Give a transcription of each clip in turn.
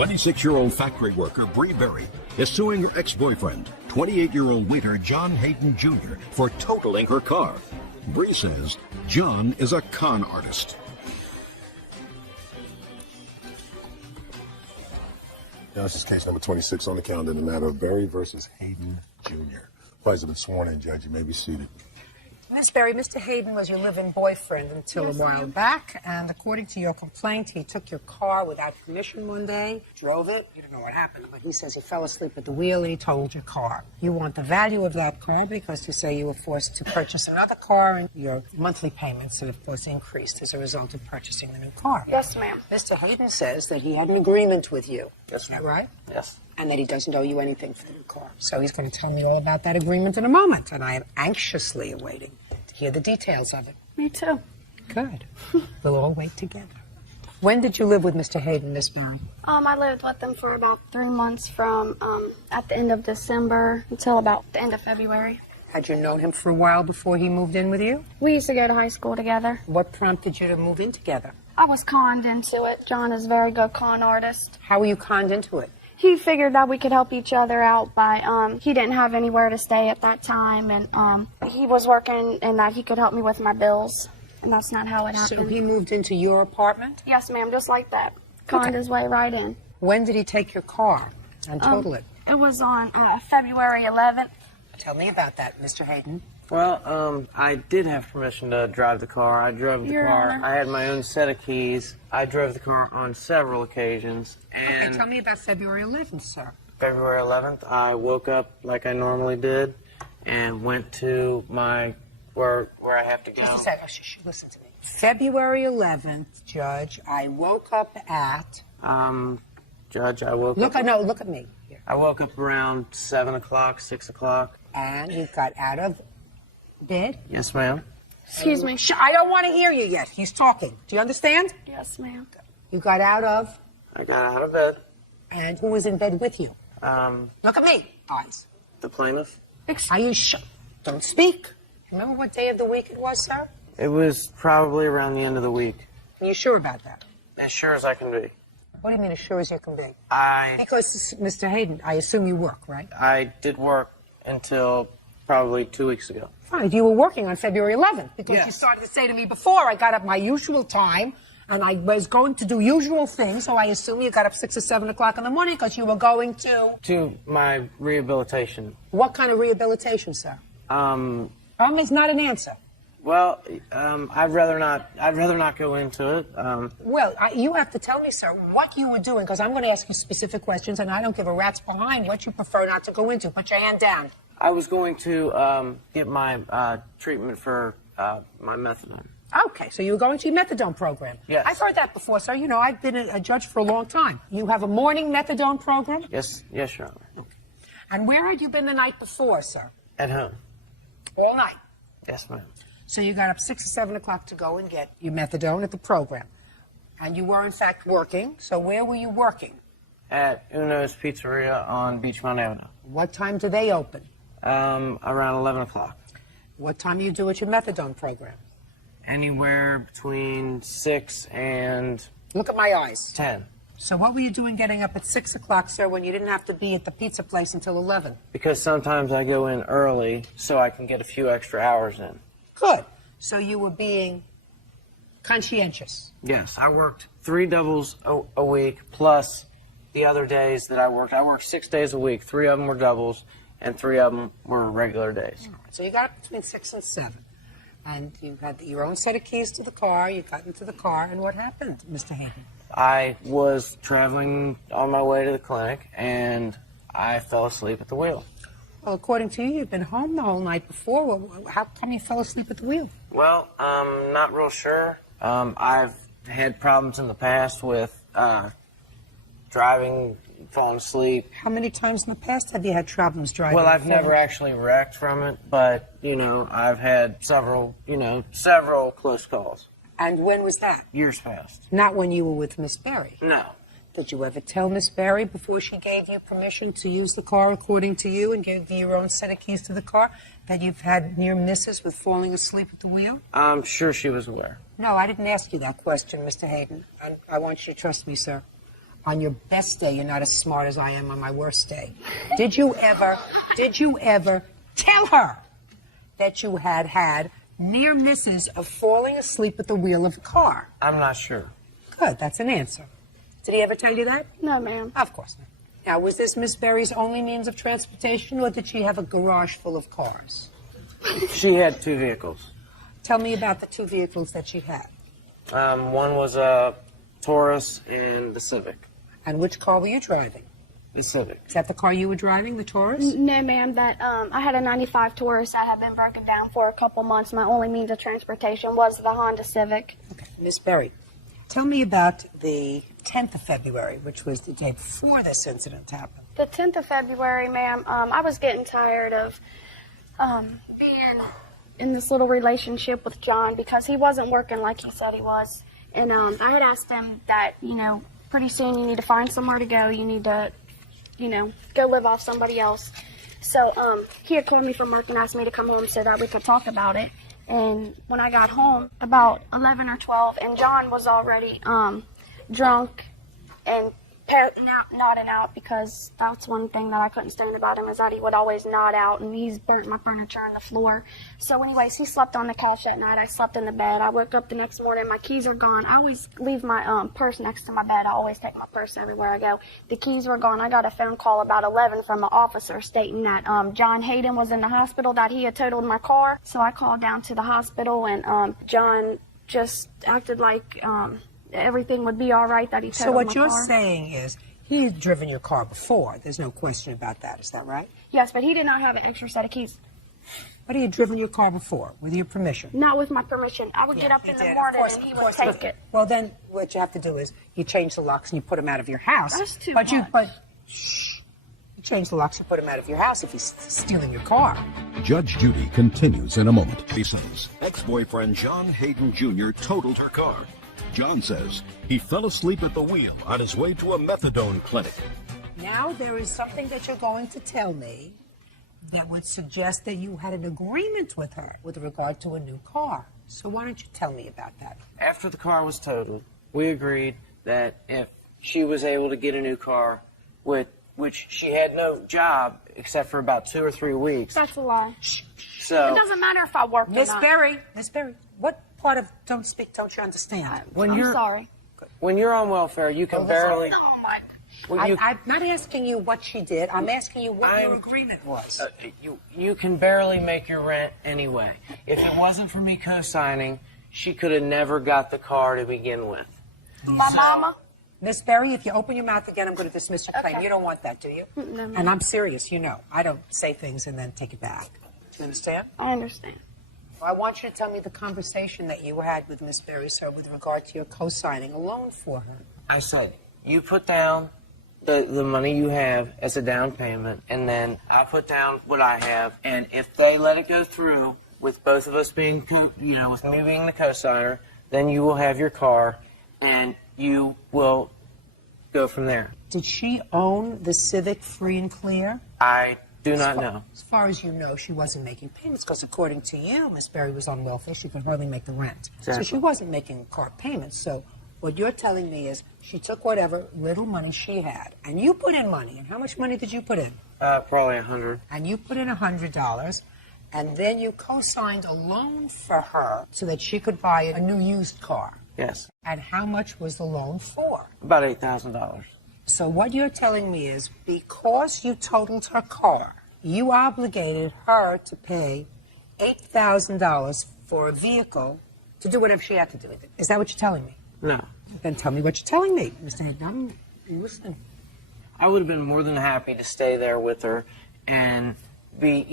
26-year-old factory worker Bree Berry is suing her ex-boyfriend, 28-year-old waiter John Hayden Jr., for totaling her car. Bree says John is a con artist. Now, this is case number 26 on the calendar in the matter of Berry versus Hayden Jr. Parties have been sworn in, Judge. You may be seated. Miss Berry, Mr. Hayden was your live-in boyfriend until a while back, and according to your complaint, he took your car without permission one day, drove it. You don't know what happened, but he says he fell asleep at the wheel and he totaled your car. You want the value of that car because you say you were forced to purchase another car and your monthly payments have, of course, increased as a result of purchasing the new car. Yes, ma'am. Mr. Hayden says that he had an agreement with you. Yes, Is that right? Yes. And that he doesn't owe you anything for the new car. So he's going to tell me all about that agreement in a moment, and I am anxiously awaiting to hear the details of it. Me too. Good. We'll all wait together. When did you live with Mr. Hayden, Miss Berry? I lived with him for about 3 months from at the end of December until about the end of February. Had you known him for a while before he moved in with you? We used to go to high school together. What prompted you to move in together? I was conned into it. John is a very good con artist. How were you conned into it? He figured that we could help each other out by, he didn't have anywhere to stay at that time, and he was working and that he could help me with my bills, and that's not how it happened. So he moved into your apartment? Yes, ma'am, just like that. Conned his way right in. When did he take your car and total it? It was on February 11th. Tell me about that, Mr. Hayden. Well, I did have permission to drive the car. I drove the Your car. Honor. I had my own set of keys. I drove the car on several occasions. And Okay, tell me about February 11th, sir. February 11th, I woke up like I normally did and went to my where I have to go. Just a second. Oh, shh, listen to me. February 11th, Judge, I woke up at... Judge, I woke up. No, look at me. Here. I woke up around 7 o'clock, 6 o'clock. And you got out of bed? Yes, ma'am. Excuse me. I don't want to hear you yet. He's talking. Do you understand? Yes, ma'am. You got out of... I got out of bed. And who was in bed with you? Look at me. Eyes. The plaintiff. Are you sure? Don't speak. Remember what day of the week it was, sir? It was probably around the end of the week. Are you sure about that? As sure as I can be. What do you mean as sure as you can be? I Because, Mr. Hayden, I assume you work, right? did work until probably 2 weeks ago. Fine. You were working on February 11th because Yes. you started to say to me before, I got up my usual time and I was going to do usual things, so I assume you got up 6 or 7 o'clock in the morning because you were going to... To my rehabilitation. What kind of rehabilitation, sir? Is not an answer. Well, I'd rather not go into it. Well, you have to tell me, sir, what you were doing, because I'm going to ask you specific questions, and I don't give a rat's behind what you prefer not to go into. Put your hand down. I was going to get my treatment for my methadone. Okay, so you were going to your methadone program. Yes. I've heard that before, sir. You know, I've been a judge for a long time. You have a morning methadone program? Yes, Your Honor. Okay. And where had you been the night before, sir? At home. All night. Yes, ma'am. So you got up 6 or 7 o'clock to go and get your methadone at the program. And you were, in fact, working. So where were you working? At Uno's Pizzeria on Beachmont Avenue. What time do they open? Around 11 o'clock. What time do you do at your methadone program? Anywhere between 6 and Look at my eyes. 10. So what were you doing getting up at 6 o'clock, sir, when you didn't have to be at the pizza place until 11? Because sometimes I go in early so I can get a few extra hours in. Good. So you were being conscientious. Yes, I worked 3 doubles a week, plus the other days that I worked. I worked 6 days a week. 3 of them were doubles, and 3 of them were regular days. All right. So you got up between 6 and 7. And you had your own set of keys to the car. You got into the car, and what happened, Mr. Hayden? I was traveling on my way to the clinic, and I fell asleep at the wheel. Well, according to you, you've been home the whole night before. Well, how come you fell asleep at the wheel? Well, not real sure. I've had problems in the past with driving, falling asleep. How many times in the past have you had problems driving? Well, I've never actually wrecked from it, but, I've had several close calls. And when was that? Years past. Not when you were with Miss Berry. No. Did you ever tell Miss Berry before she gave you permission to use the car according to you and gave you your own set of keys to the car that you've had near misses with falling asleep at the wheel? I'm sure she was aware. No, I didn't ask you that question, Mr. Hayden. I want you to trust me, sir. On your best day, you're not as smart as I am on my worst day. Did you ever tell her that you had near misses of falling asleep at the wheel of a car? I'm not sure. Good, that's an answer. Did he ever tell you that? No, ma'am. Of course not. Now, was this Miss Berry's only means of transportation, or did she have a garage full of cars? She had 2 vehicles. Tell me about the 2 vehicles that she had. One was a Taurus and the Civic. And which car were you driving? The Civic. Is that the car you were driving, the Taurus? No, ma'am. That I had a '95 Taurus that had been broken down for a couple months. My only means of transportation was the Honda Civic. Okay, Miss Berry, tell me about the 10th of February, which was the day before this incident happened. The 10th of February, ma'am, I was getting tired of being in this little relationship with John because he wasn't working like he said he was. And I had asked him that, pretty soon you need to find somewhere to go. You need to, go live off somebody else. So he had called me from work and asked me to come home so that we could talk about it. And when I got home, about 11 or 12, and John was already drunk and nodding out, because that's one thing that I couldn't stand about him, is that he would always nod out, and he's burnt my furniture on the floor. So anyways, he slept on the couch that night. I slept in the bed. I woke up the next morning. My keys are gone. I always leave my purse next to my bed. I always take my purse everywhere I go. The keys were gone. I got a phone call about 11 from an officer stating that John Hayden was in the hospital, that he had totaled my car. So I called down to the hospital, and John just acted like everything would be all right, that he totaled my car. So what you're saying is he had driven your car before. There's no question about that. Is that right? Yes, but he did not have an extra set of keys. But he had driven your car before, with your permission. Not with my permission. I would get up in the morning and he would take it. Well, then what you have to do is you change the locks and you put him out of your house. That's too much. You change the locks and put him out of your house if he's stealing your car. Judge Judy continues in a moment. She says ex-boyfriend John Hayden Jr. totaled her car. John says he fell asleep at the wheel on his way to a methadone clinic. Now there is something that you're going to tell me that would suggest that you had an agreement with her with regard to a new car. So why don't you tell me about that? After the car was totaled, we agreed that if she was able to get a new car, which she had no job except for about 2 or 3 weeks. That's a lie. So it doesn't matter if I work or not. Miss Berry, what part of don't speak don't you understand? I'm sorry. When you're on welfare, you can barely... Oh my... I'm not asking you what she did. I'm asking you what your agreement was. You can barely make your rent anyway. If it wasn't for me co-signing, she could have never got the car to begin with. My mama? Miss Berry, if you open your mouth again, I'm going to dismiss your claim. Okay. You don't want that, do you? No, ma'am. And I'm serious, I don't say things and then take it back. Do you understand? I understand. Well, I want you to tell me the conversation that you had with Miss Berry, sir, with regard to your co-signing a loan for her. I said, you put down the money you have as a down payment, and then I put down what I have, and if they let it go through with both of us being, with me being the co-signer, then you will have your car, and you will go from there. Did she own the Civic free and clear? I do not know. As far as you know, she wasn't making payments because according to you, Miss Berry was on welfare. She could hardly make the rent. Exactly. So she wasn't making car payments. So what you're telling me is she took whatever little money she had, and you put in money. And how much money did you put in? Probably 100. And you put in $100, and then you co-signed a loan for her so that she could buy a new used car. Yes. And how much was the loan for? About $8,000. So what you're telling me is because you totaled her car, you obligated her to pay $8,000 for a vehicle to do whatever she had to do with it. Is that what you're telling me? No. Then tell me what you're telling me, Mr. Hayden. I'm listening. I would have been more than happy to stay there with her and be,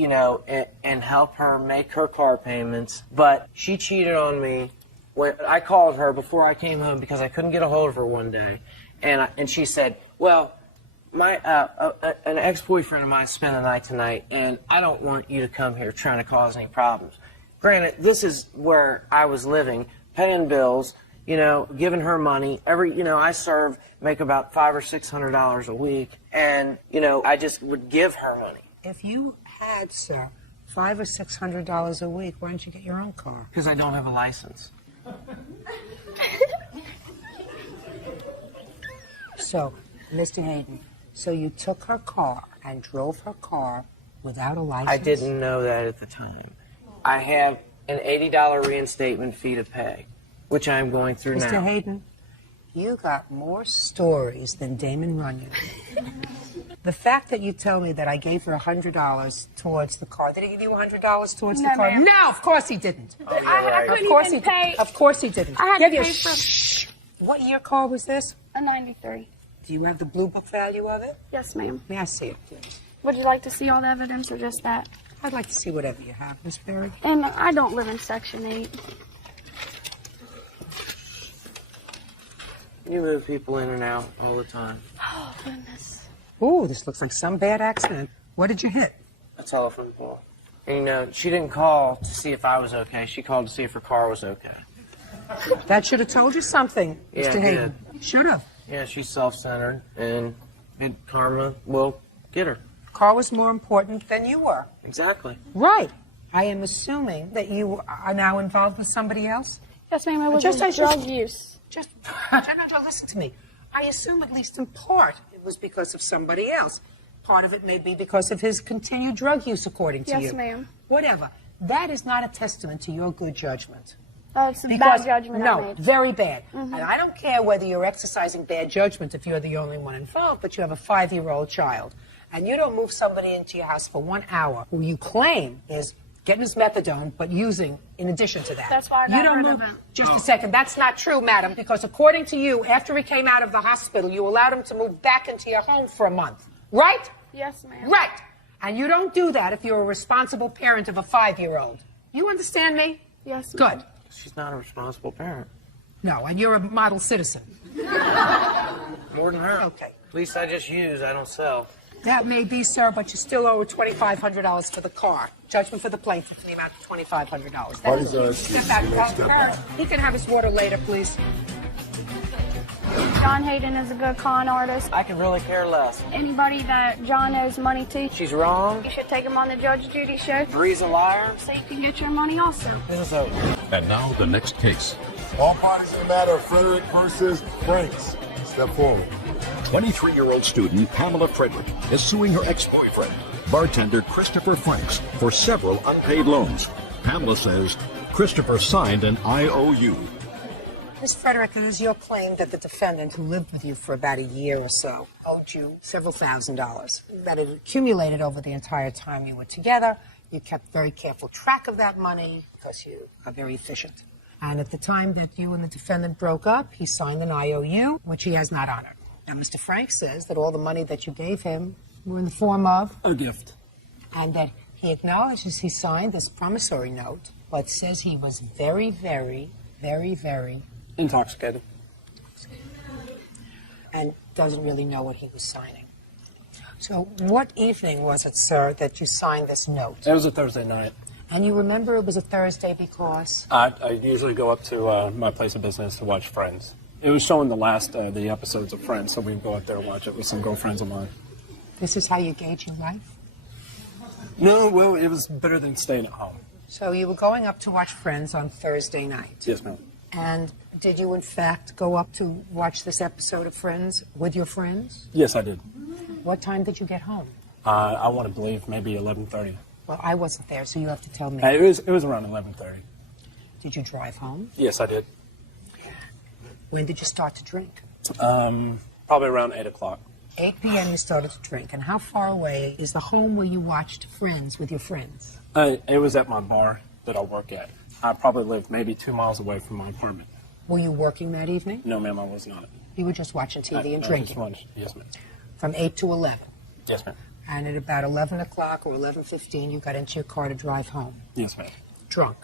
and help her make her car payments. But she cheated on me. When I called her before I came home because I couldn't get a hold of her one day, and she said, "Well, my an ex-boyfriend of mine spent the night tonight, and I don't want you to come here trying to cause any problems." Granted, this is where I was living, paying bills, giving her money. I make about $500 or $600 a week, and I just would give her money. If you had, sir, $500 or $600 a week, why don't you get your own car? Because I don't have a license. So, Mr. Hayden, so you took her car and drove her car without a license? I didn't know that at the time. I have an $80 reinstatement fee to pay, which I'm going through now. Mr. Hayden, you got more stories than Damon Runyon. The fact that you tell me that I gave her $100 towards the car. Did he give you $100 towards the car? ma'am. No, of course he didn't. I couldn't Of course even he pay. didn't. Of course he didn't. I had Give to you pay for shh. What year car was this? a 93. Do you have the blue book value of it? Yes, ma'am. May I see it, please? Would you like to see all the evidence or just that? I'd like to see whatever you have, Miss Berry. And I don't live in Section 8. You move people in and out all the time. Oh, goodness. Ooh, this looks like some bad accident. What did you hit? A telephone pole. And, you know, she didn't call to see if I was okay. She called to see if her car was okay. That should have told you something, Yeah, Mr. it Hayden. Should have. Yeah, she's self-centered, and karma will get her. Car was more important than you were. Exactly. Right. I am assuming that you are now involved with somebody else. Yes, ma'am. It was Just- drug use. Just, no, listen to me. I assume at least in part it was because of somebody else. Part of it may be because of his continued drug use, according to you. Yes, ma'am. Whatever. That is not a testament to your good judgment. It's a bad judgment I No, made. very bad. And I don't care whether you're exercising bad judgment if you're the only one involved, but you have a 5-year-old child. And you don't move somebody into your house for 1 hour who you claim is getting his methadone, but using in addition to that. That's why I you got don't rid move. of him. Just a second. That's not true, madam, because according to you, after he came out of the hospital, you allowed him to move back into your home for a month. Right? Yes, ma'am. Right. And you don't do that if you're a responsible parent of a 5-year-old. You understand me? Yes, ma'am. Good. She's not a responsible parent. No, and you're a model citizen. More than her. Okay. At least I just use, I don't sell. That may be, sir, but you still owe $2,500 for the car. Judgment for the plaintiff in the amount of $2,500. Parties are Step back. He can have his water later, please. John Hayden is a good con artist. I could really care less. Anybody that John owes money to, She's wrong. you should take him on the Judge Judy show Bree's a liar. so you can get your money also. This is over. And now the next case. All parties in the matter of Frederick versus Franks. Step forward. 23-year-old student Pamela Frederick is suing her ex-boyfriend, bartender Christopher Franks, for several unpaid loans. Pamela says Christopher signed an IOU. Miss Frederick, it is your claim that the defendant, who lived with you for about a year or so, owed you several $1,000s. That it accumulated over the entire time you were together. You kept very careful track of that money because you are very efficient. And at the time that you and the defendant broke up, he signed an IOU, which he has not honored. Now, Mr. Frank says that all the money that you gave him were in the form of A gift. and that he acknowledges he signed this promissory note, but says he was very, very, very, very Intoxicated. and doesn't really know what he was signing. So what evening was it, sir, that you signed this note? It was a Thursday night. And you remember it was a Thursday because? I usually go up to my place of business to watch Friends. It was showing the last the episodes of Friends, so we'd go up there and watch it with some girlfriends of mine. This is how you gauge your life? No, well, it was better than staying at home. So you were going up to watch Friends on Thursday night. Yes, ma'am. And did you, in fact, go up to watch this episode of Friends with your friends? Yes, I did. What time did you get home? I want to believe maybe 11:30. Well, I wasn't there, so you have to tell me. It was around 11:30. Did you drive home? Yes, I did. When did you start to drink? Probably around 8 o'clock. 8 p.m. you started to drink. And how far away is the home where you watched Friends with your friends? It was at my bar that I work at. I probably lived maybe 2 miles away from my apartment. Were you working that evening? No, ma'am, I was not. You were just watching TV and I drinking? just watched. Yes, ma'am. From 8 to 11. Yes, ma'am. And at about 11 o'clock or 11:15, you got into your car to drive home, Yes, ma'am. drunk.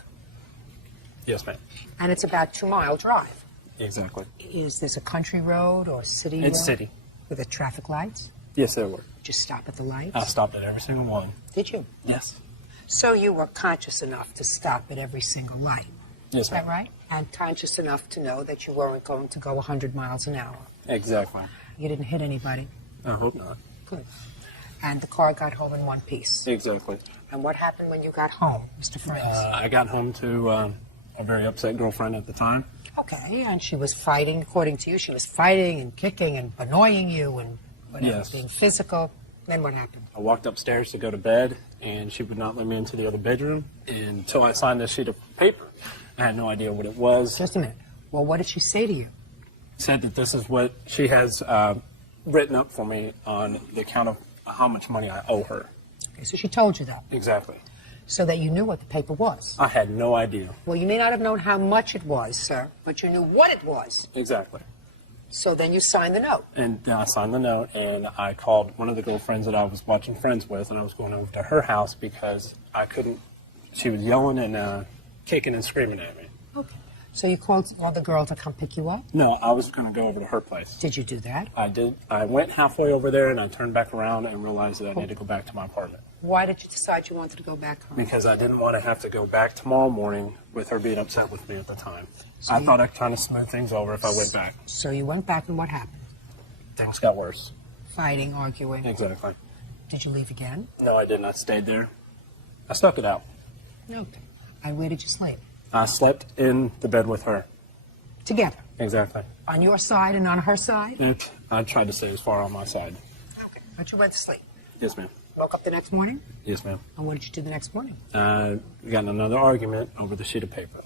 Yes, ma'am. And it's about a 2-mile drive. Exactly. Is this a country road or city road? It's city. With the traffic lights? Yes, there were. Did you stop at the lights? I stopped at every single one. Did you? Yes. So you were conscious enough to stop at every single light. Yes, Is that ma'am. right? And conscious enough to know that you weren't going to go 100 miles an hour. Exactly. You didn't hit anybody. I hope not. Good. And the car got home in one piece. Exactly. And what happened when you got home, Mr. Franks? I got home to a very upset girlfriend at the time. Okay, and she was fighting, according to you, she was fighting and kicking and annoying you and whatever, Yes. being physical. Then what happened? I walked upstairs to go to bed, and she would not let me into the other bedroom until I signed this sheet of paper. I had no idea what it was. Just a minute. Well, what did she say to you? Said that this is what she has written up for me on the account of how much money I owe her. Okay, so she told you that, Exactly. so that you knew what the paper was. I had no idea. Well, you may not have known how much it was, sir, but you knew what it was. Exactly. So then you signed the note. And then I signed the note, and I called one of the girlfriends that I was watching Friends with, and I was going over to her house because I couldn't. She was yelling and kicking and screaming at me. Okay. So you called the girl to come pick you up? No, I was going to go over to her place. Did you do that? I did. I went halfway over there, and I turned back around and realized that I needed to go back to my apartment. Why did you decide you wanted to go back home? Because I didn't want to have to go back tomorrow morning with her being upset with me at the time. So I thought I'd kind of smooth things over if I went back. So you went back, and what happened? Things got worse. Fighting, arguing. Exactly. Did you leave again? No, I didn't. I stayed there. I stuck it out. Okay. And where did you sleep? I slept in the bed with her. Together. Exactly. On your side and on her side? And I tried to stay as far on my side. Okay. But you went to sleep. Yes, ma'am. Woke up the next morning? Yes, ma'am. And what did you do the next morning? We got in another argument over the sheet of paper.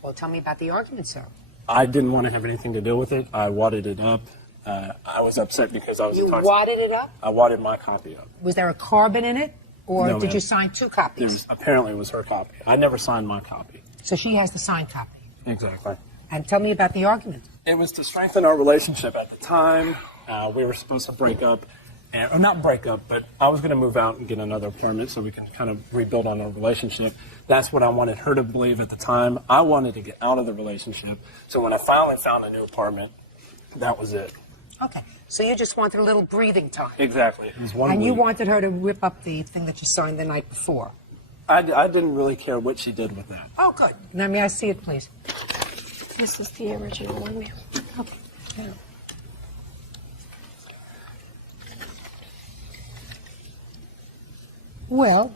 Well, tell me about the argument, sir. I didn't want to have anything to do with it. I wadded it up. I was upset because I was You intoxicated. wadded it up? I wadded my copy up. Was there a carbon in it? Or No, did ma'am. you sign two copies? Apparently it was her copy. I never signed my copy. So she has the signed copy. Exactly. And tell me about the argument. It was to strengthen our relationship at the time. We were supposed to break up, or not break up, but I was going to move out and get another apartment so we can kind of rebuild on our relationship. That's what I wanted her to believe at the time. I wanted to get out of the relationship. So when I finally found a new apartment, that was it. Okay. So you just wanted a little breathing time. Exactly. It was one And you week. wanted her to rip up the thing that you signed the night before. I didn't really care what she did with that. Oh, good. Now, may I see it, please? This is the original one, ma'am. Okay. Yeah. Well,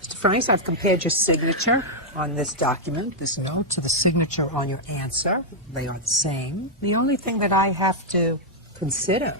Mr. Franks, I've compared your signature on this document, this note, to the signature on your answer. They are the same. The only thing that I have to consider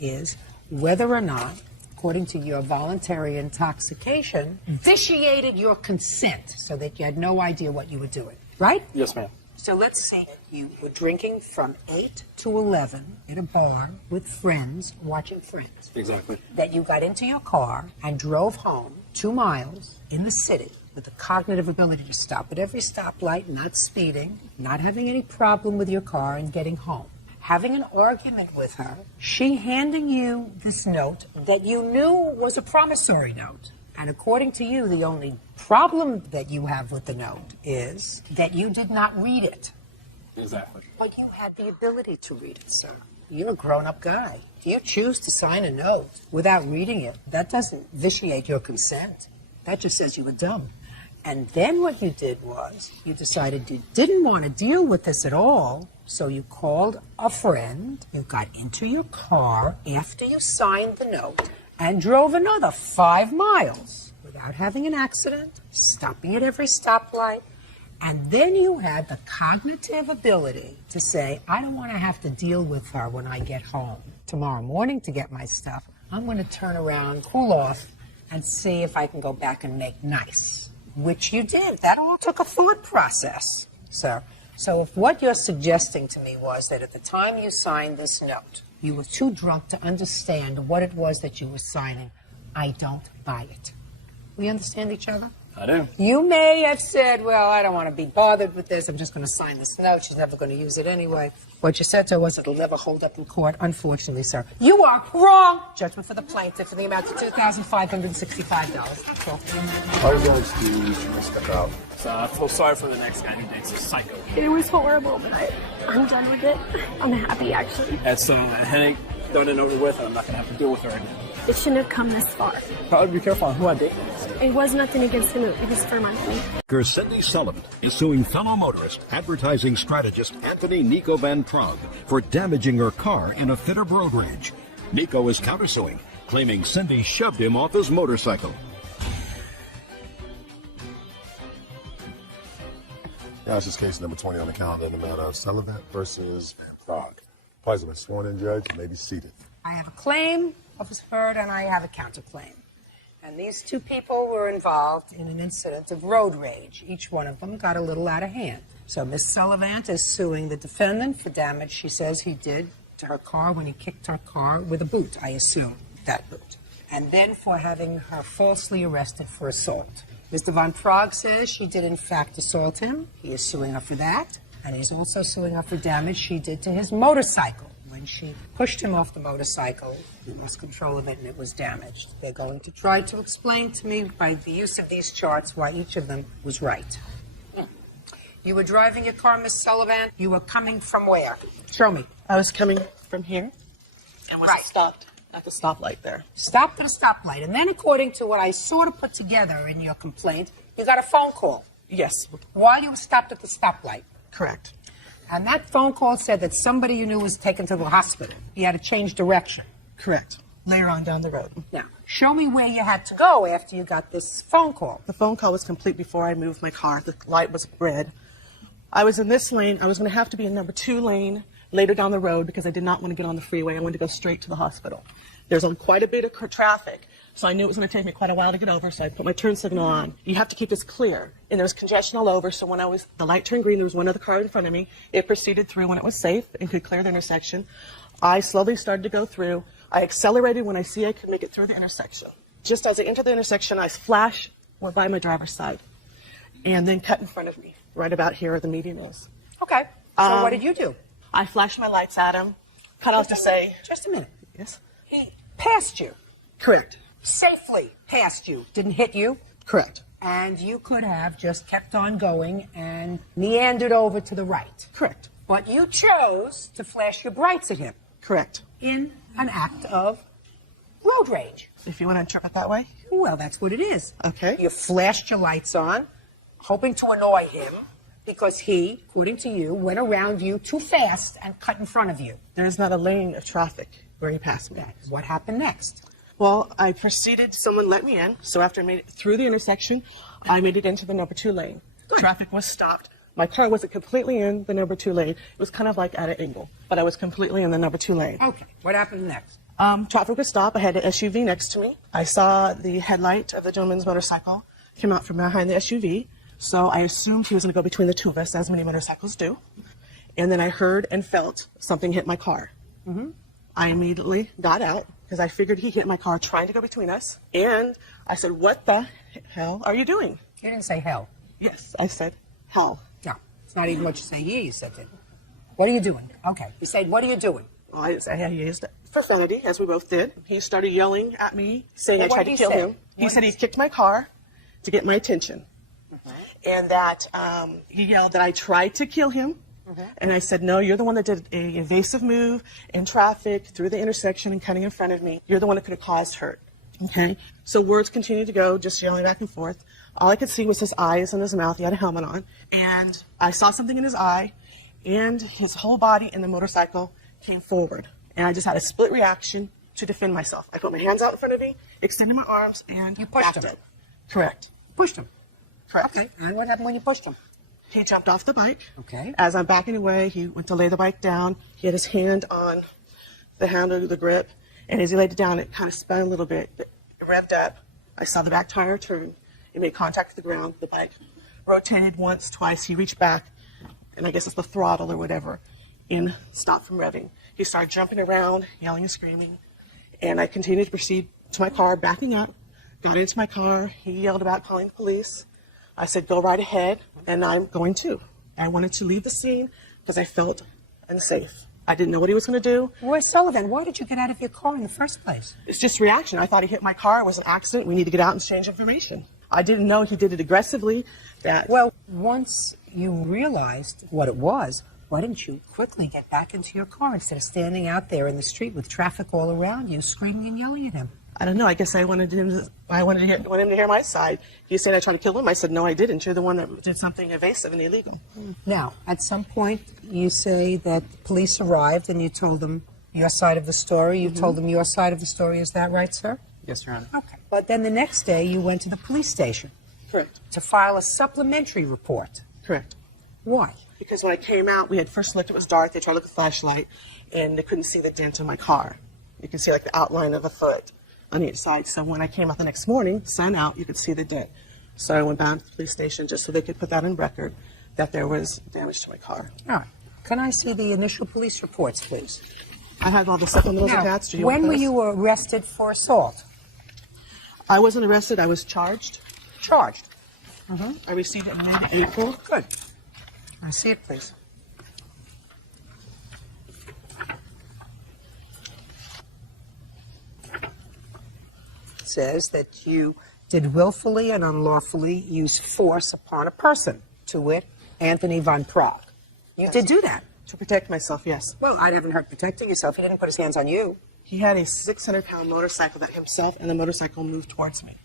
is whether or not, according to your voluntary intoxication, vitiated your consent so that you had no idea what you were doing, right? Yes, ma'am. So let's say you were drinking from 8 to 11 in a bar with friends, watching Friends. Exactly. That you got into your car and drove home 2 miles in the city with the cognitive ability to stop at every stoplight, not speeding, not having any problem with your car and getting home. Having an argument with her, she handing you this note that you knew was a promissory note. And according to you, the only problem that you have with the note is that you did not read it. Exactly. But you had the ability to read it, sir. You're a grown-up guy. You choose to sign a note without reading it. That doesn't vitiate your consent. That just says you were dumb. And then what you did was you decided you didn't want to deal with this at all, so you called a friend, you got into your car after you signed the note, and drove another 5 miles without having an accident, stopping at every stoplight, and then you had the cognitive ability to say, I don't want to have to deal with her when I get home tomorrow morning to get my stuff. I'm going to turn around, cool off, and see if I can go back and make nice, which you did. That all took a thought process, sir. So if what you're suggesting to me was that at the time you signed this note, you were too drunk to understand what it was that you were signing, I don't buy it. We understand each other? I do. You may have said, well, I don't want to be bothered with this. I'm just going to sign this note. She's never going to use it anyway. What you said to her was it'll never hold up in court. Unfortunately, sir, you are wrong. Judgment for the plaintiff in the amount of $2,565. That's all. How are you guys to step out? So I feel sorry for the next guy who dates a psycho. It was horrible, but I'm done with it. I'm happy, actually. That's a headache done and over with, and I'm not going to have to deal with her again. It shouldn't have come this far. Probably be careful on who I date. It was nothing against him. It was for my thing. Cindy Sullivan is suing fellow motorist, advertising strategist Anthony Nico Van Praag for damaging her car in a fit of road rage. Nico is countersuing, claiming Cindy shoved him off his motorcycle. Now this is case number 20 on the calendar in the matter of Sullivan versus Van Prague. Parties have been sworn in, Judge. You may be seated. I have a claim was heard, and I have a counterclaim. And these two people were involved in an incident of road rage. Each one of them got a little out of hand. So Miss Sullivan is suing the defendant for damage she says he did to her car when he kicked her car with a boot, I assume, that boot. And then for having her falsely arrested for assault. Mr. Van Prague says she did in fact assault him. He is suing her for that. And he's also suing her for damage she did to his motorcycle. When she pushed him off the motorcycle, he lost control of it and it was damaged. They're going to try to explain to me by the use of these charts why each of them was right. You were driving your car, Miss Sullivan. You were coming from where? Show me. I was coming from here and was stopped at the stoplight there. Stopped at a stoplight. And then according to what I sort of put together in your complaint, you got a phone call. Yes. While you were stopped at the stoplight. Correct. And that phone call said that somebody you knew was taken to the hospital. You had to change direction. Correct. Later on down the road. Now, show me where you had to go after you got this phone call. The phone call was complete before I moved my car. The light was red. I was in this lane. I was going to have to be in number 2 lane later down the road because I did not want to get on the freeway. I wanted to go straight to the hospital. There's quite a bit of traffic, so I knew it was going to take me quite a while to get over, so I put my turn signal on. You have to keep this clear. And there was congestion all over, so when the light turned green, there was one other car in front of me. It proceeded through when it was safe and could clear the intersection. I slowly started to go through. I accelerated when I see I could make it through the intersection. Just as I entered the intersection, I flashed, went by my driver's side, and then cut in front of me, right about here where the median is. Okay. So what did you do? I flashed my lights at him, cut off to say... Just a minute. Yes? He passed you. Correct. Safely passed you. Didn't hit you. Correct. And you could have just kept on going and meandered over to the right. Correct. But you chose to flash your brights at him. Correct. In an act of road rage. If you want to interpret that way. Well, that's what it is. Okay. You flashed your lights on, hoping to annoy him, because he, according to you, went around you too fast and cut in front of you. There is not a lane of traffic where he passed me. What happened next? Well, I proceeded, someone let me in, so after I made it through the intersection, I made it into the number 2 lane. Traffic was stopped. My car wasn't completely in the number 2 lane. It was kind of like at an angle, but I was completely in the number 2 lane. Okay, what happened next? Traffic was stopped. I had an SUV next to me. I saw the headlight of the gentleman's motorcycle come out from behind the SUV, so I assumed he was going to go between the two of us, as many motorcycles do. And then I heard and felt something hit my car. Mm-hmm. I immediately got out because I figured he hit my car trying to go between us. And I said, "What the hell are you doing?" You didn't say hell. Yes, I said, hell. No, it's not even what you say here. You said it. What are you doing? Okay. You said, what are you doing? Well, I used profanity, as we both did. He started yelling at me, saying Well, I tried to kill him. He said he kicked my car to get my attention. Mm-hmm. And that he yelled that I tried to kill him. Mm-hmm. And I said, no, you're the one that did an evasive move in traffic through the intersection and cutting in front of me. You're the one that could have caused hurt. Okay? So words continued to go, just yelling back and forth. All I could see was his eyes and his mouth. He had a helmet on. And I saw something in his eye, and his whole body and the motorcycle came forward. And I just had a split reaction to defend myself. I put my hands out in front of me, extended my arms, and you pushed him. It. Correct. Pushed him. Correct. Okay. And what happened when you pushed him? He jumped off the bike. Okay. As I'm backing away, he went to lay the bike down. He had his hand on the handle of the grip. And as he laid it down, it kind of spun a little bit. It revved up. I saw the back tire turn. It made contact with the ground. The bike rotated once, twice. He reached back, and I guess it's the throttle or whatever, and stopped from revving. He started jumping around, yelling and screaming. And I continued to proceed to my car, backing up, got into my car. He yelled about calling the police. I said, go right ahead, and I'm going to. I wanted to leave the scene because I felt unsafe. I didn't know what he was going to do. Roy Sullivan, why did you get out of your car in the first place? It's just reaction. I thought he hit my car. It was an accident. We need to get out and exchange information. I didn't know he did it aggressively. Well, once you realized what it was, why didn't you quickly get back into your car instead of standing out there in the street with traffic all around you, screaming and yelling at him? I don't know. I guess I wanted him to hear my side. He said I tried to kill him. I said, no, I didn't. You're the one that did something evasive and illegal. Now, at some point, you say that the police arrived and you told them your side of the story. You told them your side of the story. Is that right, sir? Yes, Your Honor. Okay. But then the next day, you went to the police station. Correct. To file a supplementary report. Correct. Why? Because when I came out, we had first looked, it was dark, they tried to look at the flashlight, and they couldn't see the dent in my car. You could see like the outline of a foot on each side. So when I came out the next morning, sun out, you could see the dent. So I went down to the police station just so they could put that in record that there was damage to my car. All right. Can I see the initial police reports, please? I have all the supplementals Now, attached. Do you when want were those? you arrested for assault? I wasn't arrested, I was charged. Charged. I received it in April. Good. Can I see it, please? It says that you did willfully and unlawfully use force upon a person, to wit, Anthony Von Prague. You did do that. To protect myself, yes. Well, I haven't heard protecting yourself. He didn't put his hands on you. He had a 600-pound motorcycle that himself and the motorcycle moved towards me.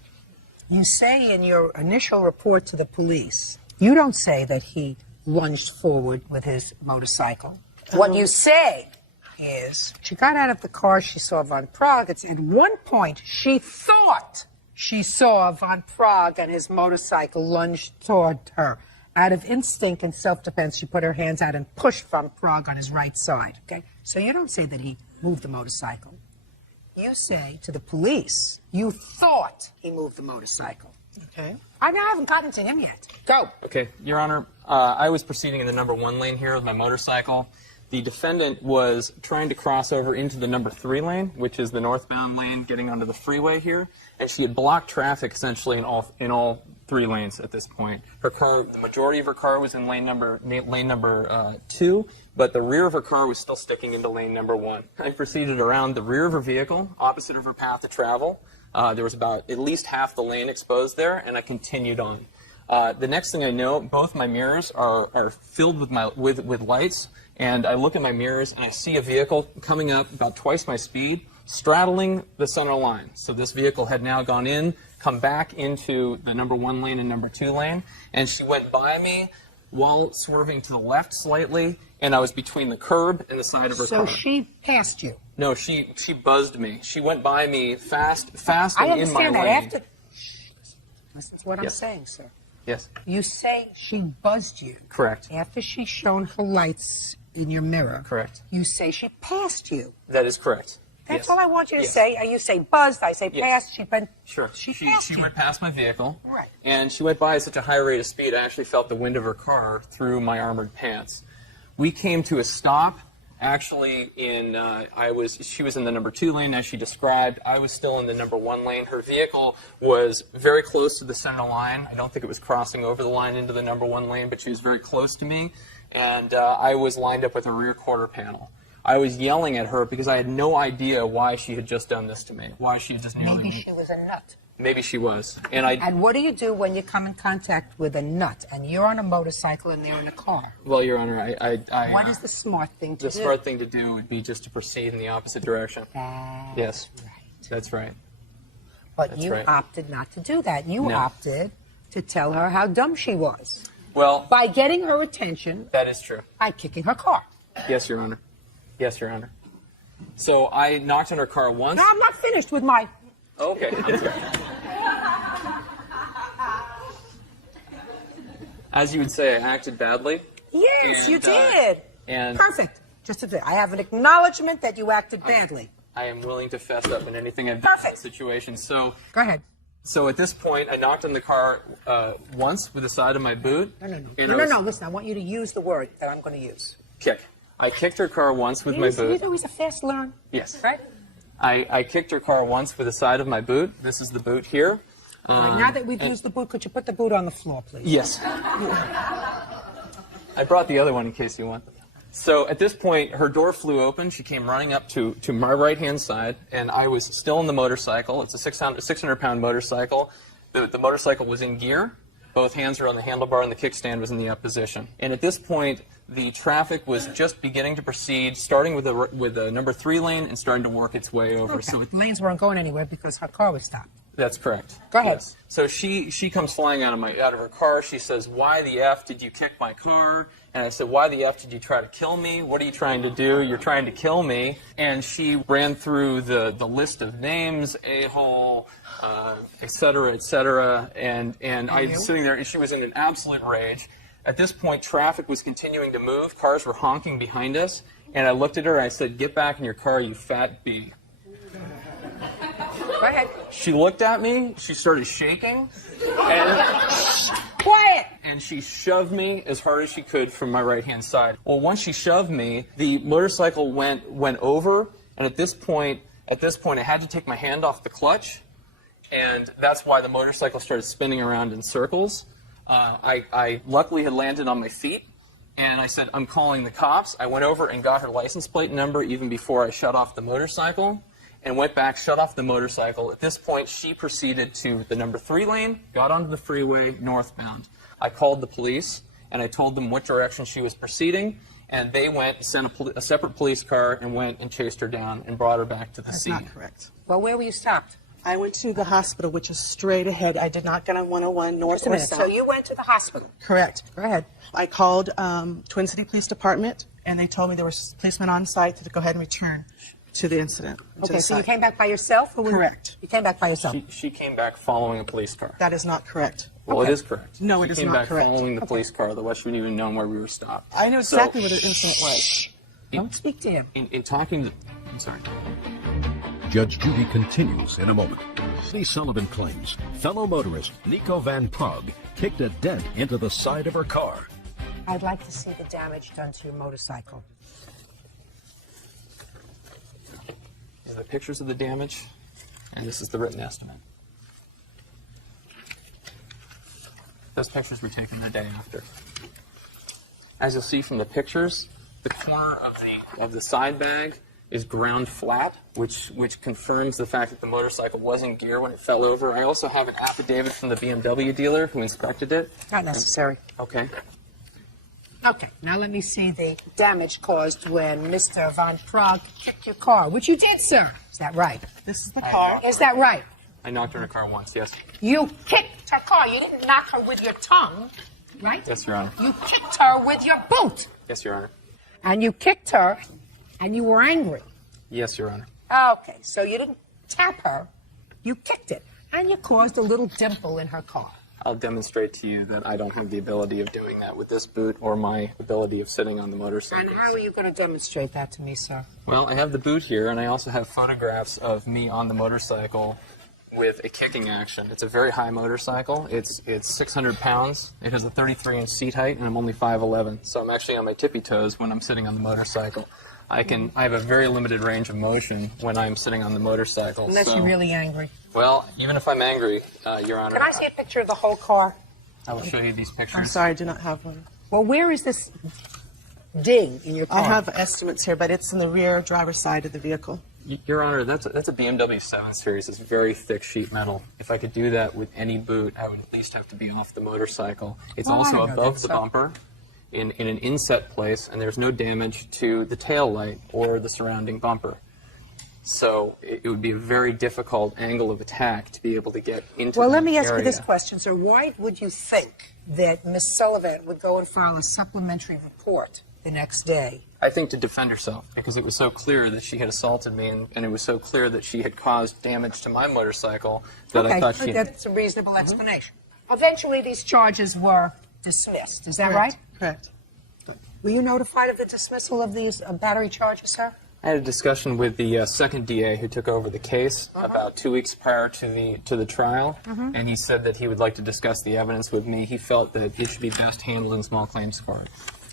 You say in your initial report to the police, you don't say that he lunged forward with his motorcycle. What you say is she got out of the car, she saw Von Prague. At one point, she thought she saw Von Prague and his motorcycle lunge toward her. Out of instinct and self-defense, she put her hands out and pushed Von Prague on his right side. Okay? So you don't say that he moved the motorcycle. You say to the police, you thought he moved the motorcycle. Okay. I haven't gotten to him yet. Go. Okay, Your Honor, I was proceeding in the number 1 lane here with my motorcycle. The defendant was trying to cross over into the number 3 lane, which is the northbound lane, getting onto the freeway here, and she had blocked traffic essentially in all 3 lanes at this point. Her car, the majority of her car was in lane number 2, but the rear of her car was still sticking into lane number 1. I proceeded around the rear of her vehicle, opposite of her path of travel. There was about at least half the lane exposed there, and I continued on. The next thing I know, both my mirrors are filled with lights, and I look at my mirrors and I see a vehicle coming up about twice my speed, straddling the center line. So this vehicle had now gone in, come back into the number 1 lane and number 2 lane, and she went by me while swerving to the left slightly, and I was between the curb and the side of her car. So she passed you. No, she buzzed me. She went by me fast I and in my understand that. lane. After, listen to what I'm saying, sir. Yes, You say she buzzed you. correct. After she shone her lights in your mirror. Correct. You say she passed you. That is correct. That's Yes. all I want you to Yes. say. You say buzzed, I say Yes. passed. She Sure. She She passed you. went past my vehicle. Right. And she went by at such a high rate of speed, I actually felt the wind of her car through my armored pants. We came to a stop. Actually, she was in the number 2 lane, as she described. I was still in the number 1 lane. Her vehicle was very close to the center line. I don't think it was crossing over the line into the number 1 lane, but she was very close to me. And I was lined up with a rear quarter panel. I was yelling at her because I had no idea why she had just done this to me, why she had just nearly... Maybe she was a nut. Maybe she was. And what do you do when you come in contact with a nut and you're on a motorcycle and they're in a car? Well, Your Honor, What is the smart thing to do? The smart thing to do would be just to proceed in the opposite direction. That's Yes, right. that's right. But That's you right. opted not to do that. You No. opted to tell her how dumb she was Well, by getting her attention that is true. by kicking her car. Yes, Your Honor. Yes, Your Honor. So I knocked on her car once. No, I'm not finished with my... Okay. I'm sorry. As you would say, I acted badly. Yes, And, you did. and- Perfect. Just a bit. I have an acknowledgement that you acted badly. I am willing to fess up in anything I've done in Perfect. this situation. So Go ahead. at this point, I knocked on the car once with the side of my boot. No. Listen, I want you to use the word that I'm going to use. Kick. I kicked her car once with my You boot. know he's a fast learner. Yes. Right? I kicked her car once with the side of my boot. This is the boot here. Now that we've used the boot, could you put the boot on the floor, please? Yes. I brought the other one in case you want them. So at this point, her door flew open. She came running up to my right-hand side, and I was still in the motorcycle. It's a 600-pound motorcycle. The motorcycle was in gear. Both hands were on the handlebar, and the kickstand was in the up position. And at this point, the traffic was just beginning to proceed, starting with the number 3 lane and starting to work its way over. Okay. So The lanes weren't going anywhere because her car was stopped. that's correct. Go ahead. Yes. So she comes flying out of her car. She says, "Why the F did you kick my car?" And I said, "Why the F did you try to kill me? What are you trying to do? You're trying to kill me." And she ran through the list of names, a-hole, et cetera, and I was sitting there, and she was in an absolute rage. At this point, traffic was continuing to move. Cars were honking behind us. And I looked at her and I said, "Get back in your car, you fat bee." Go ahead. She looked at me. She started shaking. Quiet! And she shoved me as hard as she could from my right-hand side. Well, once she shoved me, the motorcycle went over. And at this point, I had to take my hand off the clutch. And that's why the motorcycle started spinning around in circles. I luckily had landed on my feet, and I said, "I'm calling the cops." I went over and got her license plate number even before I shut off the motorcycle, and went back, shut off the motorcycle. At this point, she proceeded to the number 3 lane, got onto the freeway, northbound. I called the police, and I told them what direction she was proceeding, and they went, sent a separate police car, and went and chased her down and brought her back to the scene. That's not correct. Well, where were you stopped? I went to the hospital, which is straight ahead. I did not get on 101 north Just a or minute. south. So you went to the hospital. Correct. Go ahead. I called Twin City Police Department, and they told me there were policemen on site to go ahead and return to the incident. to Okay, the so you site. came back by yourself? Or Correct. You came back by yourself. She came back following a police car. That is not correct. Well, Okay. it is correct. No, it she is came not back correct. following the police car, otherwise she wouldn't even known where we were stopped. I know So, exactly what the incident was. Don't speak to him. In talking to... I'm sorry. Judge Judy continues in a moment. Lee Sullivan claims fellow motorist Nico Van Praag kicked a dent into the side of her car. I'd like to see the damage done to your motorcycle. These are the pictures of the damage, and this is the written estimate. Those pictures were taken the day after. As you'll see from the pictures, the corner of the side bag is ground flat, which confirms the fact that the motorcycle was in gear when it fell over. I also have an affidavit from the BMW dealer who inspected it. Not necessary. Okay. Okay, now let me see the damage caused when Mr. Van Praag kicked your car, which you did, sir. Is that right? This is the car. Is that right? I knocked her in a car once, yes. You kicked her car. You didn't knock her with your tongue, right? Yes, Your Honor. You kicked her with your boot. Yes, Your Honor. And you kicked her, and you were angry. Yes, Your Honor. Okay, so you didn't tap her. You kicked it, and you caused a little dimple in her car. I'll demonstrate to you that I don't have the ability of doing that with this boot or my ability of sitting on the motorcycle. And how are you going to demonstrate that to me, sir? Well, I have the boot here, and I also have photographs of me on the motorcycle with a kicking action. It's a very high motorcycle. It's 600 pounds. It has a 33-inch seat height, and I'm only 5'11", so I'm actually on my tippy toes when I'm sitting on the motorcycle. I have a very limited range of motion when I'm sitting on the motorcycle. Unless so, you're really angry. Well, even if I'm angry, Your Honor, Can I see a picture of the whole car? I will show you these pictures. I'm sorry, I do not have one. Well, where is this ding in your car? I have estimates here, but it's in the rear driver's side of the vehicle. Your Honor, that's a BMW 7 Series. It's very thick sheet metal. If I could do that with any boot, I would at least have to be off the motorcycle. It's Well, I also don't know above that, the so- bumper in an inset place, and there's no damage to the tail light or the surrounding bumper. So it would be a very difficult angle of attack to be able to get into Well, the let me ask you area. this question, sir. Why would you think that Miss Sullivan would go and file a supplementary report the next day? I think to defend herself, because it was so clear that she had assaulted me, and it was so clear that she had caused damage to my motorcycle that I thought she... That's a reasonable explanation. Eventually, these charges were dismissed. Is that right? Correct. Were you notified of the dismissal of these battery charges, sir? I had a discussion with the second DA who took over the case about 2 weeks prior to the trial, and he said that he would like to discuss the evidence with me. He felt that it should be best handled in small claims court.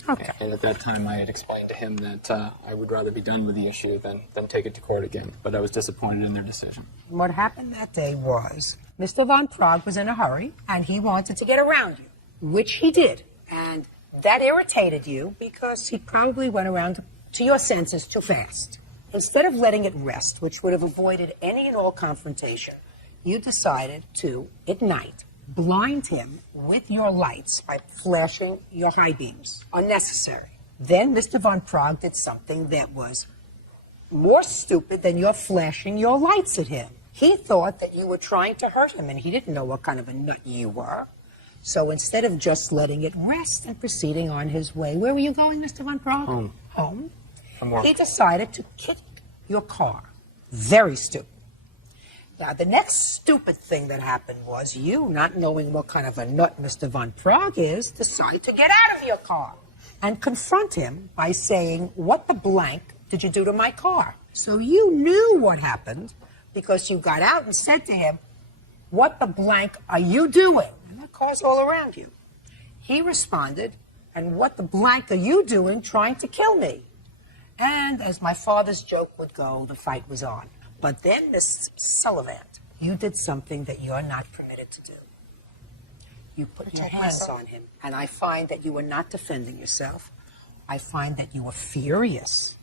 Okay. And at that time, I had explained to him that I would rather be done with the issue than take it to court again. But I was disappointed in their decision. What happened that day was Mr. Van Praag was in a hurry, and he wanted to get around you, which he did. And that irritated you because he probably went around to your senses too fast. Instead of letting it rest, which would have avoided any and all confrontation, you decided to, at night, blind him with your lights by flashing your high beams. Unnecessary. Then Mr. Van Praag did something that was more stupid than your flashing your lights at him. He thought that you were trying to hurt him, and he didn't know what kind of a nut you were. So instead of just letting it rest and proceeding on his way, where were you going, Mr. Van Praag? Home. Home? From work. He decided to kick your car. Very stupid. Now, the next stupid thing that happened was you, not knowing what kind of a nut Mr. Von Prague is, decide to get out of your car and confront him by saying, what the blank did you do to my car? So you knew what happened because you got out and said to him, what the blank are you doing? And the car's all around you. He responded, and what the blank are you doing trying to kill me? And as my father's joke would go, the fight was on. But then, Miss Sullivan, you did something that you're not permitted to do. You put your hands on him, and I find that you were not defending yourself. I find that you were furious,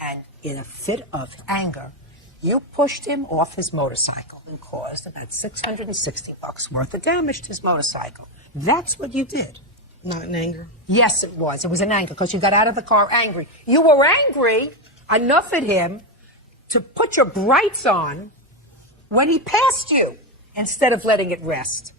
and in a fit of anger, you pushed him off his motorcycle and caused about $660 worth of damage to his motorcycle. That's what you did. Not in anger. Yes, it was. It was in anger because you got out of the car angry. You were angry enough at him to put your brights on when he passed you instead of letting it rest.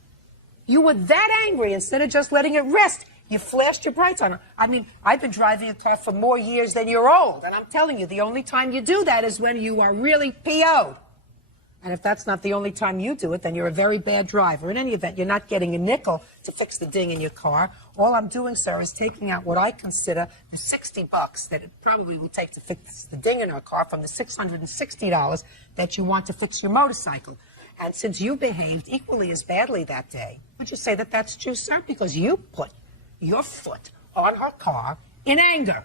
You were that angry. Instead of just letting it rest, you flashed your brights on him. I mean, I've been driving a car for more years than you're old, and I'm telling you, the only time you do that is when you are really PO'd. And if that's not the only time you do it, then you're a very bad driver. In any event, you're not getting a nickel to fix the ding in your car. All I'm doing, sir, is taking out what I consider the $60 that it probably will take to fix the ding in our car from the $660 that you want to fix your motorcycle. And since you behaved equally as badly that day, would you say that that's true, sir? Because you put your foot on her car in anger,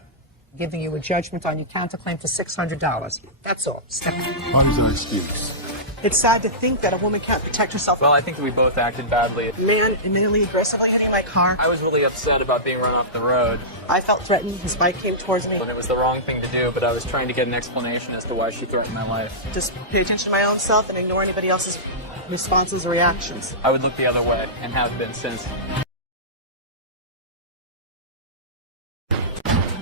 giving you a judgment on your counterclaim for $600. That's all. Step back. Why was our excuse? It's sad to think that a woman can't protect herself. Well, I think that we both acted badly. Man immediately aggressively hitting my car. I was really upset about being run off the road, I felt threatened. His bike came towards me. and it was the wrong thing to do, but I was trying to get an explanation as to why she threatened my life. Just pay attention to my own self and ignore anybody else's responses or reactions. I would look the other way, and have been since.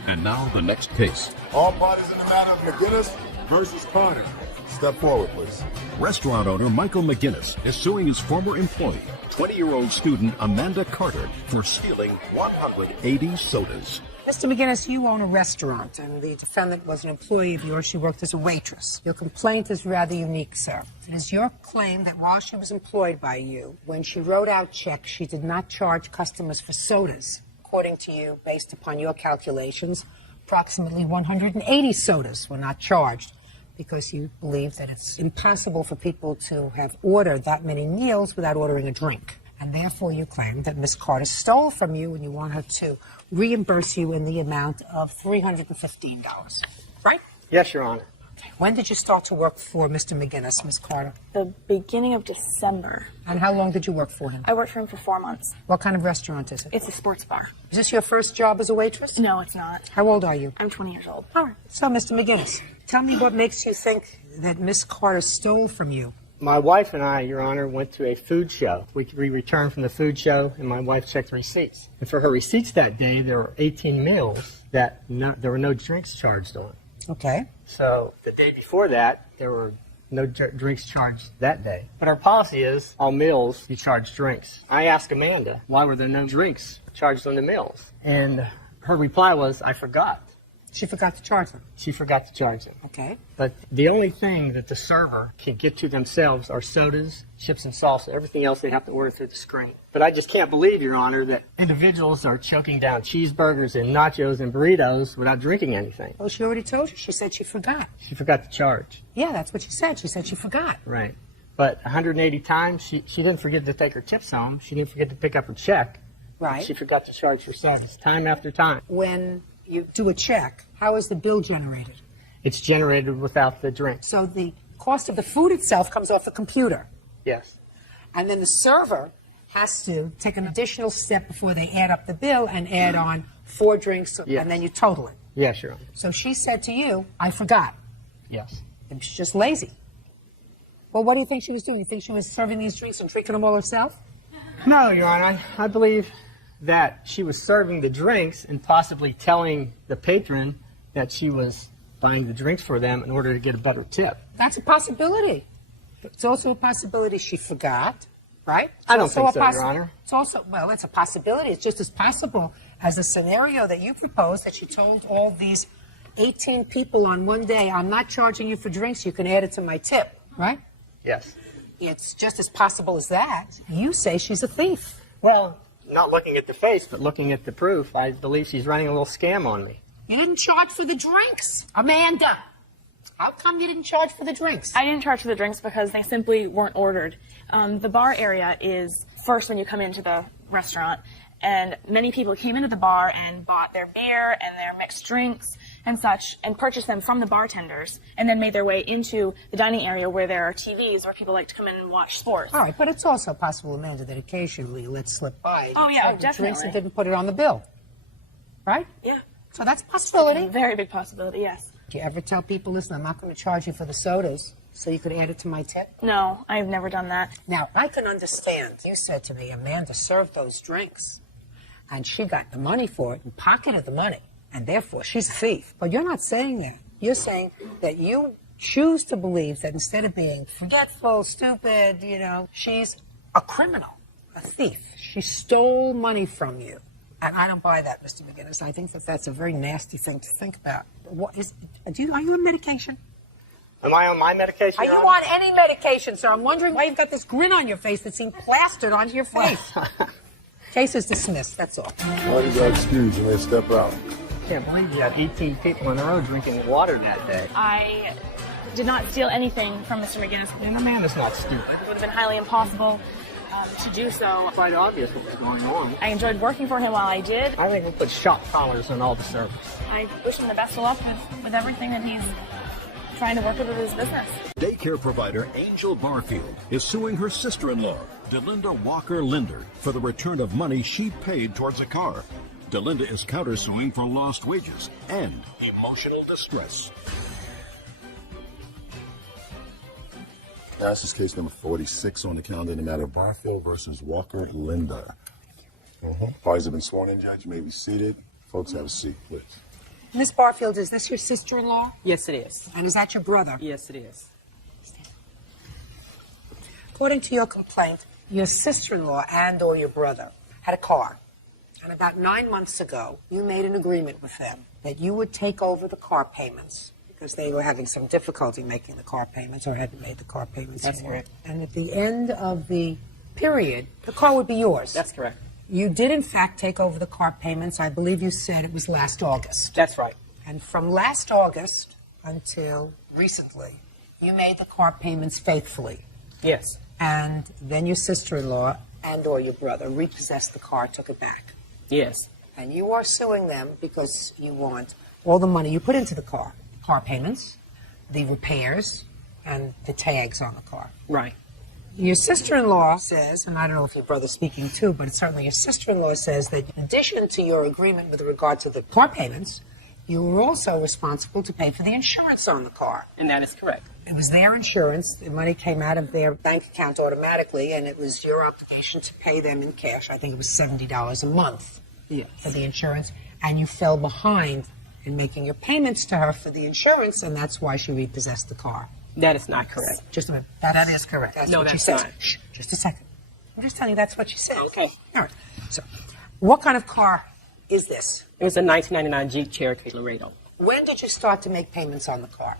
And now the next case. All parties in the matter of McGinnis versus Carter. Step forward, please. Restaurant owner Michael McGinnis is suing his former employee, 20-year-old student Amanda Carter, for stealing 180 sodas. Mr. McGinnis, you own a restaurant, and the defendant was an employee of yours. She worked as a waitress. Your complaint is rather unique, sir. It is your claim that while she was employed by you, when she wrote out checks, she did not charge customers for sodas. According to you, based upon your calculations, approximately 180 sodas were not charged, because you believe that it's impossible for people to have ordered that many meals without ordering a drink. And therefore you claim that Miss Carter stole from you and you want her to reimburse you in the amount of $315, right? Yes, Your Honor. When did you start to work for Mr. McGinnis, Miss Carter? The beginning of December. And how long did you work for him? I worked for him for 4 months. What kind of restaurant is it? It's a sports bar. Is this your first job as a waitress? No, it's not. How old are you? I'm 20 years old. All right. So, Mr. McGinnis, tell me what makes you think that Miss Carter stole from you. My wife and I, Your Honor, went to a food show. We returned from the food show, and my wife checked receipts. And for her receipts that day, there were 18 meals that there were no drinks charged on. Okay. So the day before that, there were no drinks charged that day. But our policy is, all meals, you charge drinks. I asked Amanda, why were there no drinks charged on the meals? And her reply was, I forgot. She forgot to charge them. She forgot to charge them. Okay. But the only thing that the server can get to themselves are sodas, chips and salsa. Everything else they have to order through the screen. But I just can't believe, Your Honor, that individuals are choking down cheeseburgers and nachos and burritos without drinking anything. Well, she already told you. She said she forgot. She forgot to charge. Yeah, that's what she said. She said she forgot. Right. But 180 times, she didn't forget to take her tips home. She didn't forget to pick up her check. Right. She forgot to charge her sodas time after time. When you do a check, how is the bill generated? It's generated without the drink. So the cost of the food itself comes off the computer. Yes. And then the server has to take an additional step before they add up the bill and add on 4 drinks, Yes. and then you total it. Yes, Your Honor. So she said to you, I forgot. Yes. And she's just lazy. Well, what do you think she was doing? You think she was serving these drinks and drinking them all herself? No, Your Honor. I believe that she was serving the drinks and possibly telling the patron that she was buying the drinks for them in order to get a better tip. That's a possibility. It's also a possibility she forgot, right? I don't It's also think a so, Your Honor. It's also, well, it's a possibility. It's just as possible as the scenario that you proposed, that she told all these 18 people on one day, I'm not charging you for drinks, you can add it to my tip, right? Yes. it's just as possible as that. You say she's a thief. Well, not looking at the face, but looking at the proof, I believe she's running a little scam on me. You didn't charge for the drinks. Amanda, how come you didn't charge for the drinks? I didn't charge for the drinks because they simply weren't ordered. The bar area is first when you come into the restaurant, and many people came into the bar and bought their beer and their mixed drinks and such and purchased them from the bartenders and then made their way into the dining area where there are TVs where people like to come in and watch sports. All right, but it's also possible, Amanda, that occasionally you let slip by. Oh, yeah, the definitely. drinks and didn't put it on the bill, right? Yeah. So that's a possibility. Very big possibility, yes. Do you ever tell people, listen, I'm not going to charge you for the sodas, so you could add it to my tip? No, I've never done that. Now, I can understand. You said to me, Amanda served those drinks, and she got the money for it and pocketed the money, and therefore she's a thief. But you're not saying that. You're saying that you choose to believe that instead of being forgetful, stupid, she's a criminal, a thief. She stole money from you. And I don't buy that, Mr. McGinnis. I think that that's a very nasty thing to think about. Are you on medication? Am I on my medication? Are you on any medication, sir? I'm wondering why you've got this grin on your face that seemed plastered onto your face. Case is dismissed, that's all. Why did you excuse and they step out? I can't believe you had 18 people in a row drinking water that day. I did not steal anything from Mr. McGinnis. And Amanda's not stupid. It would have been highly impossible to do so. It's quite obvious what was going on. I enjoyed working for him while I did. I think we'll put shock collars on all the servers. I wish him the best of luck with everything that he's trying to work with his business. Daycare provider Angel Barfield is suing her sister-in-law, Delinda Walker Linder, for the return of money she paid towards a car. Delinda is countersuing for lost wages and emotional distress. Now, this is case number 46 on the calendar in the matter of Barfield versus Walker Linda. Parties have been sworn in, Judge. You may be seated. Folks, have a seat, please. Miss Barfield, is this your sister-in-law? Yes, it is. And is that your brother? Yes, it is. According to your complaint, your sister-in-law and or your brother had a car. And about 9 months ago, you made an agreement with them that you would take over the car payments because they were having some difficulty making the car payments or hadn't made the car payments. That's anymore. correct. And at the end of the period, the car would be yours. That's correct. You did, in fact, take over the car payments. I believe you said it was last August. That's right. And from last August until recently, you made the car payments faithfully. Yes. And then your sister-in-law and or your brother repossessed the car, took it back. Yes. And you are suing them because you want all the money you put into the car payments, the repairs, and the tags on the car. Right. Your sister-in-law says, and I don't know if your brother's speaking too, but certainly your sister-in-law says that in addition to your agreement with regard to the car payments, you were also responsible to pay for the insurance on the car. And that is correct. It was their insurance. The money came out of their bank account automatically, and it was your obligation to pay them in cash. I think it was $70 a month for the insurance, and you fell behind in making your payments to her for the insurance, and that's why she repossessed the car. That is not correct. Just a minute. That is correct. That's No, what she that's said. not. Shh, just a second. I'm just telling you that's what she said. Okay. All right. So, what kind of car is this? It was a 1999 Jeep Cherokee Laredo. When did you start to make payments on the car?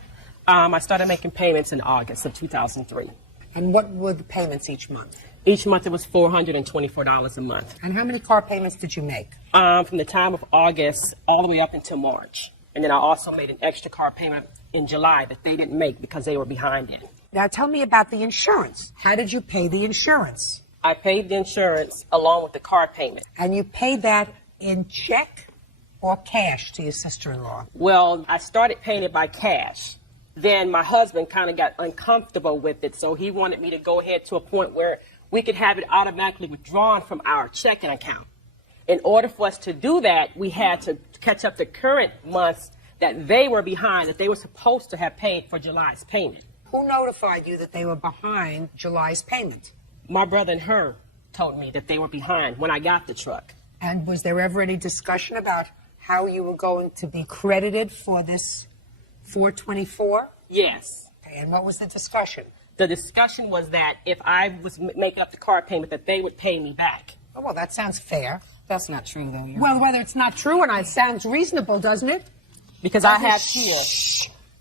I started making payments in August of 2003. And what were the payments each month? Each month it was $424 a month. And how many car payments did you make? From the time of August all the way up until March. And then I also made an extra car payment in July that they didn't make because they were behind in. Now tell me about the insurance. How did you pay the insurance? I paid the insurance along with the car payment. And you paid that in check or cash to your sister-in-law? Well, I started paying it by cash. Then my husband kind of got uncomfortable with it, so he wanted me to go ahead to a point where we could have it automatically withdrawn from our checking account. In order for us to do that, we had to catch up the current months that they were behind, that they were supposed to have paid for July's payment. Who notified you that they were behind July's payment? My brother and her told me that they were behind when I got the truck. And was there ever any discussion about how you were going to be credited for this $424? Yes. Okay, and what was the discussion? The discussion was that if I was making up the car payment, that they would pay me back. Oh, well, that sounds fair. That's not true, though. Well, whether it's not true or not, it sounds reasonable, doesn't it? Because I have here.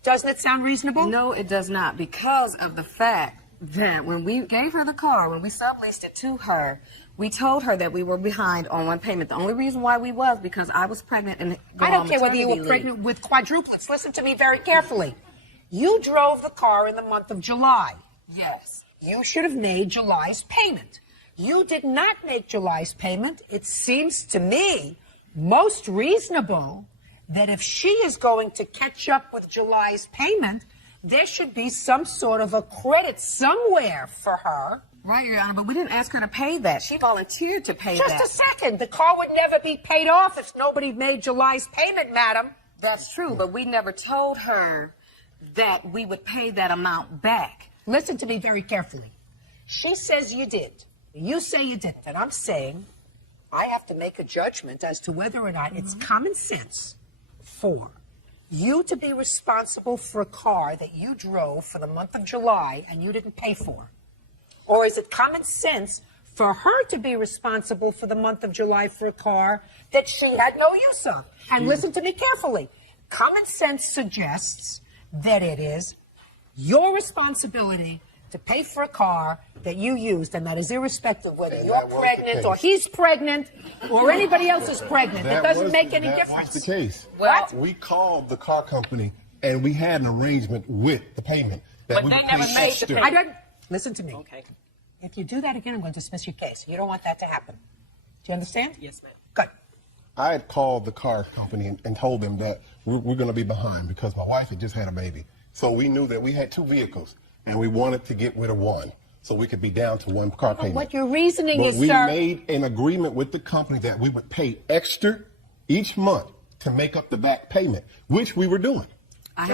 Doesn't it sound reasonable? No, it does not, because of the fact that when we gave her the car, when we subleased it to her, we told her that we were behind on one payment. The only reason why we was because I was pregnant and I don't care whether you were pregnant with quadruplets. Listen to me very carefully. You drove the car in the month of July. Yes. You should have made July's payment. You did not make July's payment. It seems to me most reasonable that if she is going to catch up with July's payment, there should be some sort of a credit somewhere for her. Right, Your Honor, but we didn't ask her to pay that. She volunteered to pay that. Just a second. The car would never be paid off if nobody made July's payment, madam. That's true, but we never told her that we would pay that amount back. Listen to me very carefully. She says you did. You say you didn't. And I'm saying I have to make a judgment as to whether or not it's common sense for you to be responsible for a car that you drove for the month of July and you didn't pay for. Or is it common sense for her to be responsible for the month of July for a car that she had no use of? And listen to me carefully. Common sense suggests that it is your responsibility to pay for a car that you used, and that is irrespective of whether you're pregnant or he's pregnant or anybody else is pregnant. It doesn't make any difference. That's the case. What? We called the car company and we had an arrangement with the payment. That But they never made the payment. I don't. Listen to me. Okay. If you do that again, I'm going to dismiss your case. You don't want that to happen. Do you understand? Yes, ma'am. Good. I had called the car company and told them that we're going to be behind because my wife had just had a baby. So we knew that we had two vehicles and we wanted to get rid of one so we could be down to one car payment. What your reasoning is, we sir. made an agreement with the company that we would pay extra each month to make up the back payment, which we were doing.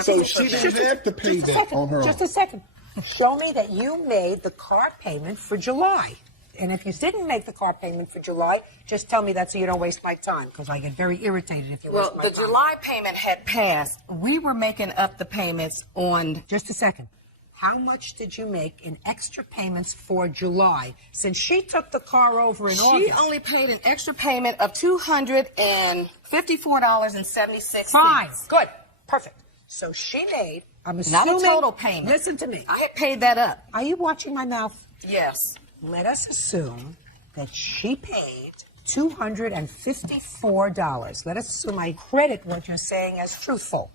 So she didn't have to pay that on her own. Just a second. Show me that you made the car payment for July. And if you didn't make the car payment for July, just tell me that so you don't waste my time, because I get very irritated if you waste my time. Well, the July payment had passed. We were making up the payments on... Just a second. How much did you make in extra payments for July? Since she took the car over in August. She only paid an extra payment of $254.76. Fine. Good. Perfect. So she made, I'm assuming... Not a total payment. Listen to me. I had paid that up. Are you watching my mouth? Yes. Let us assume that she paid $254. Let us assume I credit what you're saying as truthful.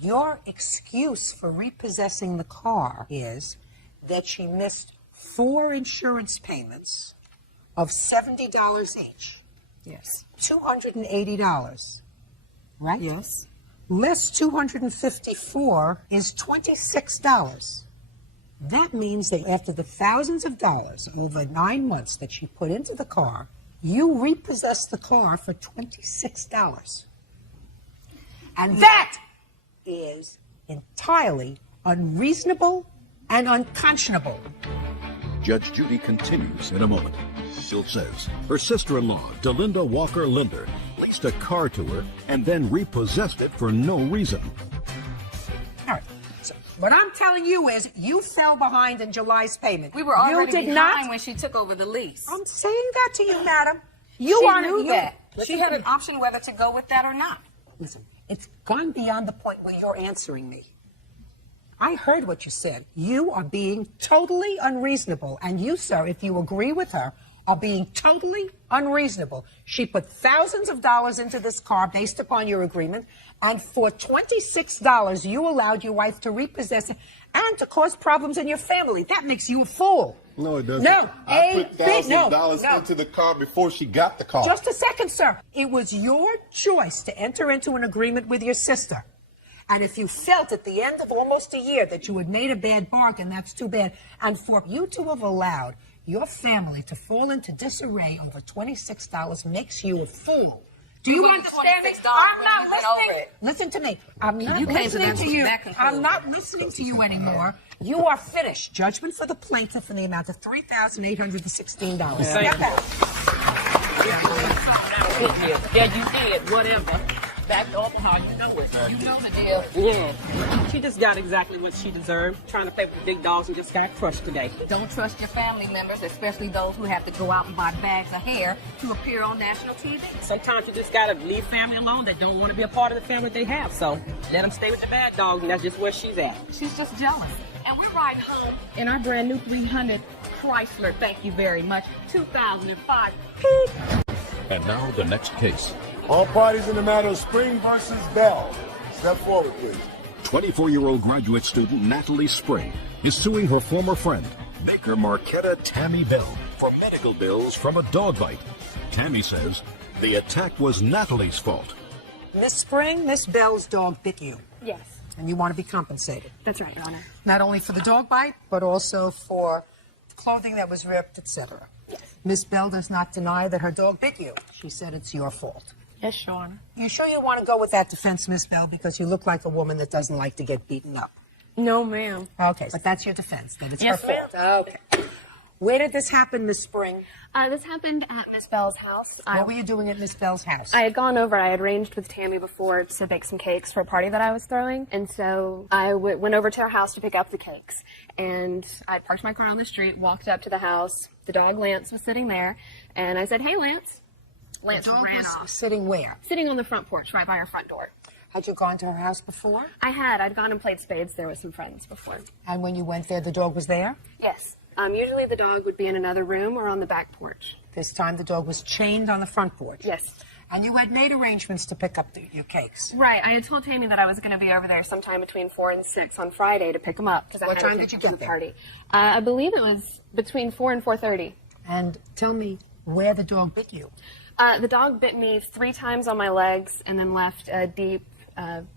Your excuse for repossessing the car is that she missed 4 insurance payments of $70 each. Yes. $280. Right? Yes. Less 254 is $26. That means that after the thousands of dollars over 9 months that she put into the car, you repossessed the car for $26. And that is entirely unreasonable and unconscionable. Judge Judy continues in a moment. She says her sister-in-law, Delinda Walker Linder, leased a car to her and then repossessed it for no reason. All right. So what I'm telling you is you fell behind in July's payment. We were already you did behind not. when she took over the lease. I'm saying that to you, madam. She aren't- knew that. Listen She had to an me. option whether to go with that or not. Listen, it's gone beyond the point where you're answering me. I heard what you said. You are being totally unreasonable. And you, sir, if you agree with her, are being totally unreasonable. She put thousands of dollars into this car based upon your agreement, and for $26, you allowed your wife to repossess it and to cause problems in your family. That makes you a fool. No, it doesn't. No. I put thousands no, of dollars no. into the car before she got the car. Just a second, sir. It was your choice to enter into an agreement with your sister. And if you felt at the end of almost a year that you had made a bad bargain, that's too bad. And for you to have allowed your family to fall into disarray over $26 makes you a fool. Do you understand me? I'm not listening. Listen to me. I'm not listening to you. I'm not listening to you anymore. You are finished. Judgment for the plaintiff in the amount of $3,816. Step out. Yeah, you did. Whatever. Back off how you know it. You know the deal. Yeah. She just got exactly what she deserved. Trying to play with the big dogs and just got crushed today. Don't trust your family members, especially those who have to go out and buy bags of hair to appear on national TV. Sometimes you just gotta leave family alone that don't want to be a part of the family they have. So let them stay with the bad dogs, and that's just where she's at. She's just jealous. And we're riding home in our brand new 300 Chrysler. Thank you very much. 2005. Beep. And now the next case. All parties in the matter of Spring versus Bell. Step forward, please. 24-year-old graduate student Natalie Spring is suing her former friend, Baker Marquetta Tammy Bell, for medical bills from a dog bite. Tammy says the attack was Natalie's fault. Miss Spring, Miss Bell's dog bit you, Yes, and you want to be compensated. that's right, Your Honor. Not only for the dog bite, but also for clothing that was ripped, etc. Yes. Miss Bell does not deny that her dog bit you. She said it's your fault. Yes, Your Honor. You sure you want to go with that defense, Miss Bell? Because you look like a woman that doesn't like to get beaten up. No, ma'am. Okay, but that's your defense, that it's Yes, her fault. Okay. Where did this happen, Miss Spring? This happened at Miss Bell's house. What were you doing at Miss Bell's house? I had gone over, I had arranged with Tammy before to bake some cakes for a party that I was throwing, and so I went over to her house to pick up the cakes. And I parked my car on the street, walked up to the house. The dog Lance was sitting there, and I said, "Hey, Lance." Lance the dog ran was off. sitting where? Sitting on the front porch, right by our front door. Had you gone to her house before? I had. I'd gone and played spades there with some friends before. And when you went there, the dog was there? Yes. Usually the dog would be in another room or on the back porch. This time the dog was chained on the front porch? Yes. And you had made arrangements to pick up your cakes? Right. I had told Tammy that I was going to be over there sometime between 4 and 6 on Friday to pick them up. What time did you get there? Party. I believe it was between 4 and 4:30. And tell me where the dog bit you. The dog bit me 3 times on my legs and then left a deep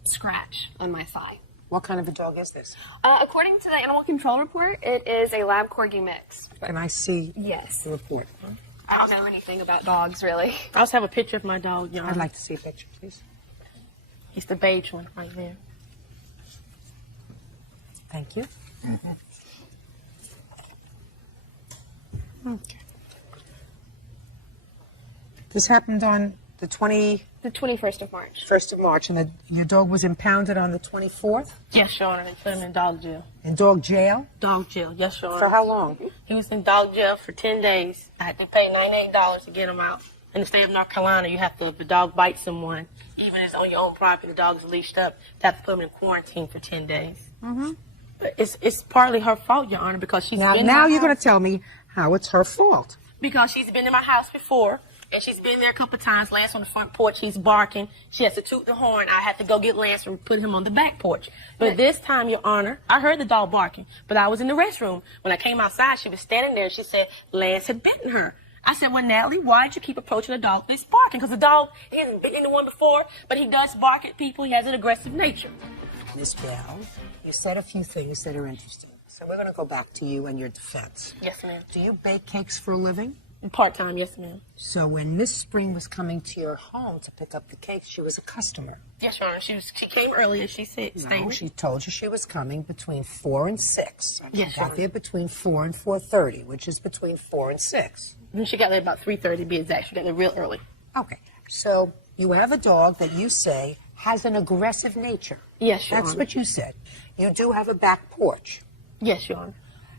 scratch on my thigh. What kind of a dog is this? According to the animal control report, it is a Lab Corgi mix. And I see Yes. the report. I don't know anything about dogs, really. I also have a picture of my dog, Your Honor. I'd like to see a picture, please. He's the beige one right there. Thank you. Okay. This happened on the 21st of March. 1st of March, and your dog was impounded on the 24th? Yes, Your Honor. They put him in dog jail. In dog jail? Dog jail, yes, Your Honor. For how long? He was in dog jail for 10 days. I had to pay $98 to get him out. In the state of North Carolina, you have to, if the dog bites someone, even if it's on your own property, the dog's leashed up, you have to put him in quarantine for 10 days. Mm-hmm. But it's partly her fault, Your Honor, because she's been Now in you're my going house. to tell me how it's her fault. Because she's been in my house before, and she's been there a couple of times. Lance on the front porch, he's barking. She has to toot the horn. I had to go get Lance and put him on the back porch. But this time, Your Honor, I heard the dog barking, but I was in the restroom. When I came outside, she was standing there, and she said Lance had bitten her. I said, well, Natalie, why'd you keep approaching the dog that's barking? Because the dog, he hasn't bitten anyone before, but he does bark at people. He has an aggressive nature. Miss Bell, you said a few things that are interesting. So we're going to go back to you and your defense. Yes, ma'am. Do you bake cakes for a living? Part-time, yes, ma'am. So when Miss Spring was coming to your home to pick up the cakes, she was a customer. Yes, Your Honor. She came early, and she said, No, she told you she was coming between 4 and 6. Yes, She Your got there between 4 and 4:30, which is between 4 and 6. And she got there about 3:30 to be exact. She got there real early. Okay. So you have a dog that you say has an aggressive nature. Yes, Your That's Honor. what you said. You do have a back porch. Yes, Your Honor.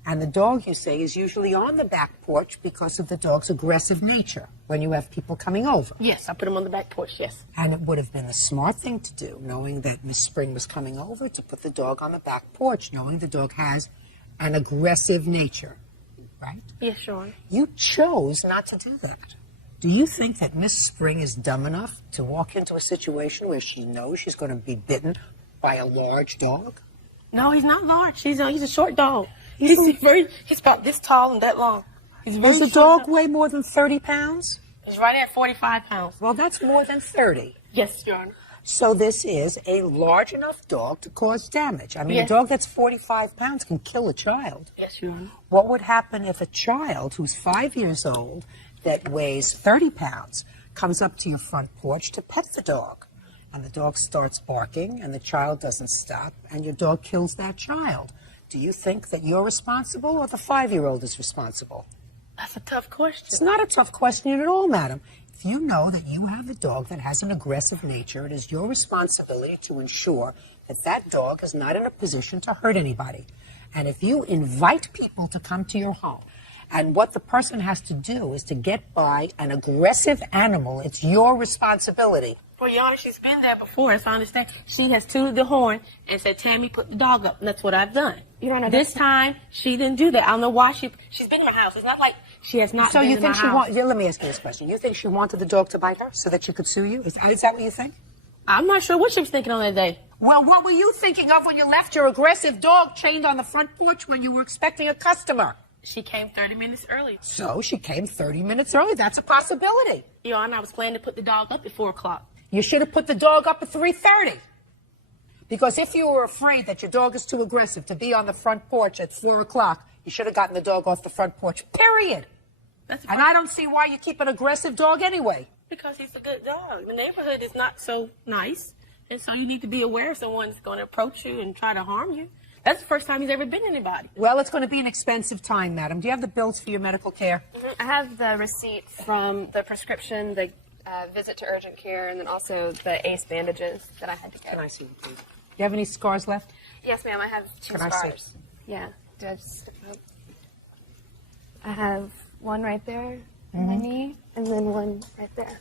And the dog, you say, is usually on the back porch because of the dog's aggressive nature when you have people coming over. Yes, I put him on the back porch, yes. And it would have been the smart thing to do, knowing that Miss Spring was coming over, to put the dog on the back porch, knowing the dog has an aggressive nature, right? Yes, Your Honor. You chose not to do that. Do you think that Miss Spring is dumb enough to walk into a situation where she knows she's going to be bitten by a large dog? No, he's not large. He's a short dog. He's about this tall and that long. Does the dog weigh more than 30 pounds? He's right at 45 pounds. Well, that's more than 30. Yes, Your Honor. So this is a large enough dog to cause damage. I mean, Yes. a dog that's 45 pounds can kill a child. Yes, Your Honor. What would happen if a child who's 5 years old that weighs 30 pounds comes up to your front porch to pet the dog? And the dog starts barking and the child doesn't stop and your dog kills that child. Do you think that you're responsible or the 5-year-old is responsible? That's a tough question. It's not a tough question at all, madam. If you know that you have a dog that has an aggressive nature, it is your responsibility to ensure that that dog is not in a position to hurt anybody. And if you invite people to come to your home, and what the person has to do is to get by an aggressive animal, it's your responsibility. Well, Your Honor, she's been there before, as I understand. She has tooted the horn and said, Tammy, put the dog up. And that's what I've done. Your Honor, this time she didn't do that. I don't know why she's been in my house. It's not like she has not So been you in think my she house. let me ask you this question. You think she wanted the dog to bite her so that she could sue you? Is that what you think? I'm not sure what she was thinking on that day. Well, what were you thinking of when you left your aggressive dog chained on the front porch when you were expecting a customer? She came 30 minutes early. So she came 30 minutes early. That's a possibility. Your Honor, I was planning to put the dog up at 4 o'clock. You should have put the dog up at 3:30. Because if you were afraid that your dog is too aggressive to be on the front porch at 4 o'clock, you should have gotten the dog off the front porch, period. And I don't see why you keep an aggressive dog anyway. Because he's a good dog. The neighborhood is not so nice. And so you need to be aware if someone's going to approach you and try to harm you. That's the first time he's ever been anybody. Well, it's going to be an expensive time, madam. Do you have the bills for your medical care? I have the receipt from the prescription, the visit to urgent care, and then also the ACE bandages that I had to get. Can I see them, please? Do you have any scars left? Yes, ma'am. I have 2 Can I scars. see? Yeah. I have one right there on my knee, and then one right there.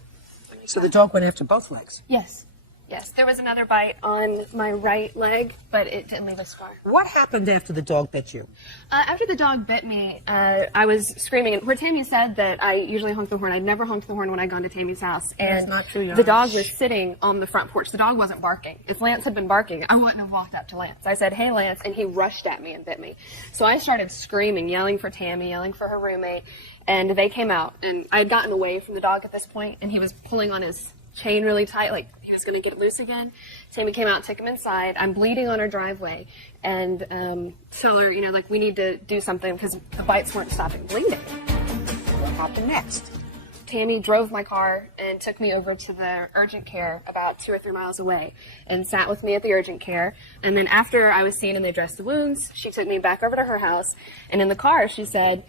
So the dog went after both legs? Yes. Yes. There was another bite on my right leg, but it didn't leave a scar. What happened after the dog bit you? After the dog bit me, I was screaming. And where Tammy said that I usually honk the horn, I'd never honked the horn when I'd gone to Tammy's house. And That's not true, Your the Honor. dog was sitting on the front porch. The dog wasn't barking. If Lance had been barking, I wouldn't have walked up to Lance. I said, "Hey, Lance," and he rushed at me and bit me. So I started screaming, yelling for Tammy, yelling for her roommate, and they came out. And I had gotten away from the dog at this point, and he was pulling on his chain really tight, like he was going to get it loose again. Tammy came out and took him inside. I'm bleeding on her driveway, and tell her, like, we need to do something because the bites weren't stopping bleeding. What happened next? Tammy drove my car and took me over to the urgent care about 2 or 3 miles away and sat with me at the urgent care. And then after I was seen and they dressed the wounds, she took me back over to her house. And in the car, she said,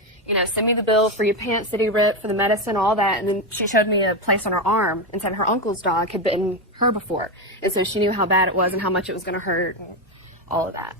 send me the bill for your pants that he ripped, for the medicine, all that. And then she showed me a place on her arm and said her uncle's dog had bitten her before. And so she knew how bad it was and how much it was going to hurt and all of that.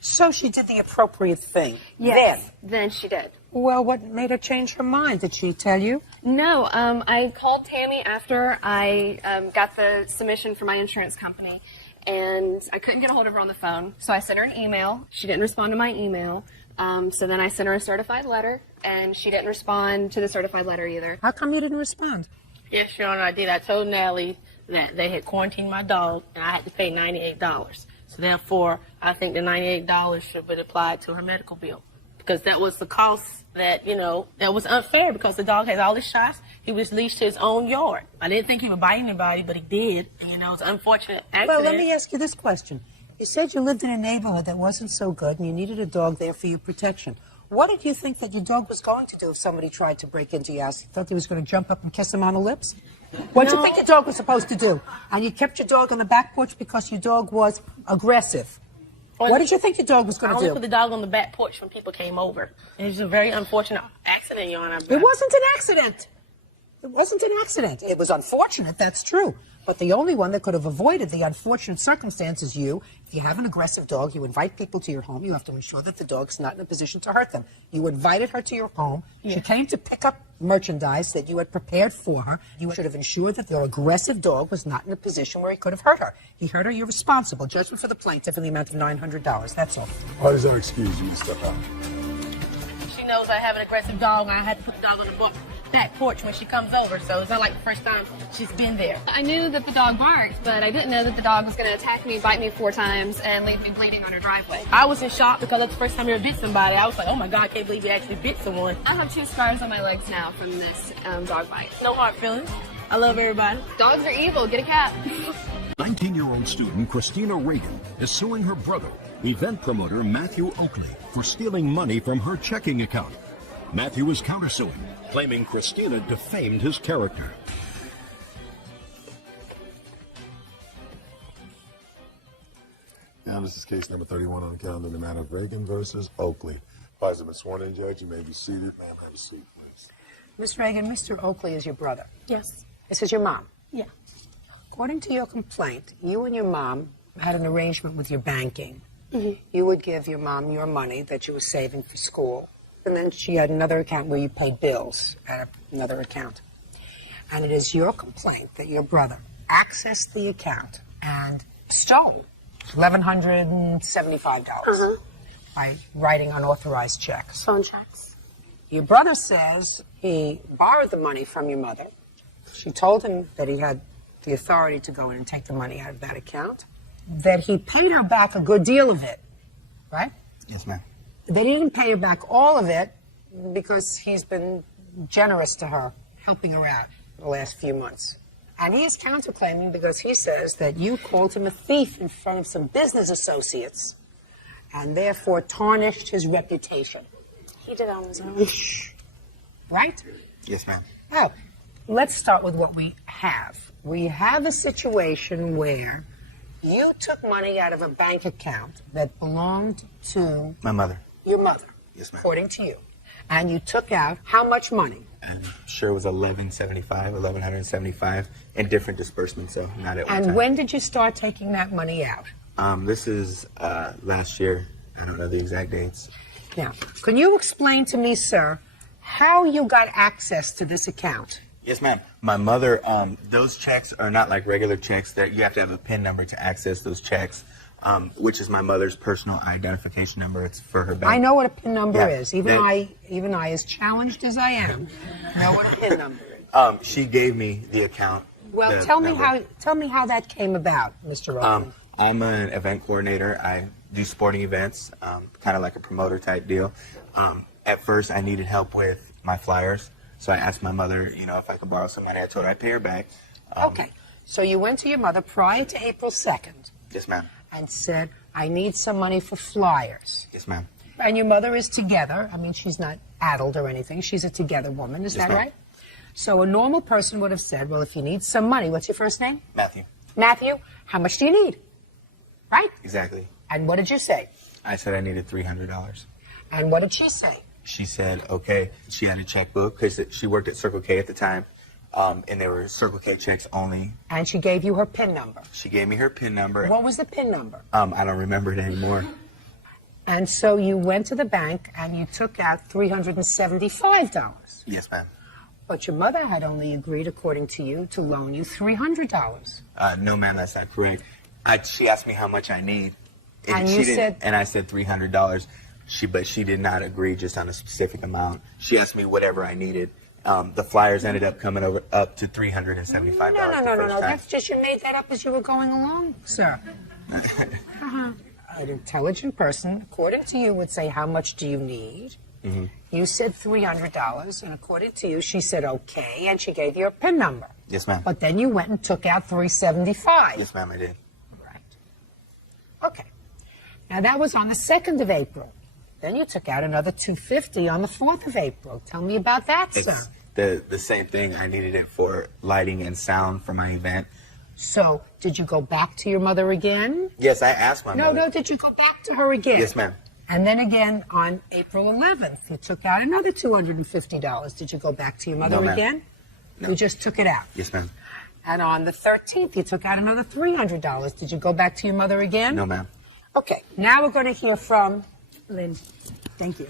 So she did the appropriate thing. Yes. Then she did. Well, what made her change her mind? Did she tell you? No. I called Tammy after I got the submission from my insurance company, and I couldn't get a hold of her on the phone. So I sent her an email. She didn't respond to my email. So then I sent her a certified letter, and she didn't respond to the certified letter either. How come you didn't respond? Yes, Your Honor, I did. I told Nellie that they had quarantined my dog, and I had to pay $98. So therefore, I think the $98 should be applied to her medical bill. Because that was the cost that, that was unfair because the dog has all his shots. He was leashed to his own yard. I didn't think he would bite anybody, but he did. It's an unfortunate accident. Well, let me ask you this question. You said you lived in a neighborhood that wasn't so good and you needed a dog there for your protection. What did you think that your dog was going to do if somebody tried to break into your house? You thought he was going to jump up and kiss him on the lips? What did you think your dog was supposed to do? And you kept your dog on the back porch because your dog was aggressive. What did you think your dog was going to do? I only put the dog on the back porch when people came over. And it was a very unfortunate accident, Your Honor. It wasn't an accident. It wasn't an accident. It was unfortunate, that's true. But the only one that could have avoided the unfortunate circumstance is you. If you have an aggressive dog, you invite people to your home. You have to ensure that the dog's not in a position to hurt them. You invited her to your home. Yeah. She came to pick up merchandise that you had prepared for her. You should have ensured that the aggressive dog was not in a position where he could have hurt her. He hurt her, you're responsible. Judgment for the plaintiff in the amount of $900. That's all. Why does that excuse you to step out? She knows I have an aggressive dog, and I had to put the dog on the back porch when she comes over, so it's not like the first time she's been there. I knew that the dog barked, but I didn't know that the dog was going to attack me, bite me 4 times, and leave me bleeding on her driveway. I was in shock because that's the first time I ever bit somebody. I was like, oh my God, I can't believe he actually bit someone. I have 2 scars on my legs now from this dog bite. No hard feelings. I love everybody. Dogs are evil. Get a cat. 19-year-old student Christina Reagan is suing her brother, event promoter Matthew Oakley, for stealing money from her checking account. Matthew is countersuing, claiming Christina defamed his character. Now, this is case number 31 on the calendar in the matter of Reagan versus Oakley. Vice been sworn in, Judge. You may be seated. Ma'am, have a seat, please. Miss Reagan, Mr. Oakley is your brother. Yes. This is your mom. Yeah. According to your complaint, you and your mom had an arrangement with your banking. Mm-hmm. You would give your mom your money that you were saving for school, and then she had another account where you paid bills at another account. And it is your complaint that your brother accessed the account and stole $1,175. by writing unauthorized checks? Phone checks. Your brother says he borrowed the money from your mother. She told him that he had the authority to go in and take the money out of that account, that he paid her back a good deal of it, right? Yes, ma'am. That he didn't pay her back all of it because he's been generous to her, helping her out the last few months. And he is counterclaiming because he says that you called him a thief in front of some business associates and therefore tarnished his reputation. He did on his own. Right? Yes, ma'am. Now, let's start with what we have. We have a situation where you took money out of a bank account that belonged to My mother. your mother, Yes, ma'am. according to you. And you took out how much money? I'm sure it was $1,175 in different disbursements, so not at one And time. when did you start taking that money out? This is last year. I don't know the exact dates. Now, can you explain to me, sir, how you got access to this account? Yes, ma'am. My mother, those checks are not like regular checks. That you have to have a PIN number to access those checks, which is my mother's personal identification number. It's for her bank. I know what a PIN number Yeah, is. Even I, as challenged as I am, know what a PIN number is. She gave me the account. Well, the tell number. me how that came about, Mr. Rowan. I'm an event coordinator. I do sporting events, kind of like a promoter type deal. At first, I needed help with my flyers, so I asked my mother, if I could borrow some money. I told her I'd pay her back. Okay, so you went to your mother prior to April 2nd Yes, ma'am. and said, I need some money for flyers. Yes, ma'am. And your mother is together. I mean, she's not addled or anything. She's a together woman. Is Yes, that ma'am. right? So a normal person would have said, well, if you need some money, what's your first name? Matthew. Matthew, how much do you need? Right? Exactly. And what did you say? I said I needed $300. And what did she say? She said, okay. She had a checkbook because she worked at Circle K at the time, and they were Circle K checks only. And she gave you her PIN number. She gave me her PIN number. What was the PIN number? I don't remember it anymore. And so you went to the bank and you took out $375. Yes, ma'am. But your mother had only agreed, according to you, to loan you $300. No, ma'am, that's not correct. She asked me how much I need, And she you didn't- said- and I said $300. But she did not agree just on a specific amount. She asked me whatever I needed. The flyers ended up coming up to $375. No. the first time. That's just, you made that up as you were going along, sir. An intelligent person, according to you, would say, how much do you need? Mm-hmm. You said $300, and according to you, she said okay, and she gave you a PIN number. Yes, ma'am. But then you went and took out $375. Yes, ma'am, I did. Right. Okay. Now that was on the 2nd of April. Then you took out another $250 on the 4th of April. Tell me about that, sir. It's the same thing. I needed it for lighting and sound for my event. So, did you go back to your mother again? Yes, I asked my mother. No, did you go back to her again? Yes, ma'am. And then again on April 11th, you took out another $250. Did you go back to your mother No, ma'am. again? No. You just took it out. Yes, ma'am. And on the 13th, you took out another $300. Did you go back to your mother again? No, ma'am. Okay, now we're going to hear from Lynn. Thank you.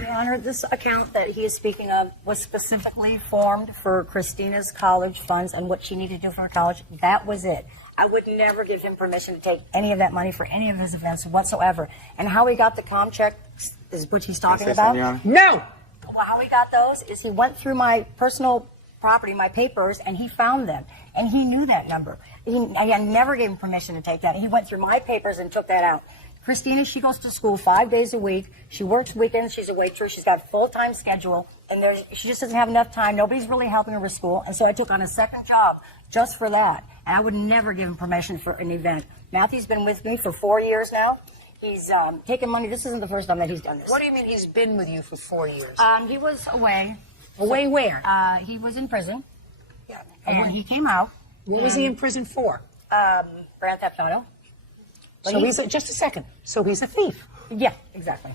Your Honor, this account that he is speaking of was specifically formed for Christina's college funds and what she needed to do for her college. That was it. I would never give him permission to take any of that money for any of his events whatsoever. And how he got the comm checks is what he's talking about. No! Well, how he got those is he went through my personal property, my papers, and he found them. And he knew that number. I never gave him permission to take that. He went through my papers and took that out. Christina, she goes to school 5 days a week. She works weekends. She's a waitress. She's got a full-time schedule. And she just doesn't have enough time. Nobody's really helping her with school. And so I took on a second job just for that. And I would never give him permission for an event. Matthew's been with me for 4 years now. He's taken money. This isn't the first time that he's done this. What do you mean he's been with you for 4 years? He was away. Away where? He was in prison. Yeah. And when he came out. What was he in prison for? Grand Theft Auto. So just a second. So he's a thief. Yeah, exactly.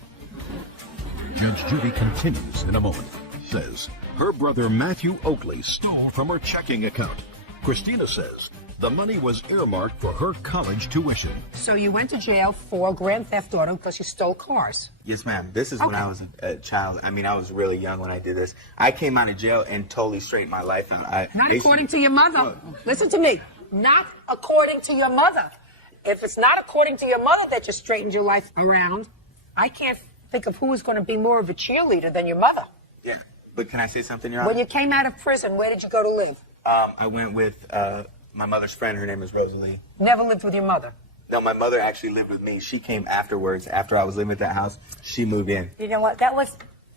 Judge Judy continues in a moment. Says her brother Matthew Oakley stole from her checking account. Christina says the money was earmarked for her college tuition. So you went to jail for Grand Theft Auto because you stole cars. Yes, ma'am. This is when I was a child. I mean, I was really young when I did this. I came out of jail and totally straightened my life out. Not according to your mother. Listen to me. Not according to your mother. If it's not according to your mother that you straightened your life around, I can't think of who was going to be more of a cheerleader than your mother. Yeah, but can I say something, Your Honor? When you came out of prison, where did you go to live? I went with my mother's friend. Her name is Rosalie. Never lived with your mother? No, my mother actually lived with me. She came afterwards. After I was living at that house, she moved in. You know what?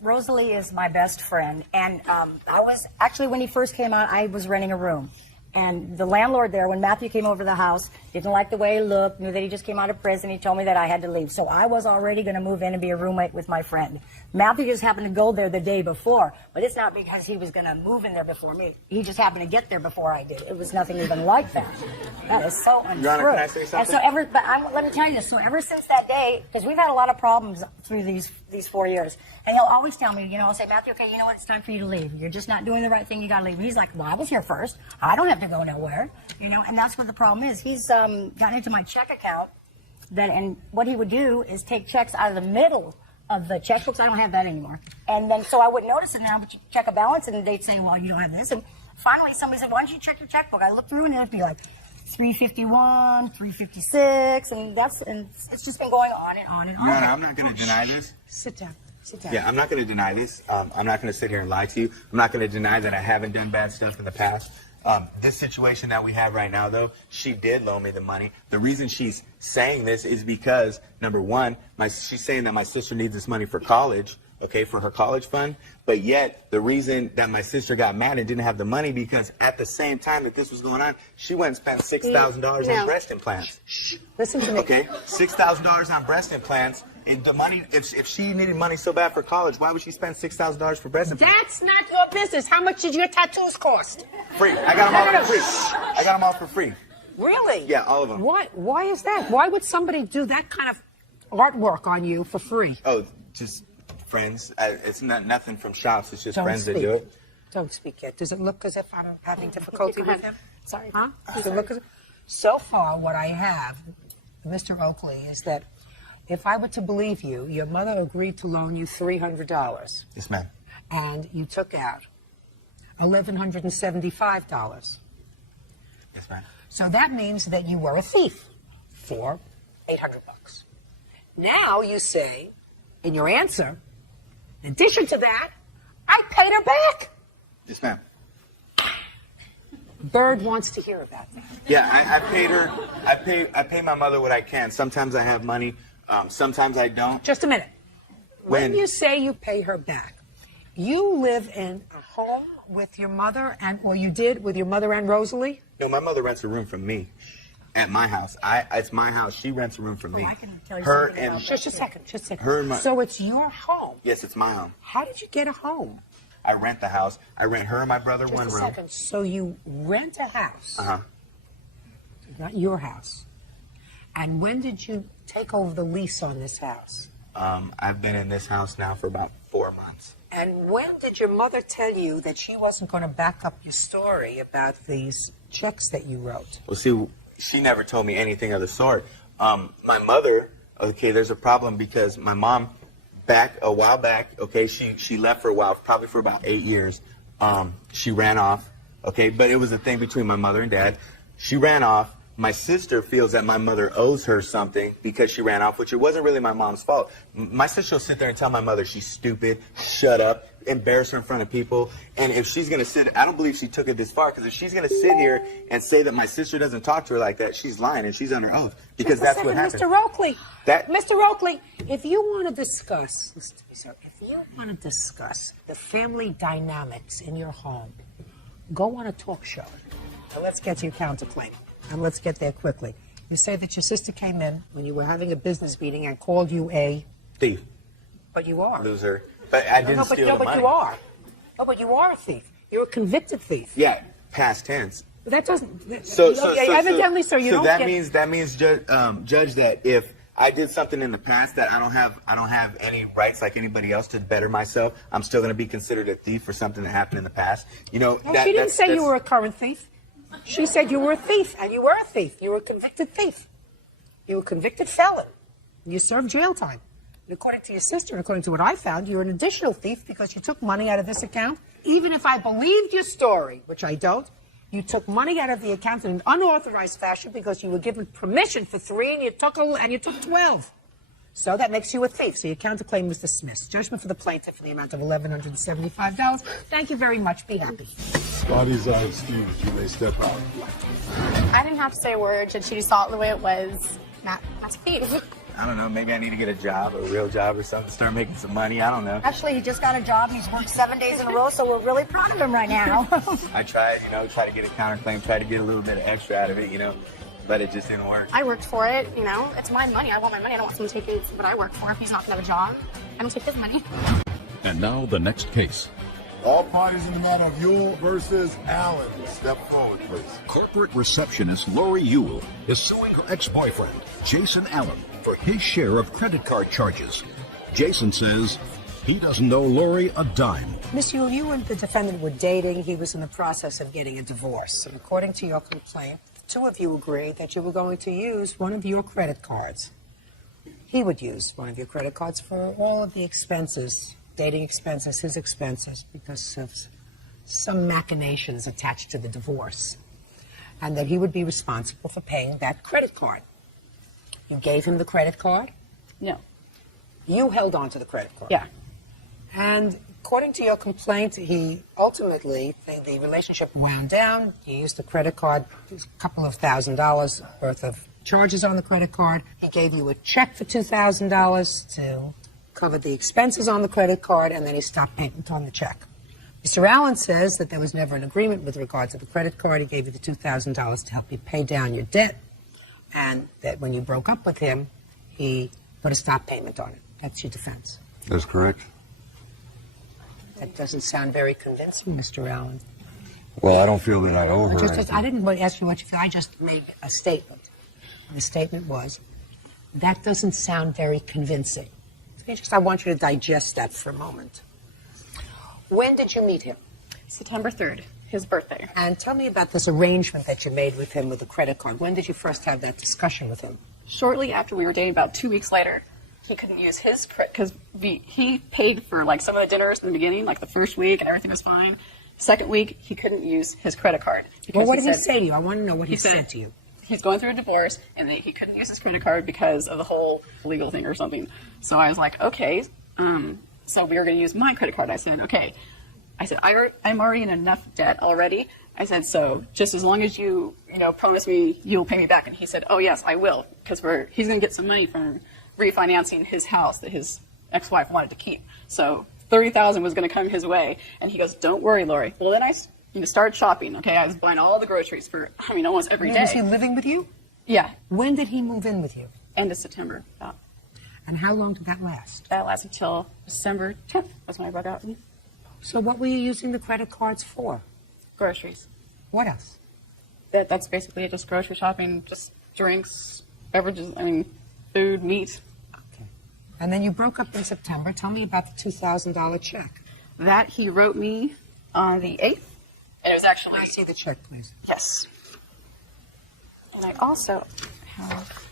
Rosalie is my best friend. And I was, actually, when he first came out, I was renting a room. And the landlord there, when Matthew came over to the house, didn't like the way he looked, knew that he just came out of prison. He told me that I had to leave. So I was already going to move in and be a roommate with my friend. Matthew just happened to go there the day before, but it's not because he was going to move in there before me. He just happened to get there before I did. It was nothing even like that. That is so untrue. Your Honor, can I say something? And so let me tell you this. So ever since that day, because we've had a lot of problems through these 4 years, and he'll always tell me, I'll say, Matthew, okay, you know what? It's time for you to leave. You're just not doing the right thing. You got to leave. He's like, well, I was here first. I don't have to go nowhere. And that's what the problem is. He's gotten into my check account, and what he would do is take checks out of the middle of the checkbooks. I don't have that anymore. And then so I wouldn't notice it now, but you check a balance, and they'd say, well, you don't have this. And finally, somebody said, why don't you check your checkbook? I looked through, and it'd be like 351, 356, and it's just been going on and on and on. Your Honor, I'm not going to deny this. Sit down. Sit down. Yeah, I'm not going to deny this. I'm not going to sit here and lie to you. I'm not going to deny that I haven't done bad stuff in the past. This situation that we have right now, though, she did loan me the money. The reason she's saying this is because, number one, she's saying that my sister needs this money for college, okay, for her college fund. But yet, the reason that my sister got mad and didn't have the money, because at the same time that this was going on, she went and spent $6,000 on breast implants. Listen to me. Okay, $6,000 on breast implants. And the money, if she needed money so bad for college, why would she spend $6,000 for breast implants? That's not your business. How much did your tattoos cost? Free. I got them all for free. I got them all for free. Really? Yeah, all of them. Why is that? Why would somebody do that kind of artwork on you for free? Oh, just friends. It's nothing from shops. It's just Don't friends speak. that do it. Don't speak yet. Does it look as if I'm having difficulty with him? Sorry. Huh? Does it look as if... So far, what I have, Mr. Oakley, is that if I were to believe you, your mother agreed to loan you $300. Yes, ma'am. And you took out $1,175. Yes, ma'am. So that means that you were a thief for $800. Now you say, in your answer, in addition to that, I paid her back. Yes, ma'am. Bird wants to hear about that. Yeah, I paid her. I pay my mother what I can. Sometimes I have money. Sometimes I don't. Just a minute. When you say you pay her back, you live in a home with your mother, or you did with your mother and Rosalie? No, my mother rents a room from me at my house. It's my house. She rents a room from me. I can tell you Her something and about Just a second. So it's your home. Yes, it's my home. How did you get a home? I rent the house. I rent her and my brother Just one a room. second. So you rent a house. Uh-huh. Not your house. And when did you take over the lease on this house? I've been in this house now for about 4 months. And when did your mother tell you that she wasn't going to back up your story about these checks that you wrote? Well, see, she never told me anything of the sort. My mother, okay, there's a problem because my mom, a while back, okay, she left for a while, probably for about 8 years. She ran off, okay, but it was a thing between my mother and dad. She ran off. My sister feels that my mother owes her something because she ran off, which it wasn't really my mom's fault. My sister will sit there and tell my mother she's stupid, shut up, embarrass her in front of people. And if she's going to sit, I don't believe she took it this far, because if she's going to sit here and say that my sister doesn't talk to her like that, she's lying and she's under oath, because that's what happened. Mr. Oakley, Mr. Oakley, if you want to discuss, listen to me, sir, if you want to discuss the family dynamics in your home, go on a talk show. Now let's get to your counterclaim. And let's get there quickly. You say that your sister came in when you were having a business meeting and called you a... thief. But you are. Loser. But I didn't steal the money. But you are. No, but you are a thief. You're a convicted thief. Yeah, past tense. But that doesn't... Evidently, so you so don't that get... means, Judge, that if I did something in the past that I don't have any rights like anybody else to better myself, I'm still going to be considered a thief for something that happened in the past. You know, No, she didn't say you were a current thief. She said you were a thief, and you were a thief. You were a convicted thief. You were a convicted felon. You served jail time. And according to your sister, and according to what I found, you're an additional thief because you took money out of this account. Even if I believed your story, which I don't, you took money out of the account in an unauthorized fashion because you were given permission for 3, and you took 12. So that makes you a thief. So your counterclaim was dismissed. Judgment for the plaintiff in the amount of $1,175. Thank you very much. Be happy. Bodies are excused. You may step out. I didn't have to say a word. Judge Judy saw it the way it was. Not a thief. I don't know, maybe I need to get a job, a real job or something, start making some money. I don't know. Actually, he just got a job. He's worked 7 days in a row, so we're really proud of him right now. I tried, try to get a counterclaim, try to get a little bit of extra out of it, but it just didn't work. I worked for it, It's my money. I want my money. I don't want someone taking what I work for. If he's not going to have a job, I don't take his money. And now the next case. All parties in the matter of Yule versus Allen. Step forward, please. Corporate receptionist Lori Yule is suing her ex-boyfriend, Jason Allen, for his share of credit card charges. Jason says he doesn't owe Lori a dime. Miss Yule, you and the defendant were dating. He was in the process of getting a divorce. And according to your complaint, the two of you agreed that you were going to use one of your credit cards. He would use one of your credit cards for all of the expenses, dating expenses, his expenses, because of some machinations attached to the divorce. And that he would be responsible for paying that credit card. You gave him the credit card? No. You held on to the credit card? Yeah. And according to your complaint, he ultimately, the relationship wound down. He used the credit card, a couple of $1,000s worth of charges on the credit card. He gave you a check for $2,000 to cover the expenses on the credit card, and then he stopped payment on the check. Mr. Allen says that there was never an agreement with regard to the credit card. He gave you the $2,000 to help you pay down your debt, and that when you broke up with him, he put a stop payment on it. That's your defense. That's correct. That doesn't sound very convincing, Mr. Allen. Well, I don't feel that I owe her. I didn't want to ask you what you feel. I just made a statement. And the statement was, that doesn't sound very convincing. I want you to digest that for a moment. When did you meet him? September 3rd, his birthday. And tell me about this arrangement that you made with him with the credit card. When did you first have that discussion with him? Shortly after we were dating, about 2 weeks later, he couldn't use his credit because he paid for like some of the dinners in the beginning, like the first week, and everything was fine. Second week, he couldn't use his credit card. Well, what did he say to you? I want to know what he said to you. He's going through a divorce, and he couldn't use his credit card because of the whole legal thing or something. So I was like, okay, so we were going to use my credit card. I said, okay. I said, I'm already in enough debt already. I said, so just as long as you promise me you'll pay me back. And he said, oh, yes, I will, because he's going to get some money from refinancing his house that his ex-wife wanted to keep. So $30,000 was going to come his way. And he goes, don't worry, Lori. Well, then I started shopping, okay? I was buying all the groceries for, almost every day. Was he living with you? Yeah. When did he move in with you? End of September. And how long did that last? That lasted until December 10th. That's when I broke out. So what were you using the credit cards for? Groceries. What else? That's basically it, just grocery shopping, just drinks, beverages, food, meat. Okay. And then you broke up in September. Tell me about the $2,000 check. That he wrote me on the 8th. And it was actually... Can I see the check, please? Yes. And I also have...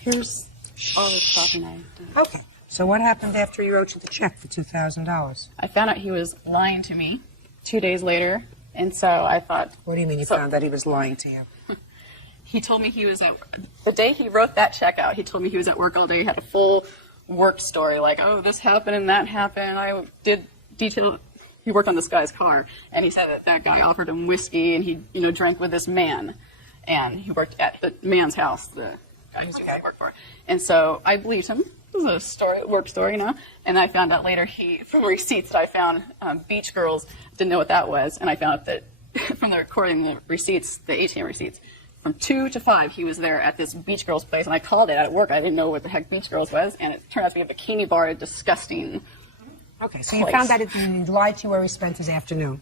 Here's all the shopping I did. Okay. So what happened after he wrote you the check for $2,000? I found out he was lying to me 2 days later, and so I thought... What do you mean you found out he was lying to you? He told me he was at... The day he wrote that check out, he told me he was at work all day. He had a full work story, like, oh, this happened and that happened. I did detail... He worked on this guy's car, and he said that guy offered him whiskey, and he, drank with this man. And he worked at the man's house, the guy who's doing work for. And so I believed him. It was a story, work story, And I found out later from receipts that I found, Beach Girls didn't know what that was. And I found out that from the recording, the receipts, the ATM receipts, from 2 to 5, he was there at this Beach Girls place. And I called it at work. I didn't know what the heck Beach Girls was. And it turned out to be a bikini bar, a disgusting Okay, so you found out he lied to you where he spent his afternoon.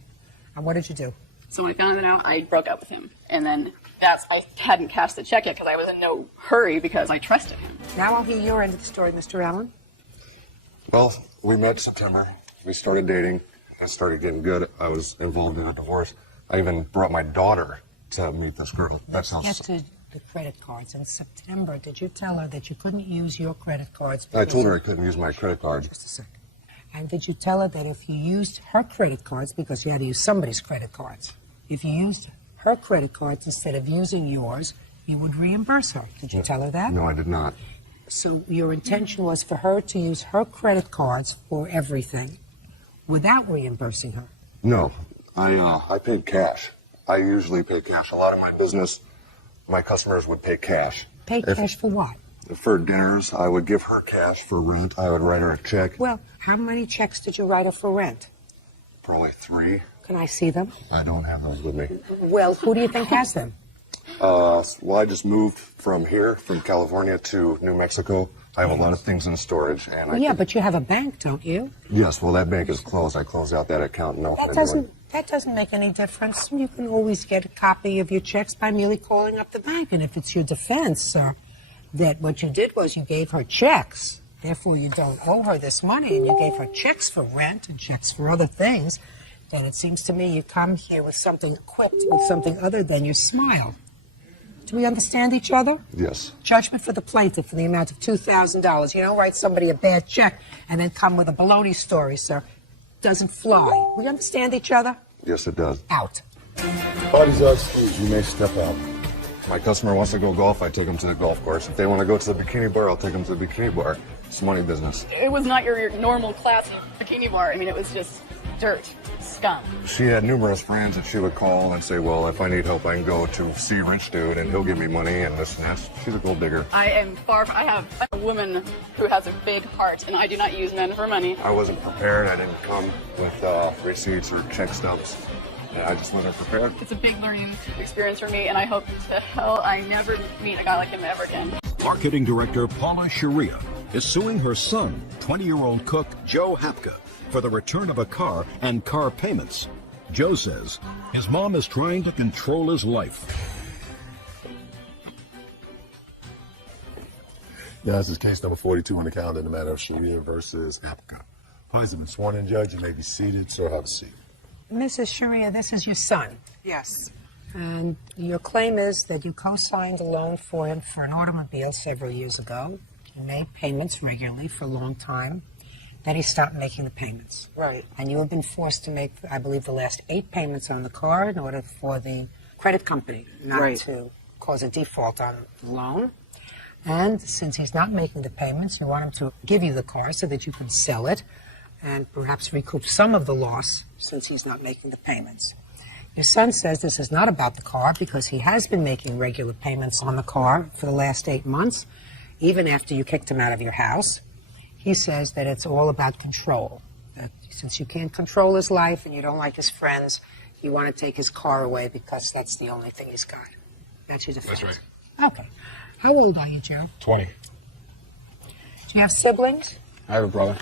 And what did you do? So when I found that out, I broke up with him. And then I hadn't cashed the check yet because I was in no hurry because I trusted him. Now I'll hear your end of the story, Mr. Allen. Well, we met in September. We started dating. It started getting good. I was involved in a divorce. I even brought my daughter to meet this girl. That sounds... Get to the credit cards. In September, did you tell her that you couldn't use your credit cards? I told her I couldn't use my credit cards. Just a second. And did you tell her that if you used her credit cards, because you had to use somebody's credit cards, if you used her credit cards instead of using yours, you would reimburse her. Did you tell her that? No, I did not. So your intention was for her to use her credit cards for everything without reimbursing her? No, I paid cash. I usually pay cash. A lot of my business, my customers would pay cash. Pay cash for what? For dinners, I would give her cash. For rent, I would write her a check. Well, how many checks did you write her for rent? Probably 3. Can I see them? I don't have those with me. Well, who do you think has them? Well, I just moved from here, from California to New Mexico. I have a lot of things in storage, and But you have a bank, don't you? Yes, well, that bank is closed. I closed out that account. No, That doesn't make any difference. You can always get a copy of your checks by merely calling up the bank. And if it's your defense that what you did was you gave her checks, therefore you don't owe her this money, and you gave her checks for rent and checks for other things, then it seems to me you come here with something equipped with something other than your smile. Do we understand each other? Yes. Judgment for the plaintiff for the amount of $2,000. You don't write somebody a bad check and then come with a baloney story, sir. Doesn't fly. We understand each other? Yes, it does. Out. Party's upstairs. You may step out. My customer wants to go golf, I take them to the golf course. If they want to go to the bikini bar, I'll take them to the bikini bar. It's money business. It was not your normal class bikini bar. I mean, it was just dirt, scum. She had numerous friends that she would call and say, well, if I need help, I can go to see Rich Dude and he'll give me money and this and that. She's a gold digger. I have a woman who has a big heart, and I do not use men for money. I wasn't prepared. I didn't come with receipts or check stubs. I just wasn't prepared. It's a big learning experience for me, and I hope to hell I never meet a guy like him ever again. Marketing director Paula Sharia is suing her son, 20-year-old cook Joe Hapka, for the return of a car and car payments. Joe says his mom is trying to control his life. Yeah, this is case number 42 on the calendar in the matter of Sharia versus Hapka. Parties have been sworn in, Judge. You may be seated, so have a seat. Mrs. Sharia, this is your son. Yes. And your claim is that you co-signed a loan for him for an automobile several years ago. He made payments regularly for a long time. Then he stopped making the payments. Right. And you have been forced to make, I believe, the last 8 payments on the car in order for the credit company not to cause a default on the loan. And since he's not making the payments, you want him to give you the car so that you can sell it and perhaps recoup some of the loss since he's not making the payments. Your son says this is not about the car because he has been making regular payments on the car for the last 8 months, even after you kicked him out of your house. He says that it's all about control. That since you can't control his life and you don't like his friends, you want to take his car away because that's the only thing he's got. That's your defense. That's right. Okay. How old are you, Joe? 20. Do you have siblings? I have a brother.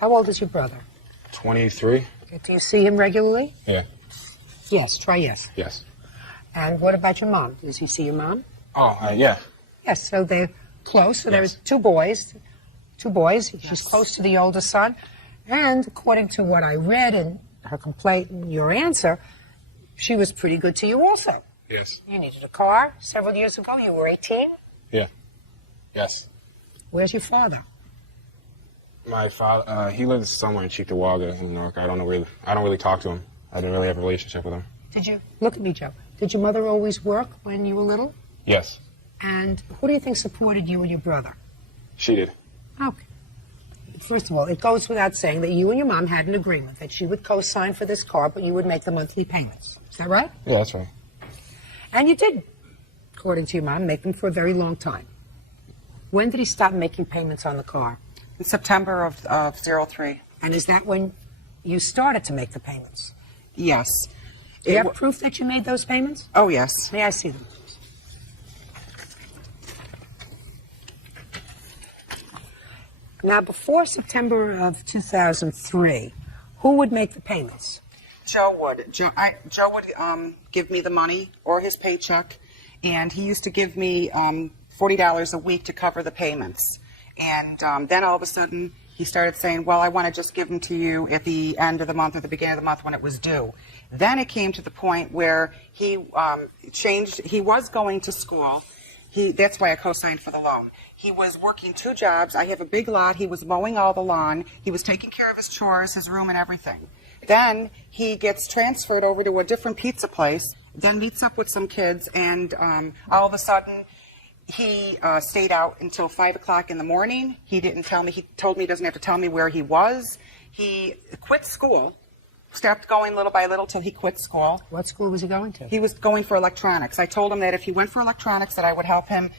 How old is your brother? 23. Okay. Do you see him regularly? Yeah. Yes. Try yes. Yes. And what about your mom? Does he see your mom? Oh, yeah. Yes. So they're close. So there's two boys. She's close to the older son. And according to what I read in her complaint and your answer, she was pretty good to you also. Yes. You needed a car several years ago. You were 18. Yeah. Yes. Where's your father? My father, he lives somewhere in Cheektowaga in New York. I don't really talk to him. I didn't really have a relationship with him. Did you look at me, Joe? Did your mother always work when you were little? Yes. And who do you think supported you and your brother? She did. Okay. First of all, it goes without saying that you and your mom had an agreement that she would co-sign for this car, but you would make the monthly payments. Is that right? Yeah, that's right. And you did, according to your mom, make them for a very long time. When did he stop making payments on the car? In September of 03. And is that when you started to make the payments? Yes. Do you have proof that you made those payments? Oh, yes. May I see them? Now, before September of 2003, who would make the payments? Joe would. Joe would give me the money or his paycheck, and he used to give me $40 a week to cover the payments. And then all of a sudden, he started saying, well, I want to just give them to you at the end of the month or the beginning of the month when it was due. Then it came to the point where he changed. He was going to school. That's why I co-signed for the loan. He was working 2 jobs. I have a big lot. He was mowing all the lawn. He was taking care of his chores, his room, and everything. Then he gets transferred over to a different pizza place. then meets up with some kids, and all of a sudden, he stayed out until 5 o'clock in the morning. He didn't tell me. He told me he doesn't have to tell me where he was. He quit school, stopped going little by little till he quit school. What school was he going to? He was going for electronics. I told him that if he went for electronics, that I would help him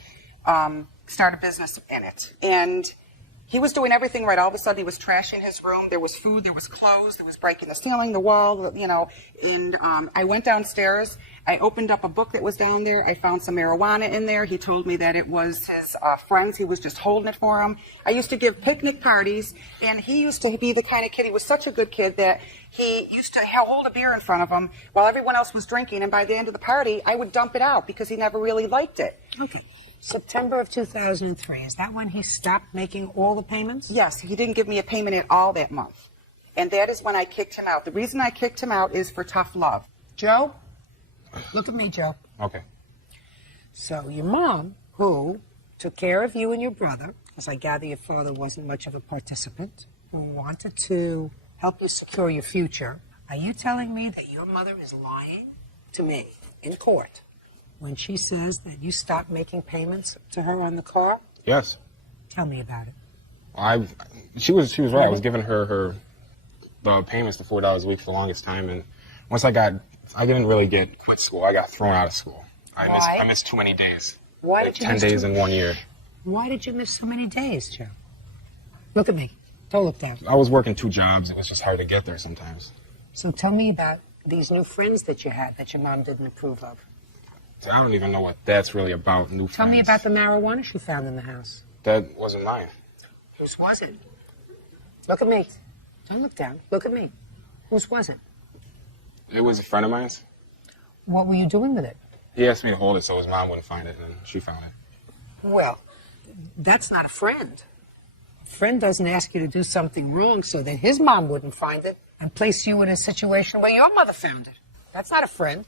start a business in it. And he was doing everything right. All of a sudden, he was trashing his room. There was food, there was clothes, there was breaking the ceiling, the wall, you know. And I went downstairs. I opened up a book that was down there. I found some marijuana in there. He told me that it was his friends. He was just holding it for them. I used to give picnic parties, and he used to be the kind of kid, he was such a good kid that he used to hold a beer in front of him while everyone else was drinking, and by the end of the party, I would dump it out because he never really liked it. Okay. September of 2003, is that when he stopped making all the payments? Yes, he didn't give me a payment at all that month. And that is when I kicked him out. The reason I kicked him out is for tough love. Joe? Look at me, Joe. Okay. So your mom, who took care of you and your brother, as I gather your father wasn't much of a participant, who wanted to help you secure your future, are you telling me that your mother is lying to me in court when she says that you stopped making payments to her on the car? Yes. Tell me about it. She was right. I was giving her the payments to $4 a week for the longest time, and once I didn't really quit school. I got thrown out of school. I missed too many days. Why like did you 10 miss days in 1 year. Why did you miss so many days, Joe? Look at me. Don't look down. I was working 2 jobs. It was just hard to get there sometimes. So tell me about these new friends that you had that your mom didn't approve of. I don't even know what that's really about, new friends. Tell me about the marijuana she found in the house. That wasn't mine. Whose was it? Look at me. Don't look down. Look at me. Whose was it? It was a friend of mine's. What were you doing with it? He asked me to hold it so his mom wouldn't find it, and she found it. Well, that's not a friend. A friend doesn't ask you to do something wrong so that his mom wouldn't find it and place you in a situation where your mother found it. That's not a friend.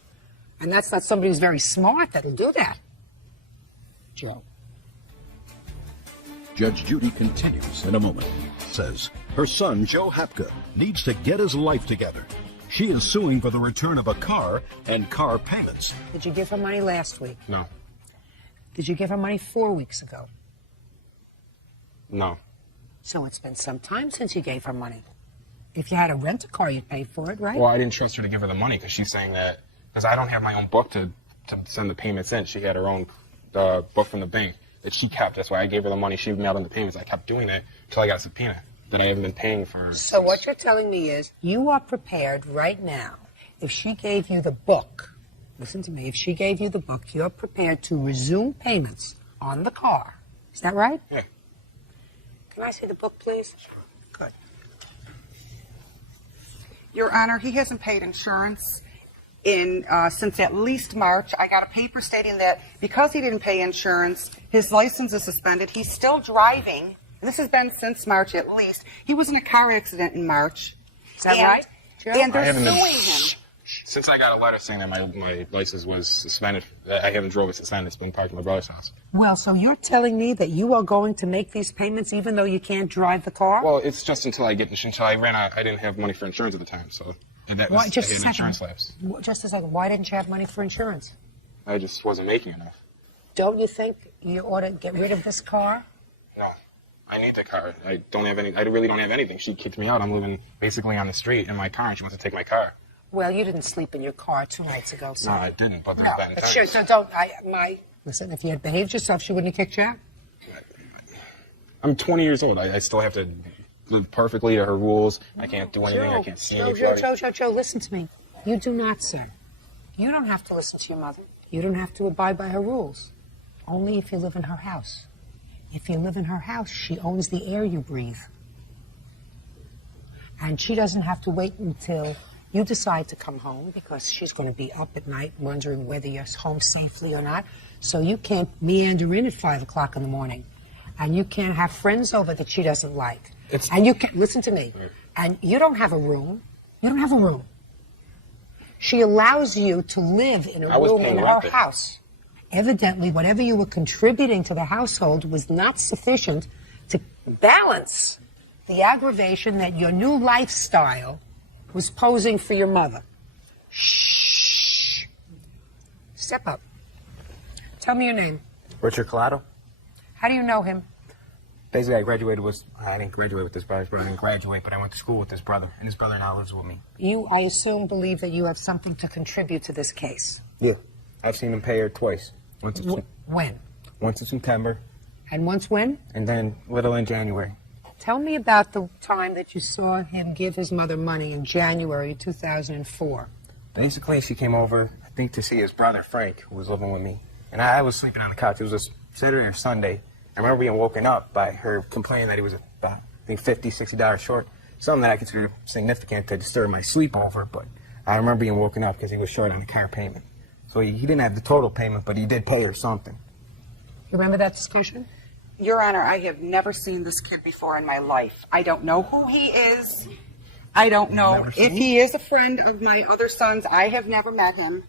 And that's not somebody who's very smart that'll do that. Joe. Judge Judy continues in a moment. Says her son, Joe Hapka, needs to get his life together. She is suing for the return of a car and car payments. Did you give her money last week? No. Did you give her money 4 weeks ago? No. So it's been some time since you gave her money. If you had to rent a car, you'd pay for it, right? Well, I didn't trust her to give her the money because she's saying that, because I don't have my own book to send the payments in. She had her own book from the bank that she kept. That's why I gave her the money. She mailed in the payments. I kept doing it until I got a subpoena that I haven't been paying for. So what you're telling me is you are prepared right now, if she gave you the book, listen to me, if she gave you the book, you're prepared to resume payments on the car. Is that right? Yeah. Can I see the book, please? Good. Your Honor, he hasn't paid insurance since at least March. I got a paper stating that because he didn't pay insurance, his license is suspended. He's still driving. And this has been since March at least. He was in a car accident in March. Is that right, Joe? And they're suing him. Since I got a letter saying that my license was suspended, I haven't drove it since then. It's been parked in my brother's house. Well, so you're telling me that you are going to make these payments even though you can't drive the car? Well, it's just until I ran out. I didn't have money for insurance at the time, so and that was Just I a had second. insurance lapse. Just a second. Why didn't you have money for insurance? I just wasn't making enough. Don't you think you ought to get rid of this car? No, I need the car. I really don't have anything. She kicked me out. I'm living basically on the street in my car, and she wants to take my car. Well, you didn't sleep in your car 2 nights ago, so. No, I didn't, but there's No, been but times. sure, so don't, listen, if you had behaved yourself, she wouldn't have kicked you out? I'm 20 years old. I still have to live perfectly to her rules. I can't do anything. I can't see anybody. Joe, listen to me. You do not, sir. You don't have to listen to your mother. You don't have to abide by her rules. Only if you live in her house. If you live in her house, she owns the air you breathe. And she doesn't have to wait until you decide to come home because she's going to be up at night wondering whether you're home safely or not. So you can't meander in at 5 o'clock in the morning. And you can't have friends over that she doesn't like. And you can't, listen to me, and you don't have a room. You don't have a room. She allows you to live in a room in her house. Evidently, whatever you were contributing to the household was not sufficient to balance the aggravation that your new lifestyle was posing for your mother. Shh. Step up. Tell me your name. Richard Collado. How do you know him? Basically, I didn't graduate with his brother. I didn't graduate, but I went to school with his brother, and his brother now lives with me. You, I assume, believe that you have something to contribute to this case. Yeah. I've seen him pay her twice. When? Once in September, And once when? and then little in January. Tell me about the time that you saw him give his mother money in January 2004. Basically, she came over, I think, to see his brother, Frank, who was living with me. And I was sleeping on the couch. It was a Saturday or Sunday. I remember being woken up by her complaining that he was about, I think, $50, $60 short. Something that I consider significant to disturb my sleep over, but I remember being woken up because he was short on the car payment. So he didn't have the total payment, but he did pay her something. You remember that discussion? Your Honor, I have never seen this kid before in my life. I don't know who he is. I don't know if he is a friend of my other sons. I have never met him.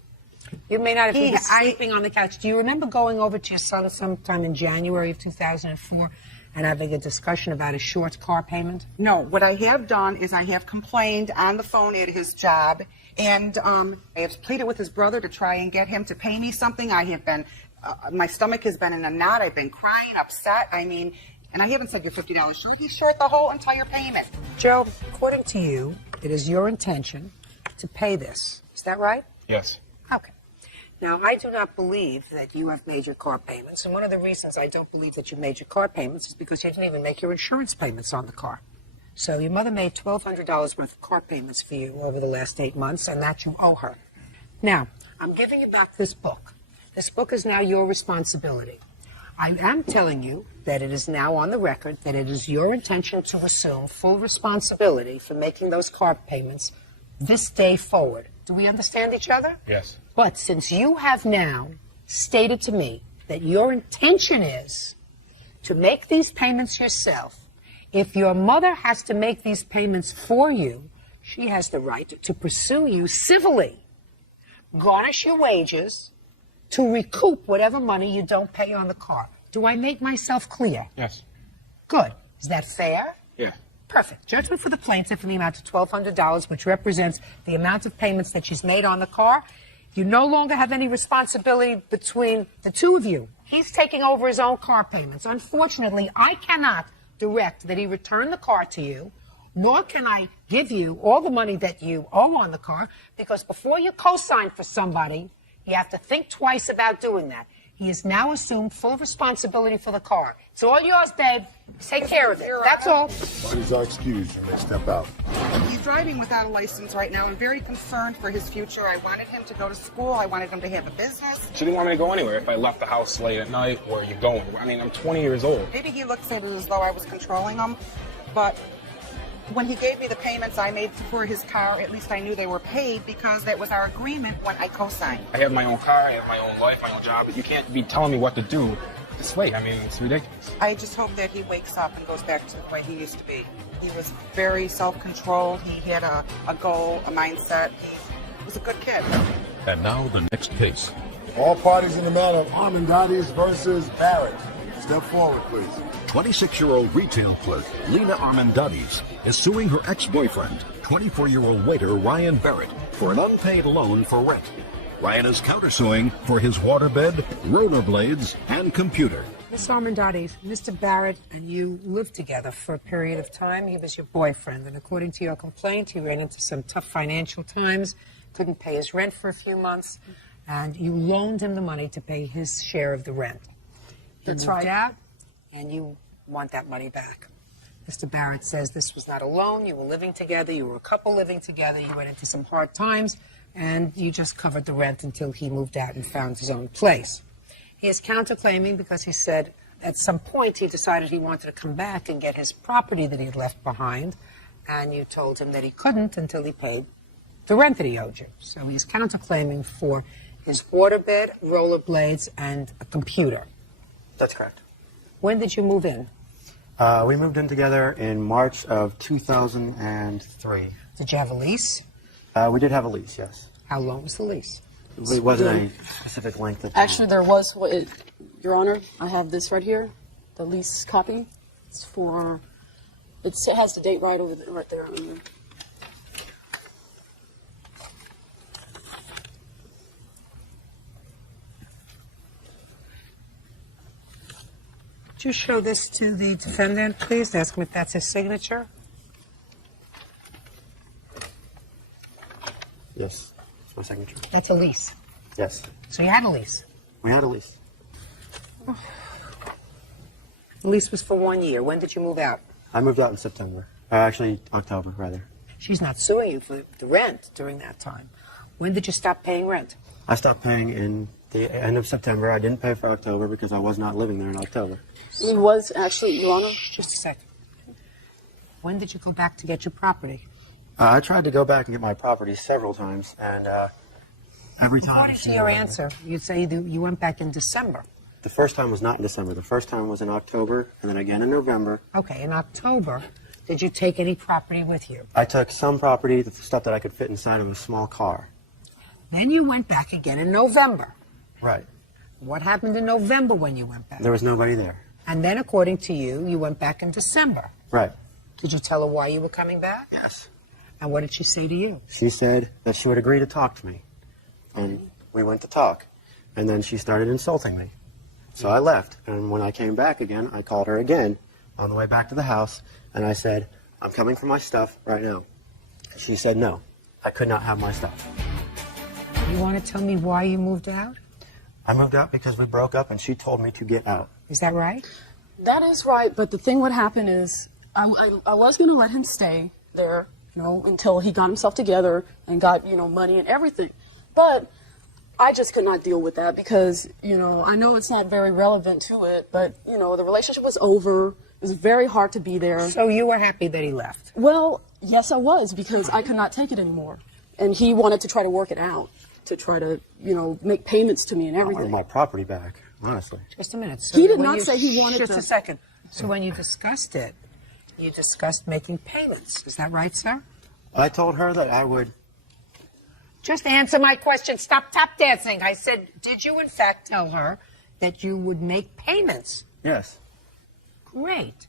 You may not have been sleeping on the couch. Do you remember going over to your son sometime in January of 2004 and having a discussion about a short car payment? No, what I have done is I have complained on the phone at his job, and I have pleaded with his brother to try and get him to pay me something. I have been, my stomach has been in a knot. I've been crying, upset. I mean, and I haven't said you're $50 short. He's short the whole entire payment. Joe, according to you, it is your intention to pay this. Is that right? Yes. Okay. Now, I do not believe that you have made your car payments, and one of the reasons I don't believe that you made your car payments is because you didn't even make your insurance payments on the car. So your mother made $1,200 worth of car payments for you over the last 8 months, and that you owe her. Now, I'm giving you back this book. This book is now your responsibility. I am telling you that it is now on the record that it is your intention to assume full responsibility for making those car payments this day forward. Do we understand each other? Yes. But since you have now stated to me that your intention is to make these payments yourself, if your mother has to make these payments for you, she has the right to pursue you civilly, garnish your wages, to recoup whatever money you don't pay on the car. Do I make myself clear? Yes. Good. Is that fair? Yeah. Perfect. Judgment for the plaintiff in the amount of $1,200, which represents the amount of payments that she's made on the car. You no longer have any responsibility between the two of you. He's taking over his own car payments. Unfortunately, I cannot direct that he return the car to you, nor can I give you all the money that you owe on the car, because before you co-sign for somebody, you have to think twice about doing that. He has now assumed full responsibility for the car. It's all yours, babe. Take care of it. That's all. Parties are excused. You may step out. He's driving without a license right now. I'm very concerned for his future. I wanted him to go to school. I wanted him to have a business. She didn't want me to go anywhere if I left the house late at night. Where are you going? I mean, I'm 20 years old. Maybe he looks at it as though I was controlling him, but when he gave me the payments I made for his car, at least I knew they were paid because that was our agreement when I co-signed. I have my own car, I have my own life, my own job, but you can't be telling me what to do this way. I mean, it's ridiculous. I just hope that he wakes up and goes back to the way he used to be. He was very self-controlled. He had a goal, a mindset. He was a good kid. And now the next case. All parties in the matter of Armendariz versus Barrett. Step forward, please. 26-year-old retail clerk Lena Armendariz is suing her ex-boyfriend, 24-year-old waiter Ryan Barrett, for an unpaid loan for rent. Ryan is countersuing for his waterbed, rollerblades, and computer. Miss Armendariz, Mr. Barrett and you lived together for a period of time. He was your boyfriend, and according to your complaint, he ran into some tough financial times, couldn't pay his rent for a few months, and you loaned him the money to pay his share of the rent. That's He moved right. out, and you want that money back. Mr. Barrett says this was not a loan. You were living together. You were a couple living together. You went into some hard times, and you just covered the rent until he moved out and found his own place. He is counterclaiming because he said at some point he decided he wanted to come back and get his property that he had left behind, and you told him that he couldn't until he paid the rent that he owed you. So he's counterclaiming for his waterbed, rollerblades, and a computer. That's correct. When did you move in? We moved in together in March of 2003. Did you have a lease? We did have a lease, yes. How long was the lease? It wasn't a specific length of time. Actually, there was, Your Honor, I have this right here, the lease copy. It's for, it has the date right over there, right there. Could you show this to the defendant, please? Ask him if that's his signature. Yes, it's my signature. That's a lease. Yes. So you had a lease. We had a lease. The lease was for 1 year. When did you move out? I moved out in September. Actually, October, rather. She's not suing you for the rent during that time. When did you stop paying rent? I stopped paying in the end of September. I didn't pay for October because I was not living there in October. He was actually, Your Honor. Just a second. When did you go back to get your property? I tried to go back and get my property several times, and every time... According to your answer, you say you went back in December. The first time was not in December. The first time was in October, and then again in November. Okay, in October, did you take any property with you? I took some property, the stuff that I could fit inside of a small car. Then you went back again in November. Right. What happened in November when you went back? There was nobody there. And then, according to you, you went back in December. Right. Did you tell her why you were coming back? Yes. And what did she say to you? She said that she would agree to talk to me. And we went to talk. And then she started insulting me. So I left. And when I came back again, I called her again on the way back to the house. And I said, I'm coming for my stuff right now. She said no. I could not have my stuff. You want to tell me why you moved out? I moved out because we broke up and she told me to get out. Is that right? That is right, but the thing what happened is I was going to let him stay there, until he got himself together and got, money and everything. But I just could not deal with that because, I know it's not very relevant to it, but, the relationship was over. It was very hard to be there. So you were happy that he left? Well, yes, I was, because I could not take it anymore. And he wanted to try to work it out, to try to, make payments to me and I everything. wanted my property back, honestly. Just a minute. So He did not say he wanted Just to. a second. So when you discussed it, you discussed making payments. Is that right, sir? I told her that I would... Just answer my question. Stop tap dancing. I said, did you in fact tell her that you would make payments? Yes. Great.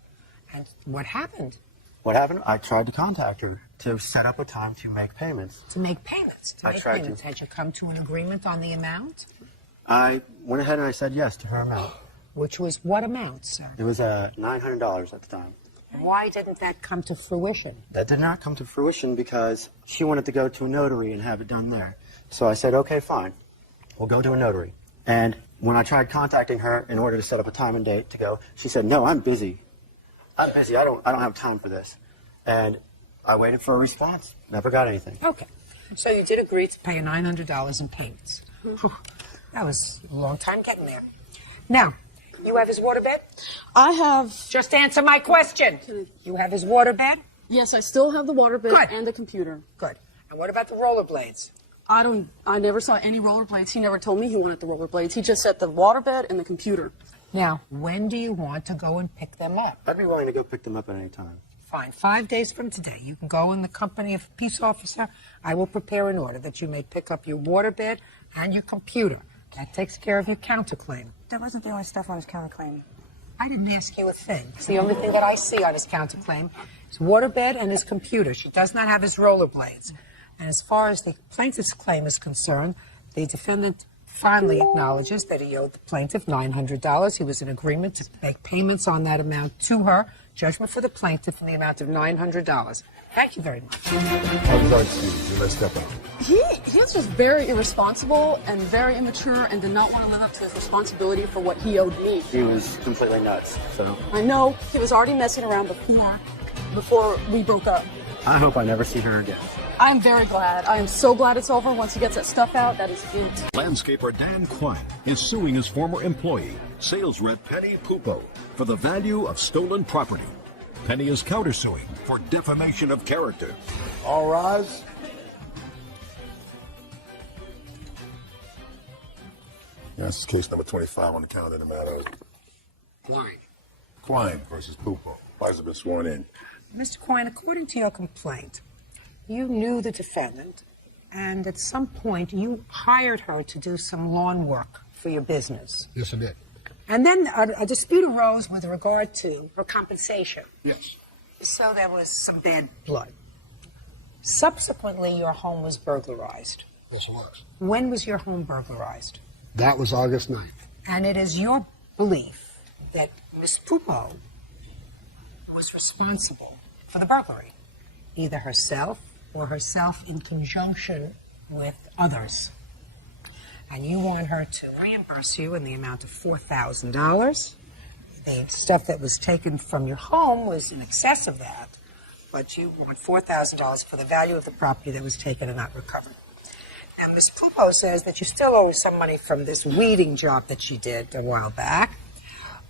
And what happened? What happened? I tried to contact her to set up a time to make payments. To make payments. To I make tried payments. to. Had you come to an agreement on the amount? I went ahead and I said yes to her amount. Which was what amount, sir? It was $900 at the time. Why didn't that come to fruition? That did not come to fruition because she wanted to go to a notary and have it done there. So I said, okay, fine. We'll go to a notary. And when I tried contacting her in order to set up a time and date to go, she said, no, I'm busy. I'm busy. I don't have time for this. And I waited for a response. Never got anything. Okay. So you did agree to pay $900 in payments. Whew. That was a long time getting there. Now, you have his waterbed? I have... Just answer my question. You have his waterbed? Yes, I still have the waterbed Good. and the computer. Good. And what about the rollerblades? I never saw any rollerblades. He never told me he wanted the rollerblades. He just said the waterbed and the computer. Now, when do you want to go and pick them up? I'd be willing to go pick them up at any time. Fine. 5 days from today, you can go in the company of a peace officer. I will prepare an order that you may pick up your waterbed and your computer. That takes care of your counterclaim. That wasn't the only stuff on his counterclaim. I didn't ask you a thing. It's the only thing that I see on his counterclaim. His waterbed and his computer. She does not have his rollerblades. And as far as the plaintiff's claim is concerned, the defendant finally acknowledges that he owed the plaintiff $900. He was in agreement to make payments on that amount to her. Judgment for the plaintiff in the amount of $900. Thank you very much. How was our student? You messed up on He was just very irresponsible and very immature and did not want to live up to his responsibility for what he owed me. He was completely nuts, so... I know he was already messing around before we broke up. I hope I never see her again. I'm very glad. I am so glad it's over. Once he gets that stuff out, that is it. Landscaper Dan Quine is suing his former employee, sales rep Penny Pupo, for the value of stolen property. Penny is countersuing for defamation of character. All rise. Yeah, this is case number 25 on the calendar in the matter of Quine versus Pupo. Why has it been sworn in? Mr. Quine, according to your complaint, you knew the defendant, and at some point you hired her to do some lawn work for your business. Yes, I did. And then a dispute arose with regard to her compensation. Yes. So there was some bad blood. Subsequently, your home was burglarized. Yes, it was. When was your home burglarized? That was August 9th. And it is your belief that Miss Pupo was responsible for the burglary, either herself or herself in conjunction with others. And you want her to reimburse you in the amount of $4,000. The stuff that was taken from your home was in excess of that, but you want $4,000 for the value of the property that was taken and not recovered. Now, Miss Pupo says that you still owe some money from this weeding job that she did a while back,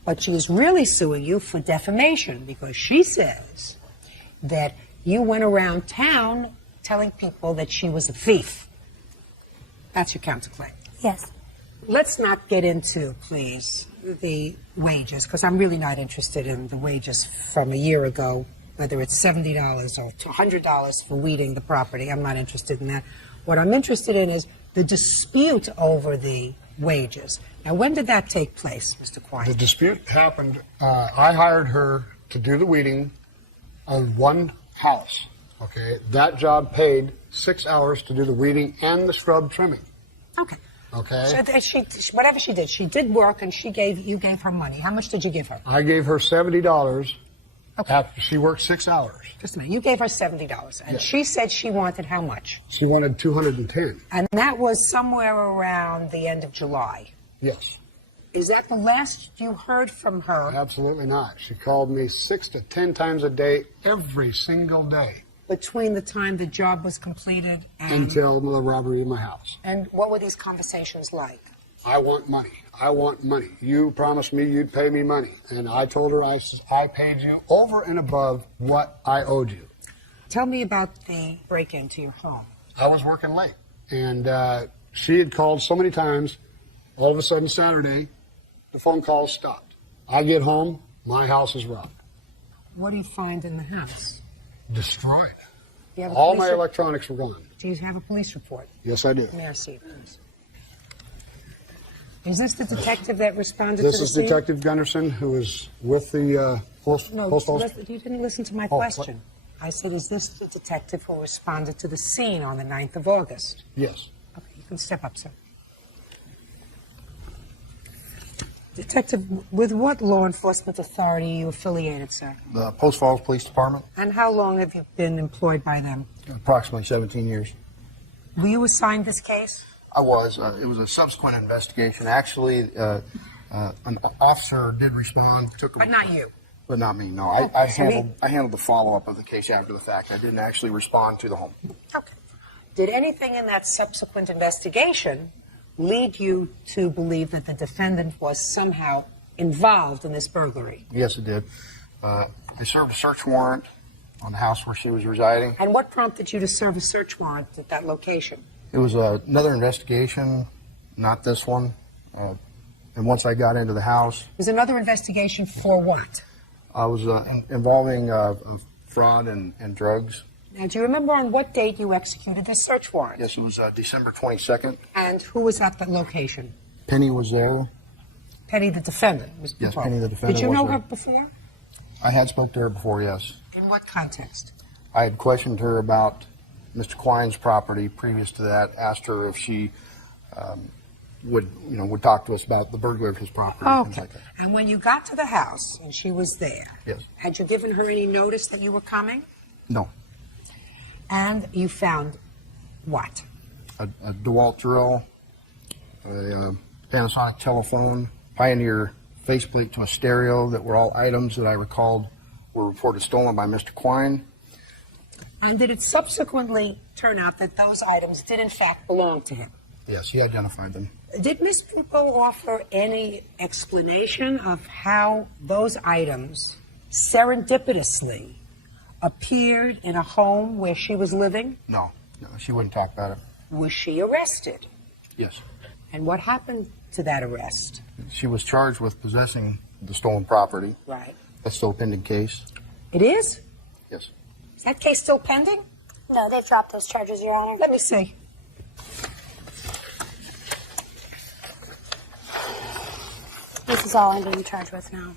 but she's really suing you for defamation because she says that you went around town telling people that she was a thief. That's your counterclaim. Yes. Let's not get into, please, the wages, because I'm really not interested in the wages from a year ago, whether it's $70 or $100 for weeding the property. I'm not interested in that. What I'm interested in is the dispute over the wages. Now, when did that take place, Mr. Quine? The dispute happened, I hired her to do the weeding on one house, okay? That job paid 6 hours to do the weeding and the scrub trimming. Okay. Okay? So whatever she did work, and you gave her money. How much did you give her? I gave her $70 after she worked 6 hours. Just a minute. You gave her $70, and she said she wanted how much? She wanted $210. And that was somewhere around the end of July. Yes. Is that the last you heard from her? Absolutely not. She called me 6 to 10 times a day, every single day. Between the time the job was completed and... Until the robbery in my house. And what were these conversations like? I want money. I want money. You promised me you'd pay me money. And I told her I paid you over and above what I owed you. Tell me about the break-in to your home. I was working late. And she had called so many times. All of a sudden, Saturday, the phone calls stopped. I get home, my house is robbed. What do you find in the house? Destroyed. You have a All my police electronics were gone. Do you have a police report? Yes, I do. May I see it, please? Is this the detective that responded to the This is scene? Detective Gunderson, who was with the post office. You didn't listen to my Oh, question. I said, is this the detective who responded to the scene on the 9th of August? Yes. Okay, you can step up, sir. Detective, with what law enforcement authority are you affiliated, sir? The Post Falls Police Department, And how long have you been employed by them? approximately 17 years. Were you assigned this case? I was. It was a subsequent investigation. Actually, an officer did respond. But not you. But not me, no. I handled the follow-up of the case after the fact. I didn't actually respond to the home. Okay. Did anything in that subsequent investigation lead you to believe that the defendant was somehow involved in this burglary? Yes, it did. They served a search warrant on the house where she was residing. And what prompted you to serve a search warrant at that location? It was another investigation, not this one. And once I got into the house, It was another investigation for what? I was involving fraud and drugs. Now, do you remember on what date you executed this search warrant? Yes, it was December 22nd. And who was at that location? Penny was there. Penny, the defendant. Was Yes, before. Penny, the defendant. Did you was know there. her before? I had spoke to her before, yes. In what context? I had questioned her about Mr. Quine's property previous to that, asked her if she would talk to us about the burglary of his property. And things Okay. like that. And when you got to the house and she was there, Yes. had you given her any notice that you were coming? No. And you found what? A DeWalt drill, a Panasonic telephone, Pioneer faceplate to a stereo that were all items that I recalled were reported stolen by Mr. Quine. And did it subsequently turn out that those items did in fact belong to him? Yes, he identified them. Did Ms. Pupo offer any explanation of how those items serendipitously appeared in a home where she was living? No, she wouldn't talk about it. Was she arrested? Yes. And what happened to that arrest? She was charged with possessing the stolen property. Right. That's still a pending case. It is? Yes. Is that case still pending? No, they've dropped those charges, Your Honor. Let me see. This is all I'm being charged with now.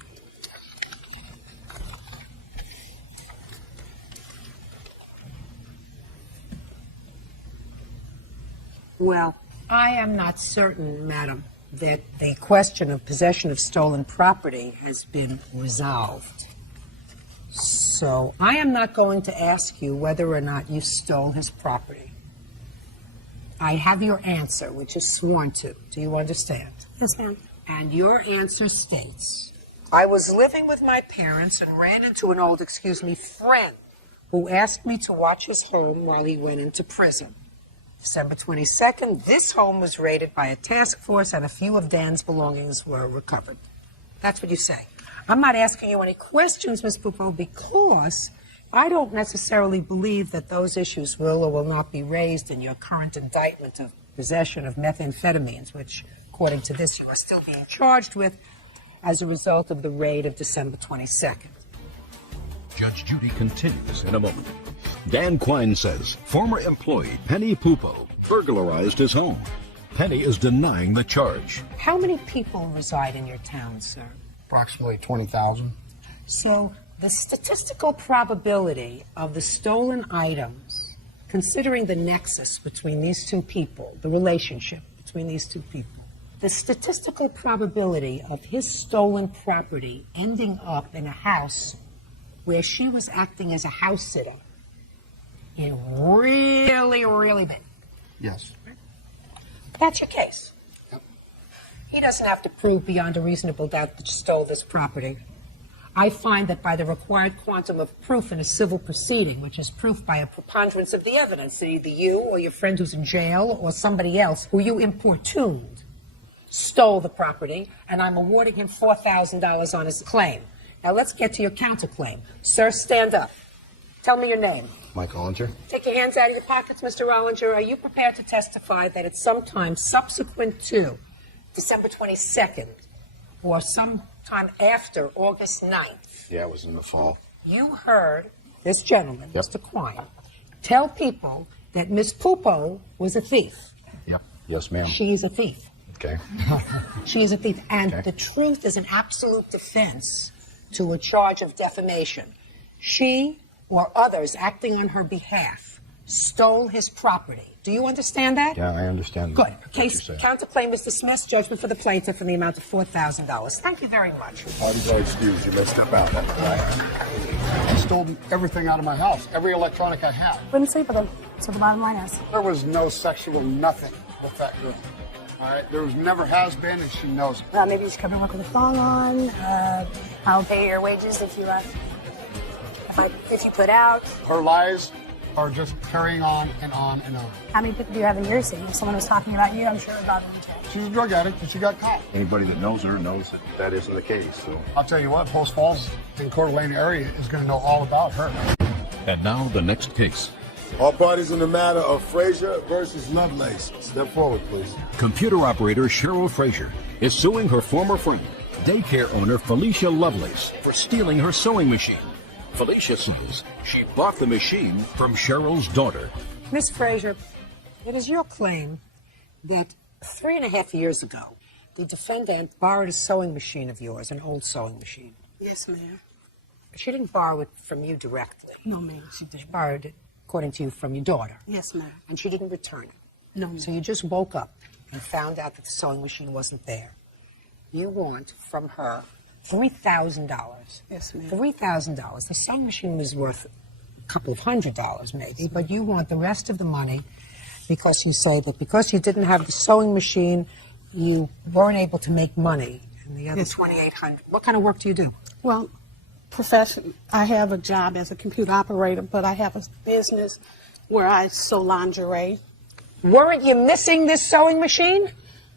Well, I am not certain, madam, that the question of possession of stolen property has been resolved. So I am not going to ask you whether or not you stole his property. I have your answer, which is sworn to. Do you understand? Yes, ma'am. And your answer states, I was living with my parents and ran into an old, friend who asked me to watch his home while he went into prison. December 22nd, this home was raided by a task force and a few of Dan's belongings were recovered. That's what you say. I'm not asking you any questions, Ms. Pupo, because I don't necessarily believe that those issues will or will not be raised in your current indictment of possession of methamphetamines, which, according to this, you are still being charged with as a result of the raid of December 22nd. Judge Judy continues in a moment. Dan Quine says former employee Penny Pupo burglarized his home. Penny is denying the charge. How many people reside in your town, sir? Approximately 20,000. So the statistical probability of the stolen items, considering the nexus between these two people, the relationship between these two people, the statistical probability of his stolen property ending up in a house where she was acting as a house sitter is really, really big. Yes. That's your case. He doesn't have to prove beyond a reasonable doubt that you stole this property. I find that by the required quantum of proof in a civil proceeding, which is proof by a preponderance of the evidence, that either you or your friend who's in jail or somebody else who you importuned stole the property, and I'm awarding him $4,000 on his claim. Now let's get to your counterclaim. Sir, stand up. Tell me your name. Mike Ollinger. Take your hands out of your pockets, Mr. Ollinger. Are you prepared to testify that at some time subsequent to December 22nd or sometime after August 9th, Yeah, it was in the fall. you heard this gentleman, Mr. Quine, tell people that Miss Pupo was a thief? Yep. Yes, ma'am. She is a thief. Okay. She is a thief. And the truth is an absolute defense to a charge of defamation. She or others acting on her behalf stole his property. Do you understand that? Yeah, I understand. Good. what Case you're saying. counterclaim is dismissed. Judgment for the plaintiff in the amount of $4,000. Thank you very much. Parties are excused. You may step out. I stole everything out of my house, every electronic I had. Wouldn't sleep with him. So the bottom line is. There was no sexual nothing with that girl. All right, there was never has been, and she knows it. Maybe you should come to work with a thong on. I'll pay your wages if you if you put out. Her lies are just carrying on and on and on. How many people do you have in your city? If someone was talking about you, I'm sure it was about them too. She's a drug addict, and she got caught. Anybody that knows her knows that that isn't the case. So I'll tell you what, Post Falls and Coeur d'Alene area is going to know all about her. And now the next case. all parties in the matter of Frazier versus Lovelace. Step forward, please. Computer operator Cheryl Frazier is suing her former friend, daycare owner Felicia Lovelace, for stealing her sewing machine. Felicia says she bought the machine from Cheryl's daughter. Miss Frazier, it is your claim that 3.5 years ago, the defendant borrowed a sewing machine of yours, an old sewing machine. Yes, ma'am. She didn't borrow it from you directly. No, ma'am, she did. She borrowed it, according to you, from your daughter. Yes, ma'am. And she didn't return it. No, ma'am. So you just woke up and found out that the sewing machine wasn't there. You want from her $3,000. Yes, ma'am. $3,000. The sewing machine was worth a couple of $100 maybe, but you want the rest of the money because you say that because you didn't have the sewing machine, you weren't able to make money. And the other $2,800. What kind of work do you do? Well, profession. I have a job as a computer operator, but I have a business where I sew lingerie. Weren't you missing this sewing machine?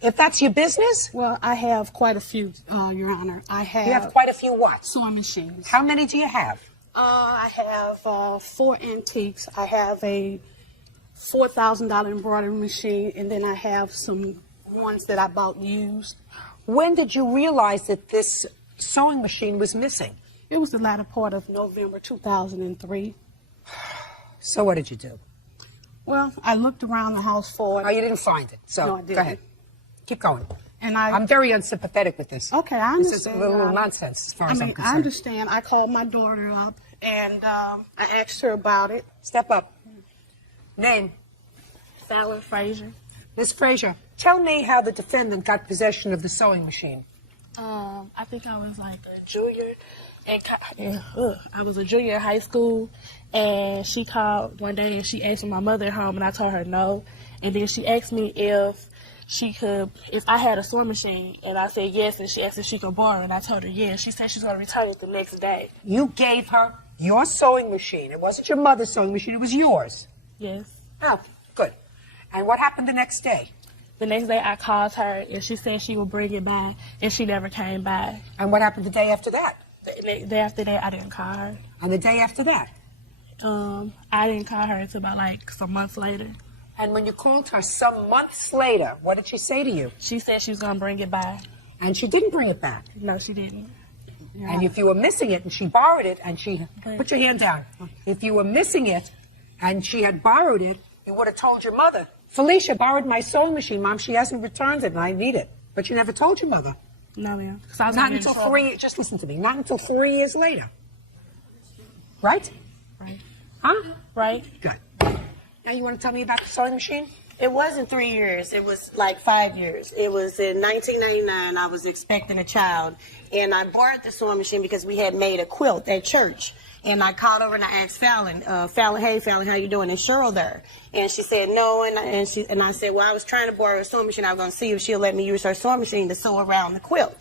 If that's your business? Well, I have quite a few, Your Honor. I have. You have quite a few what? Sewing machines. How many do you have? I have 4 antiques. I have a $4,000 embroidery machine, and then I have some ones that I bought used. When did you realize that this sewing machine was missing? It was the latter part of November 2003. So what did you do? Well, I looked around the house for it. Oh, you didn't find it. So No, I didn't. Go ahead. Keep going. And I'm very unsympathetic with this. Okay, I This is a understand. little nonsense as far as I'm concerned. I understand. I called my daughter up, and I asked her about it. Step up. Name? Fowler Frazier. Ms. Frazier, tell me how the defendant got possession of the sewing machine. I think I was like a junior. I was a junior in high school, and she called one day and she asked my mother at home, and I told her no. And then she asked me if I had a sewing machine, and I said yes, and she asked if she could borrow it, and I told her yes. She said she's going to return it the next day. You gave her your sewing machine. It wasn't your mother's sewing machine, it was yours. Yes. Oh, good. And what happened the next day? The next day I called her, and she said she would bring it back, and she never came back. And what happened the day after that? The day after that, I didn't call her. And the day after that? I didn't call her until about like some months later. And when you called her some months later, what did she say to you? She said she was going to bring it back. And she didn't bring it back? No, she didn't. Yeah. And if you were missing it and she borrowed it and she... Put your hand down. If you were missing it and she had borrowed it, you would have told your mother, Felicia borrowed my sewing machine, Mom. She hasn't returned it and I need it. But you never told your mother. No, ma'am. Not until 4 years. Just listen to me. Not until 4 years later. Right? Right. Huh? Right. Good. Now you want to tell me about the sewing machine? It wasn't 3 years. It was like 5 years. It was in 1999. I was expecting a child, and I borrowed the sewing machine because we had made a quilt at church. And I called over and I asked Fallon, hey, Fallon, how you doing? Is Cheryl there? And she said no. And I said, well, I was trying to borrow a sewing machine. I was going to see if she'll let me use her sewing machine to sew around the quilt.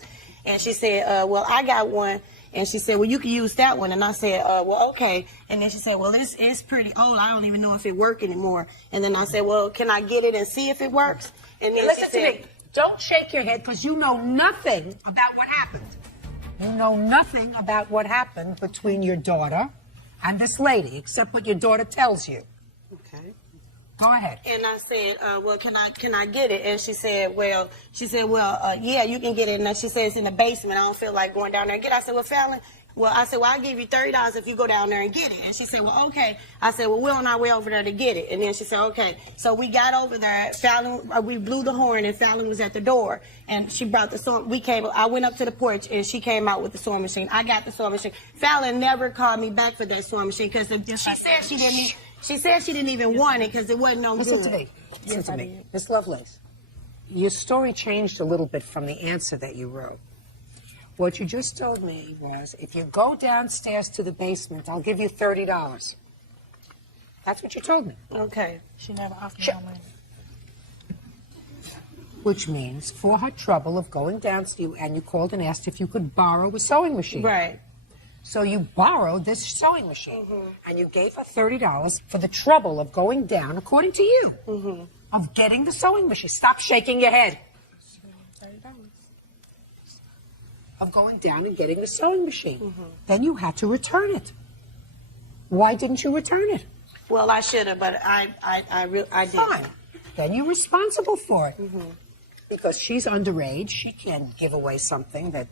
And she said, well, I got one. And she said, well, you can use that one. And I said, well, okay. And then she said, well, it's pretty old. I don't even know if it works anymore. And then I said, well, can I get it and see if it works? And then Listen she said, to me. Don't shake your head because you know nothing about what happened. You know nothing about what happened between your daughter and this lady, except what your daughter tells you. Okay. Go ahead. And I said, well, can I get it? And she said, well, yeah, you can get it. And she said, it's in the basement. I don't feel like going down there and get it. I said, well, Fallon, I'll give you $30 if you go down there and get it. And she said, well, okay. I said, well, we're on our way over there to get it. And then she said, okay. So we got over there. Fallon, we blew the horn, and Fallon was at the door. And she brought the sewing. I went up to the porch, and she came out with the sewing machine. I got the sewing machine. Fallon never called me back for that sewing machine because she said she didn't. She said she didn't even want it because it wasn't no good. Listen to me. Listen to me. Miss Lovelace, your story changed a little bit from the answer that you wrote. What you just told me was, if you go downstairs to the basement, I'll give you $30. That's what you told me. Okay. She never offered me no money. Which means, for her trouble of going downstairs, and you called and asked if you could borrow a sewing machine. Right. So you borrowed this sewing machine, and you gave her $30 for the trouble of going down, according to you, of getting the sewing machine. Stop shaking your head. $30. Of going down and getting the sewing machine. Then you had to return it. Why didn't you return it? Well, I should have, but I didn't. Fine. Then you're responsible for it. Because she's underage, she can't give away something that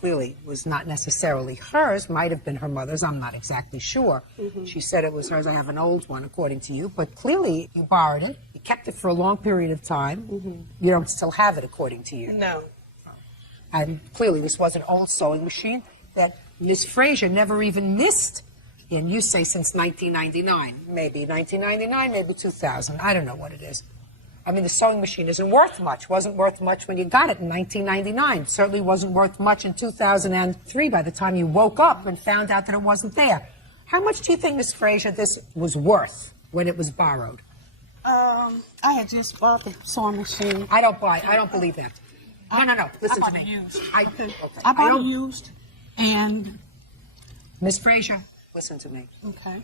clearly was not necessarily hers, might have been her mother's, I'm not exactly sure. She said it was hers. I have an old one, according to you, but clearly you borrowed it, you kept it for a long period of time, you don't still have it, according to you. No. And clearly this was an old sewing machine that Miss Frazier never even missed, and you say since 1999, maybe 1999, maybe 2000, I don't know what it is. I mean, the sewing machine isn't worth much. Wasn't worth much when you got it in 1999. Certainly wasn't worth much in 2003 by the time you woke up and found out that it wasn't there. How much do you think, Miss Frazier, this was worth when it was borrowed? I had just bought the sewing machine. I don't believe that. No. Listen to me. Used. I bought it used, and Miss Frazier, listen to me. Okay.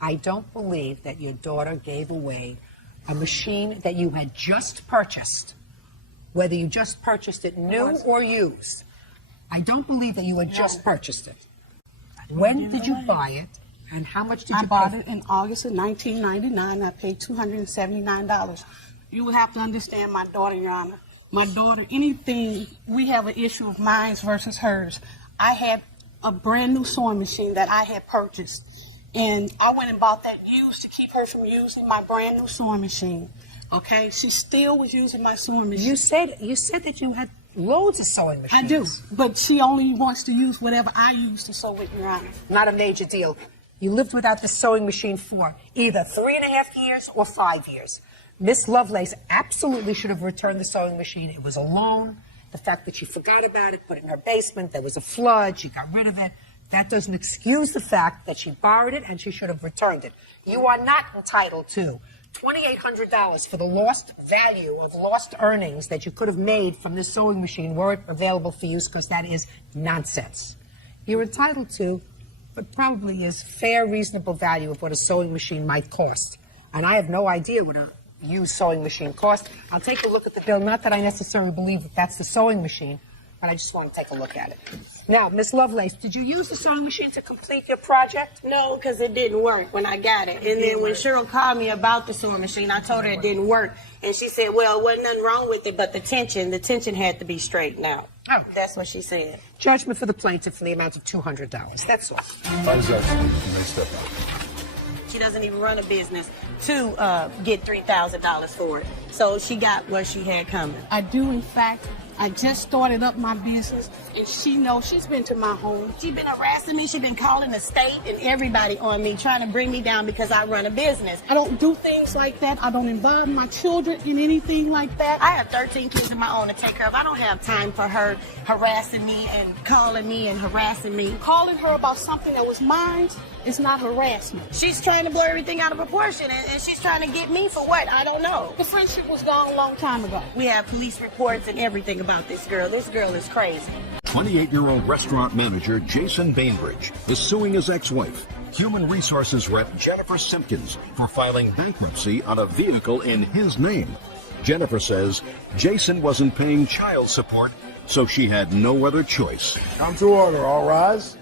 I don't believe that your daughter gave away a machine that you had just purchased, whether you just purchased it new or used. I don't believe that you had just purchased it. When did you buy it, and how much did you pay? I bought it in August of 1999. I paid $279. You would have to understand my daughter, Your Honor. My daughter, anything, we have an issue of mine versus hers. I had a brand new sewing machine that I had purchased. And I went and bought that used to keep her from using my brand new sewing machine. Okay? She still was using my sewing machine. You said that you had loads of sewing machines. I do. But she only wants to use whatever I use to sew with, Your Honor. Not a major deal. You lived without the sewing machine for either 3.5 years or 5 years. Miss Lovelace absolutely should have returned the sewing machine. It was a loan. The fact that she forgot about it, put it in her basement, there was a flood, she got rid of it, that doesn't excuse the fact that she borrowed it and she should have returned it. You are not entitled to $2,800 for the lost value of lost earnings that you could have made from this sewing machine were it available for use, because that is nonsense. You're entitled to what probably is fair, reasonable value of what a sewing machine might cost. And I have no idea what a used sewing machine cost. I'll take a look at the bill. Not that I necessarily believe that that's the sewing machine, but I just want to take a look at it. Now, Miss Lovelace, did you use the sewing machine to complete your project? No, because it didn't work when I got it. And then when Cheryl called me about the sewing machine, I told her it didn't work. And she said, well, wasn't nothing wrong with it, but the tension had to be straightened out. Oh. That's what she said. Judgment for the plaintiff in the amount of $200. That's all. Why does that may step out? She doesn't even run a business to get $3,000 for it. So she got what she had coming. I do, in fact. I just started up my business, and she knows. She's been to my home. She's been harassing me. She's been calling the state and everybody on me, trying to bring me down because I run a business. I don't do things like that. I don't involve my children in anything like that. I have 13 kids of my own to take care of. I don't have time for her harassing me and calling me and harassing me. Calling her about something that was mine is not harassment. She's trying to blow everything out of proportion, and she's trying to get me for what? I don't know. The friendship was gone a long time ago. We have police reports and everything about this girl. This girl is crazy. 28-year-old restaurant manager Jason Bainbridge is suing his ex-wife, human resources rep Jennifer Simpkins, for filing bankruptcy on a vehicle in his name. Jennifer says Jason wasn't paying child support, so she had no other choice. Come to order, all rise.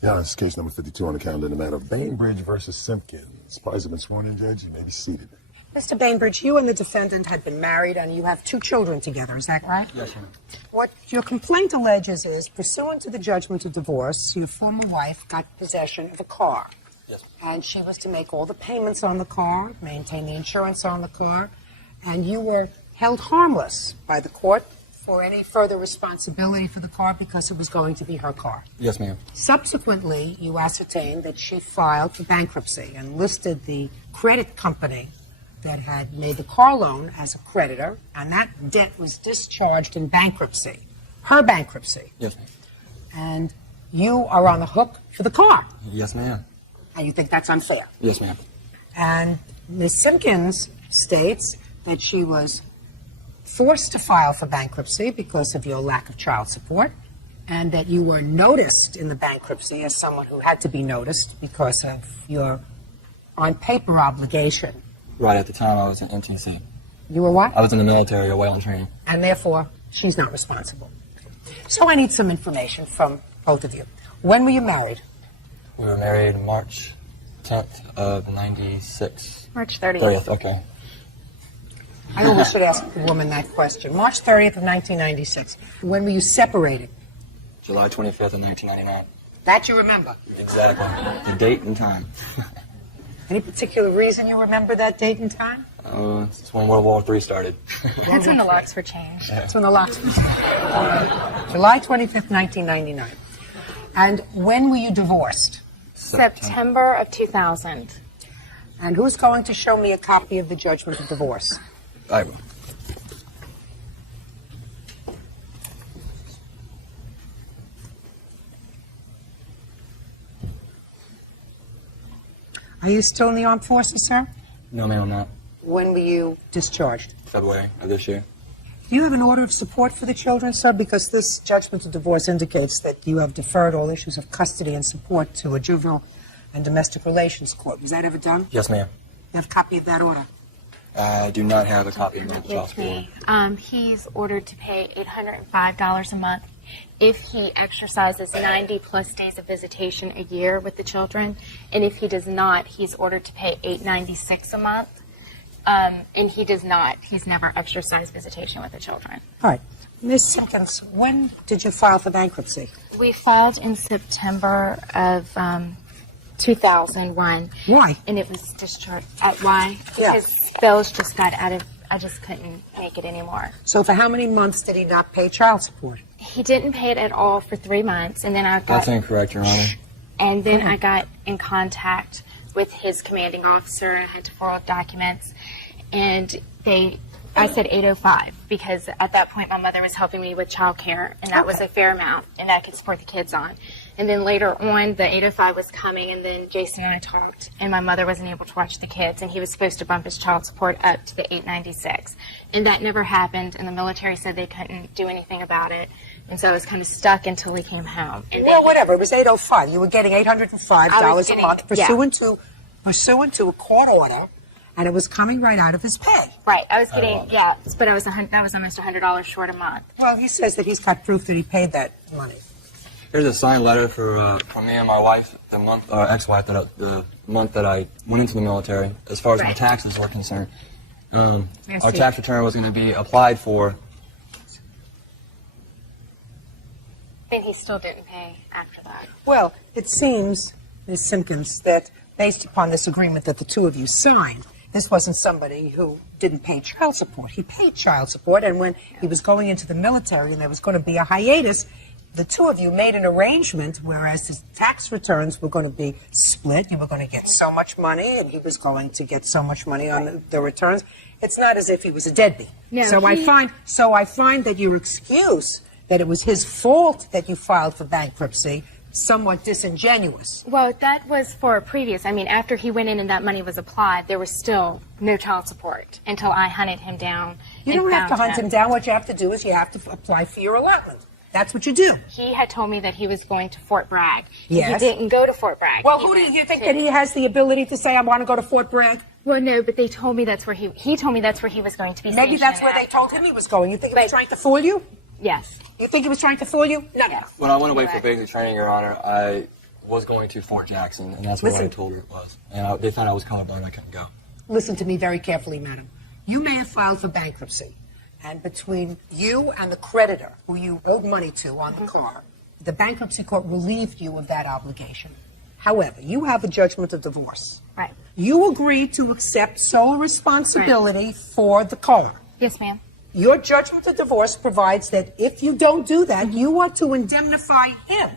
Yeah, this is case number 52 on the calendar in the matter of Bainbridge versus Simpkins. Parties have been sworn in, Judge. You may be seated. Mr. Bainbridge, you and the defendant had been married and you have 2 children together, is that right? Yes, ma'am. What your complaint alleges is, pursuant to the judgment of divorce, your former wife got possession of a car. Yes. And she was to make all the payments on the car, maintain the insurance on the car, and you were held harmless by the court for any further responsibility for the car because it was going to be her car. Yes, ma'am. Subsequently, you ascertained that she filed for bankruptcy and listed the credit company that had made the car loan as a creditor, and that debt was discharged in bankruptcy, her bankruptcy. Yes, ma'am. And you are on the hook for the car. Yes, ma'am. And you think that's unfair. Yes, ma'am. And Ms. Simpkins states that she was forced to file for bankruptcy because of your lack of child support, and that you were noticed in the bankruptcy as someone who had to be noticed because of your on-paper obligation. Right at the time, I was in NTC. You were what? I was in the military, away on training. And therefore, she's not responsible. So I need some information from both of you. When were you married? We were married March 10th of 96. March 30th. 30th, okay. I always should ask the woman that question. March 30th of 1996. When were you separated? July 25th of 1999. That you remember? Exactly. The date and time. Any particular reason you remember that date and time? It's when World War III started. That's when the locks were changed. That's when the locks were changed. July 25th, 1999. And when were you divorced? September of 2000. And who's going to show me a copy of the judgment of divorce? I will. Are you still in the armed forces, sir? No, ma'am, I'm not. When were you discharged? February of this year. Do you have an order of support for the children, sir? Because this judgment of divorce indicates that you have deferred all issues of custody and support to a juvenile and domestic relations court. Was that ever done? Yes, ma'am. You have a copy of that order? I do not have a copy of the child support. He's ordered to pay $805 a month if he exercises 90 plus days of visitation a year with the children, and if he does not, he's ordered to pay $896 a month. And he does not. He's never exercised visitation with the children. All right. Ms. Simpkins, when did you file for bankruptcy? We filed in September of 2001. Why? And it was discharged. Why? Yeah. Because bills just got out of, I just couldn't make it anymore. So for how many months did he not pay child support? He didn't pay it at all for 3 months, and then I got... That's incorrect, Your Honor. And then I got in contact with his commanding officer. I had to forward documents, and I said 805 because at that point my mother was helping me with child care, and that was a fair amount, and I could support the kids on. And then later on, the 805 was coming, and then Jason and I talked, and my mother wasn't able to watch the kids, and he was supposed to bump his child support up to the 896. And that never happened, and the military said they couldn't do anything about it. And so I was kind of stuck until we came home. And well, whatever. It was 805. You were getting $805 a month pursuant to a court order, and it was coming right out of his pay. Right. I was getting, but that was almost $100 short a month. Well, he says that he's got proof that he paid that money. Here's a signed letter from me and my wife, the month, ex-wife, the month that I went into the military, as far as my taxes were concerned. Our tax return was going to be applied for. And he still didn't pay after that. Well, it seems, Ms. Simpkins, that based upon this agreement that the two of you signed, this wasn't somebody who didn't pay child support. He paid child support, and when he was going into the military and there was going to be a hiatus, the two of you made an arrangement, whereas his tax returns were going to be split. You were going to get so much money, and he was going to get so much money on the returns. It's not as if he was a deadbeat. No, so I find that your excuse that it was his fault that you filed for bankruptcy somewhat disingenuous. Well, that was for previous. I mean, after he went in and that money was applied, there was still no child support until I hunted him down. You don't have to hunt him down. What you have to do is you have to apply for your allotment. That's what you do. He had told me that he was going to Fort Bragg. Yes. He didn't go to Fort Bragg. Well, who do you think that he has the ability to say, I want to go to Fort Bragg? Well, no, but they told me that's where he told me that's where he was going to be. Maybe that's where they told him he was going. You think he was trying to fool you? Yes. You think he was trying to fool you? No. Yes. When I went away for basic training, Your Honor, I was going to Fort Jackson, and that's what I told her it was. And they thought I was colorblind, I couldn't go. Listen to me very carefully, madam. You may have filed for bankruptcy, and between you and the creditor who you owed money to on the car, the bankruptcy court relieved you of that obligation. However, you have a judgment of divorce. Right. You agreed to accept sole responsibility for the car. Yes, ma'am. Your judgment of divorce provides that if you don't do that, you are to indemnify him.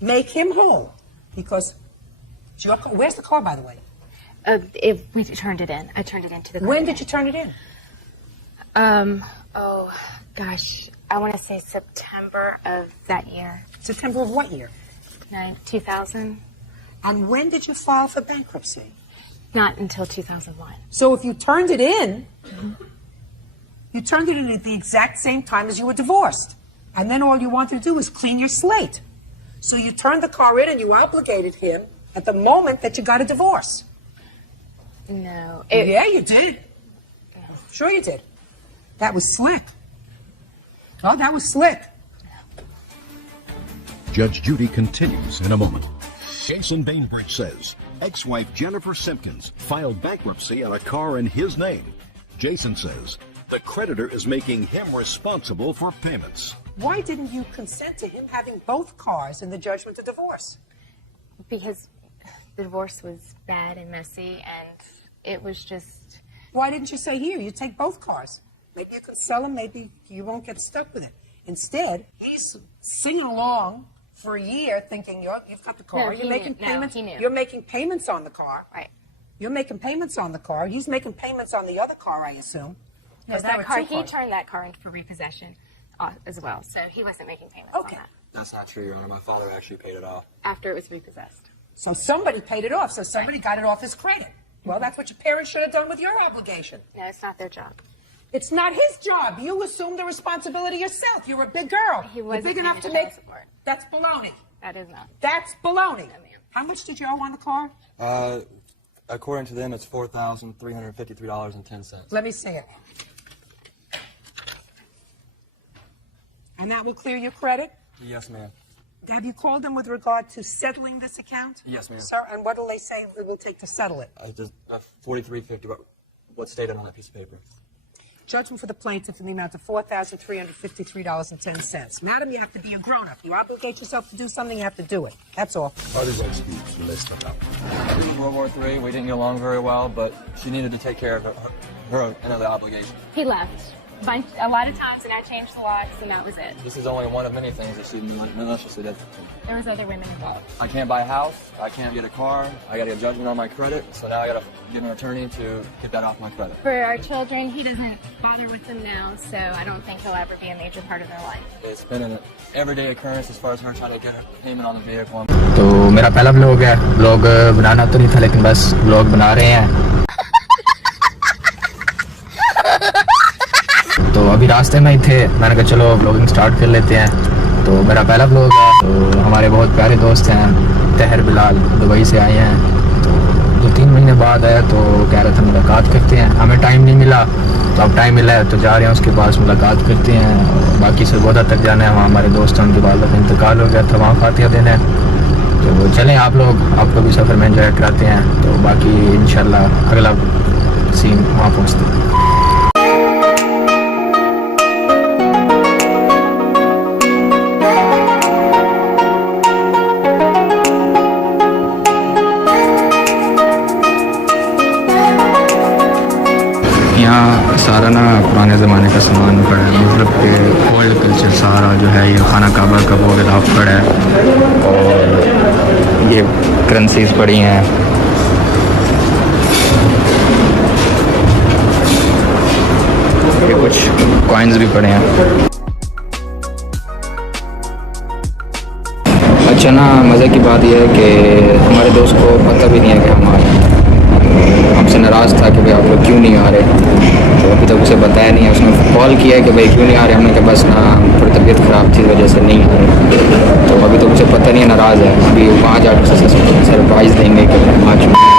Make him whole. Because it's your car. Where's the car, by the way? If we turned it in. I turned it into the car. When did you turn it in? Oh, gosh. I want to say September of that year. September of what year? 2000. And when did you file for bankruptcy? Not until 2001. So if you turned it in, you turned it in at the exact same time as you were divorced. And then all you wanted to do was clean your slate. So you turned the car in and you obligated him at the moment that you got a divorce. No. Yeah, you did. Sure you did. That was slick. Oh, that was slick. Judge Judy continues in a moment. Jason Bainbridge says ex-wife Jennifer Simpkins filed bankruptcy on a car in his name. Jason says the creditor is making him responsible for payments. Why didn't you consent to him having both cars in the judgment of divorce? Because the divorce was bad and messy, and it was just... Why didn't you say, here, you take both cars? Maybe you can sell them, maybe you won't get stuck with it. Instead, he's singing along for a year thinking you've got the car. No, You're making payments. he knew. You're making payments on the car. Right. You're making payments on the car. He's making payments on the other car, I assume. No, that car, he turned that car in for repossession as well, so he wasn't making payments on that. That's not true, Your Honor. My father actually paid it off. After it was repossessed. So somebody paid it off, so somebody got it off his credit. Well, that's what your parents should have done with your obligation. No, it's not their job. It's not his job. You assume the responsibility yourself. You're a big girl. He wasn't You're big enough to paying make... child support. That's baloney. That is not. That's baloney. No, ma'am. How much did you owe on the car? According to them, it's $4,353.10. Let me see it. And that will clear your credit? Yes, ma'am. Have you called them with regard to settling this account? Yes, ma'am. Sir, and what do they say it will take to settle it? $4,350. What's stated on that piece of paper? Judgment for the plaintiff in the amount of $4,353.10. Madam, you have to be a grown-up. You obligate yourself to do something, you have to do it. That's all. How does that speak? So let's start out. In World War III, we didn't get along very well, but she needed to take care of her end of the obligation. He left. a lot of times, and I changed the locks, and that was it. This is only one of many things that she maliciously did. There was other women involved. I can't buy a house. I can't get a car. I got to get judgment on my credit. So now I got to get an attorney to get that off my credit. For our children, he doesn't bother with them now, so I don't think he'll ever be a major part of their life. It's been an everyday occurrence as far as her trying to get a payment on the vehicle. तो मेरा पहला vlog है। Vlog बनाना तो नहीं था, लेकिन बस vlog बना रहे हैं। तो अभी रास्ते में ही थे, मैंने कहा चलो व्लॉगिंग स्टार्ट कर लेते हैं। तो मेरा पहला व्लॉग है। तो हमारे बहुत प्यारे दोस्त हैं तहर बिलाल, दुबई से आए हैं। तो 2-3 महीने बाद आया तो कह रहे थे मुलाकात करते हैं। हमें टाइम नहीं मिला, तो अब टाइम मिला है तो जा रहे हैं उसके पास, मुलाकात करते हैं। और बाकी सरगोदा तक जाना है, वहाँ हमारे दोस्त हैं, उनके वालिद का इंतकाल हो गया था, वहाँ फातिहा देना है। तो चलें आप लोग भी सफ़र में एंजॉय कराते हैं। तो बाकी इंशाल्लाह अगला सीन वहाँ पहुँचते हैं। यहाँ सारा ना पुराने ज़माने का सामान पड़ा है, मतलब कि ओल्ड कल्चर सारा जो है, ये खाना काबा का वो गिलाफ पड़ा है और ये करेंसीज पड़ी हैं। ये कुछ कॉइन्स भी पड़े हैं। अच्छा ना, मज़े की बात यह है कि हमारे दोस्त को पता भी नहीं है कि हम आ रहे हैं। हमसे नाराज़ था कि भाई आप लोग क्यों नहीं आ रहे, तो अभी तक उसे बताया नहीं है। उसने कॉल किया है कि भाई क्यों नहीं आ रहे, हमने कहा बस ना थोड़ी तबीयत ख़राब थी, वजह से नहीं आ रहे। तो अभी तक उसे पता नहीं है, नाराज़ है। अभी वहाँ जाकर सरप्राइज़ देंगे कि हम आ चुके हैं।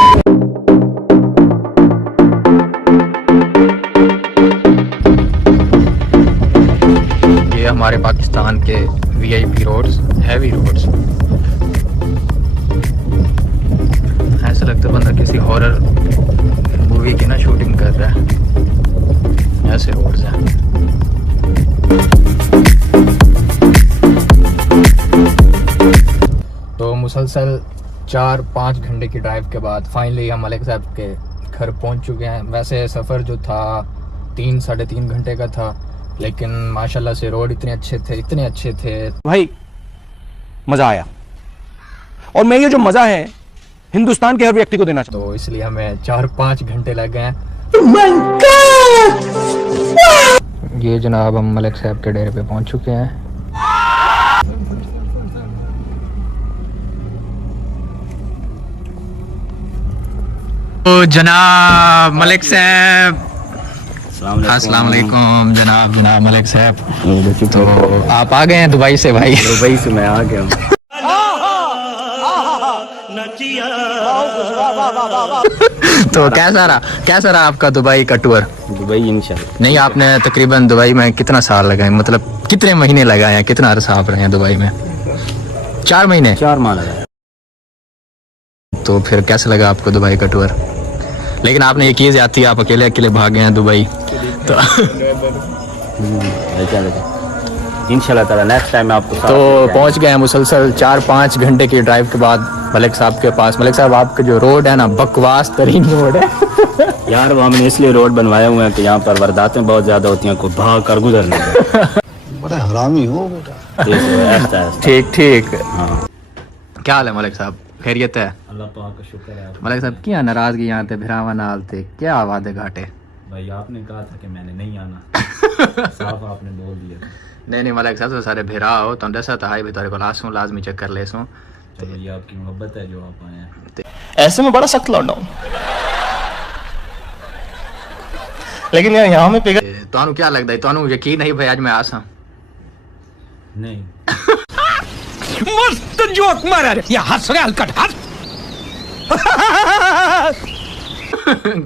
ये हमारे पाकिस्तान के VIP रोड्स, हैवी रोड्स। ऐसा लगता है बंदा किसी हॉरर मूवी की ना शूटिंग कर रहा है, ऐसे रोड्स हैं। तो मुसलसल 4-5 घंटे की ड्राइव के बाद फाइनली हम मलिक साहब के घर पहुंच चुके हैं। वैसे सफ़र जो था 3-3.5 घंटे का था, लेकिन माशाल्लाह से रोड इतने अच्छे थे भाई, मज़ा आया। और मैं ये जो मज़ा है हिंदुस्तान के हर व्यक्ति को देना चाहता हूं, तो इसलिए हमें 4-5 घंटे लग गए हैं। ये जनाब हम मलिक साहब के डेरे पे पहुंच चुके हैं। तो जनाब मलिक साहब, अस्सलाम वालेकुम जनाब मलिक साहब। तो आप आ गए हैं दुबई से? भाई दुबई से मैं आ गया हूँ। तो कैसा रहा आपका दुबई का टूर? दुबई इंशाल्लाह नहीं, आपने तकरीबन दुबई में कितना साल लगाए, मतलब कितने महीने लगाए हैं, कितना अरसा आप रहे हैं दुबई में? 4 महीने? 4 माह लगाए। तो फिर कैसा लगा आपको दुबई का टूर? लेकिन आपने ये चीज़ आती है, आप अकेले भागे हैं दुबई तो इंशाल्लाह ताला नेक्स्ट टाइम आपको। तो पहुंच गए हैं मुसलसल 4-5 घंटे की ड्राइव के बाद मलिक साहब के पास। मलिक साहब, आपका जो रोड है ना, बकवास तरीन रोड है यार। वो हमने इसलिए रोड बनवाए हुए हैं कि यहाँ पर वारदातें बहुत ज्यादा होती हैं, को भाग कर गुजरने बड़ा हरामी हो बेटा। ठीक। हाँ। क्या हाल है मलिक साहब, खैरियत है? अल्लाह पाक का शुक्र है। मलिक साहब क्या नाराजगी यहाँ थे, भिरावा नाल थे, क्या वादे घाटे? भाई आपने कहा था कि मैंने नहीं आना साफ आपने बोल दिया। नहीं मलिक साहब, तो सारे भिरा हो तो दसा तो हाई भी तेरे को लासूं लाजमी चक्कर ले सूं। चलो ये आपकी मोहब्बत है जो आप आए हैं। ऐसे में बड़ा सख्त लौंडा हूं, लेकिन यार यहाँ में पिघल। तुहानू क्या लगता है, तुहानू यकीन नहीं भाई आज मैं आसा? नहीं मस्त जोक मारा रे, ये हंस रहा हलकट हंस।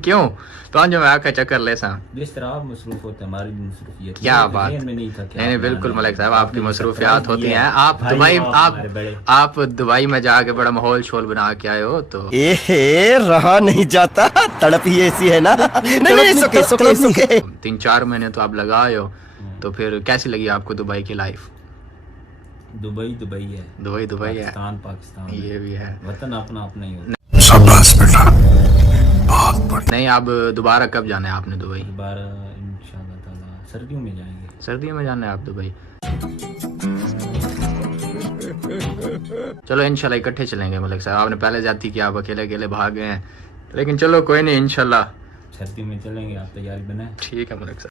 क्यों तो जो मैं आकर चक्कर ले सा जिस तरह आप मसरूफ होते हैं, हमारी मसरूफियत क्या बात नहीं बिल्कुल मलिक साहब, आपकी मसरूफियात होती हैं। आप दुबई में जाके बड़ा माहौल शोल बना के आए हो, तो रहा नहीं जाता, तड़प ही ऐसी है ना। नहीं, सुके 3-4 महीने तो आप लगाए हो, तो फिर कैसी लगी आपको दुबई की लाइफ? दुबई है, दुबई है, पाकिस्तान ये भी है, वतन अपना ही होता। शाबाश बेटा, बहुत बढ़िया। नहीं अब दोबारा कब जाना है आपने दुबई? दोबारा इंशाल्लाह ताला सर्दियों में जाएंगे। सर्दियों में जाना है आप दुबई? चलो इंशाल्लाह इकट्ठे चलेंगे मलिक साहब। आपने पहले जाती कि आप अकेले अकेले भाग गए हैं, लेकिन चलो कोई नहीं, इंशाल्लाह सर्दियों में चलेंगे, आप तैयारी बनाए। ठीक है मलिक साहब।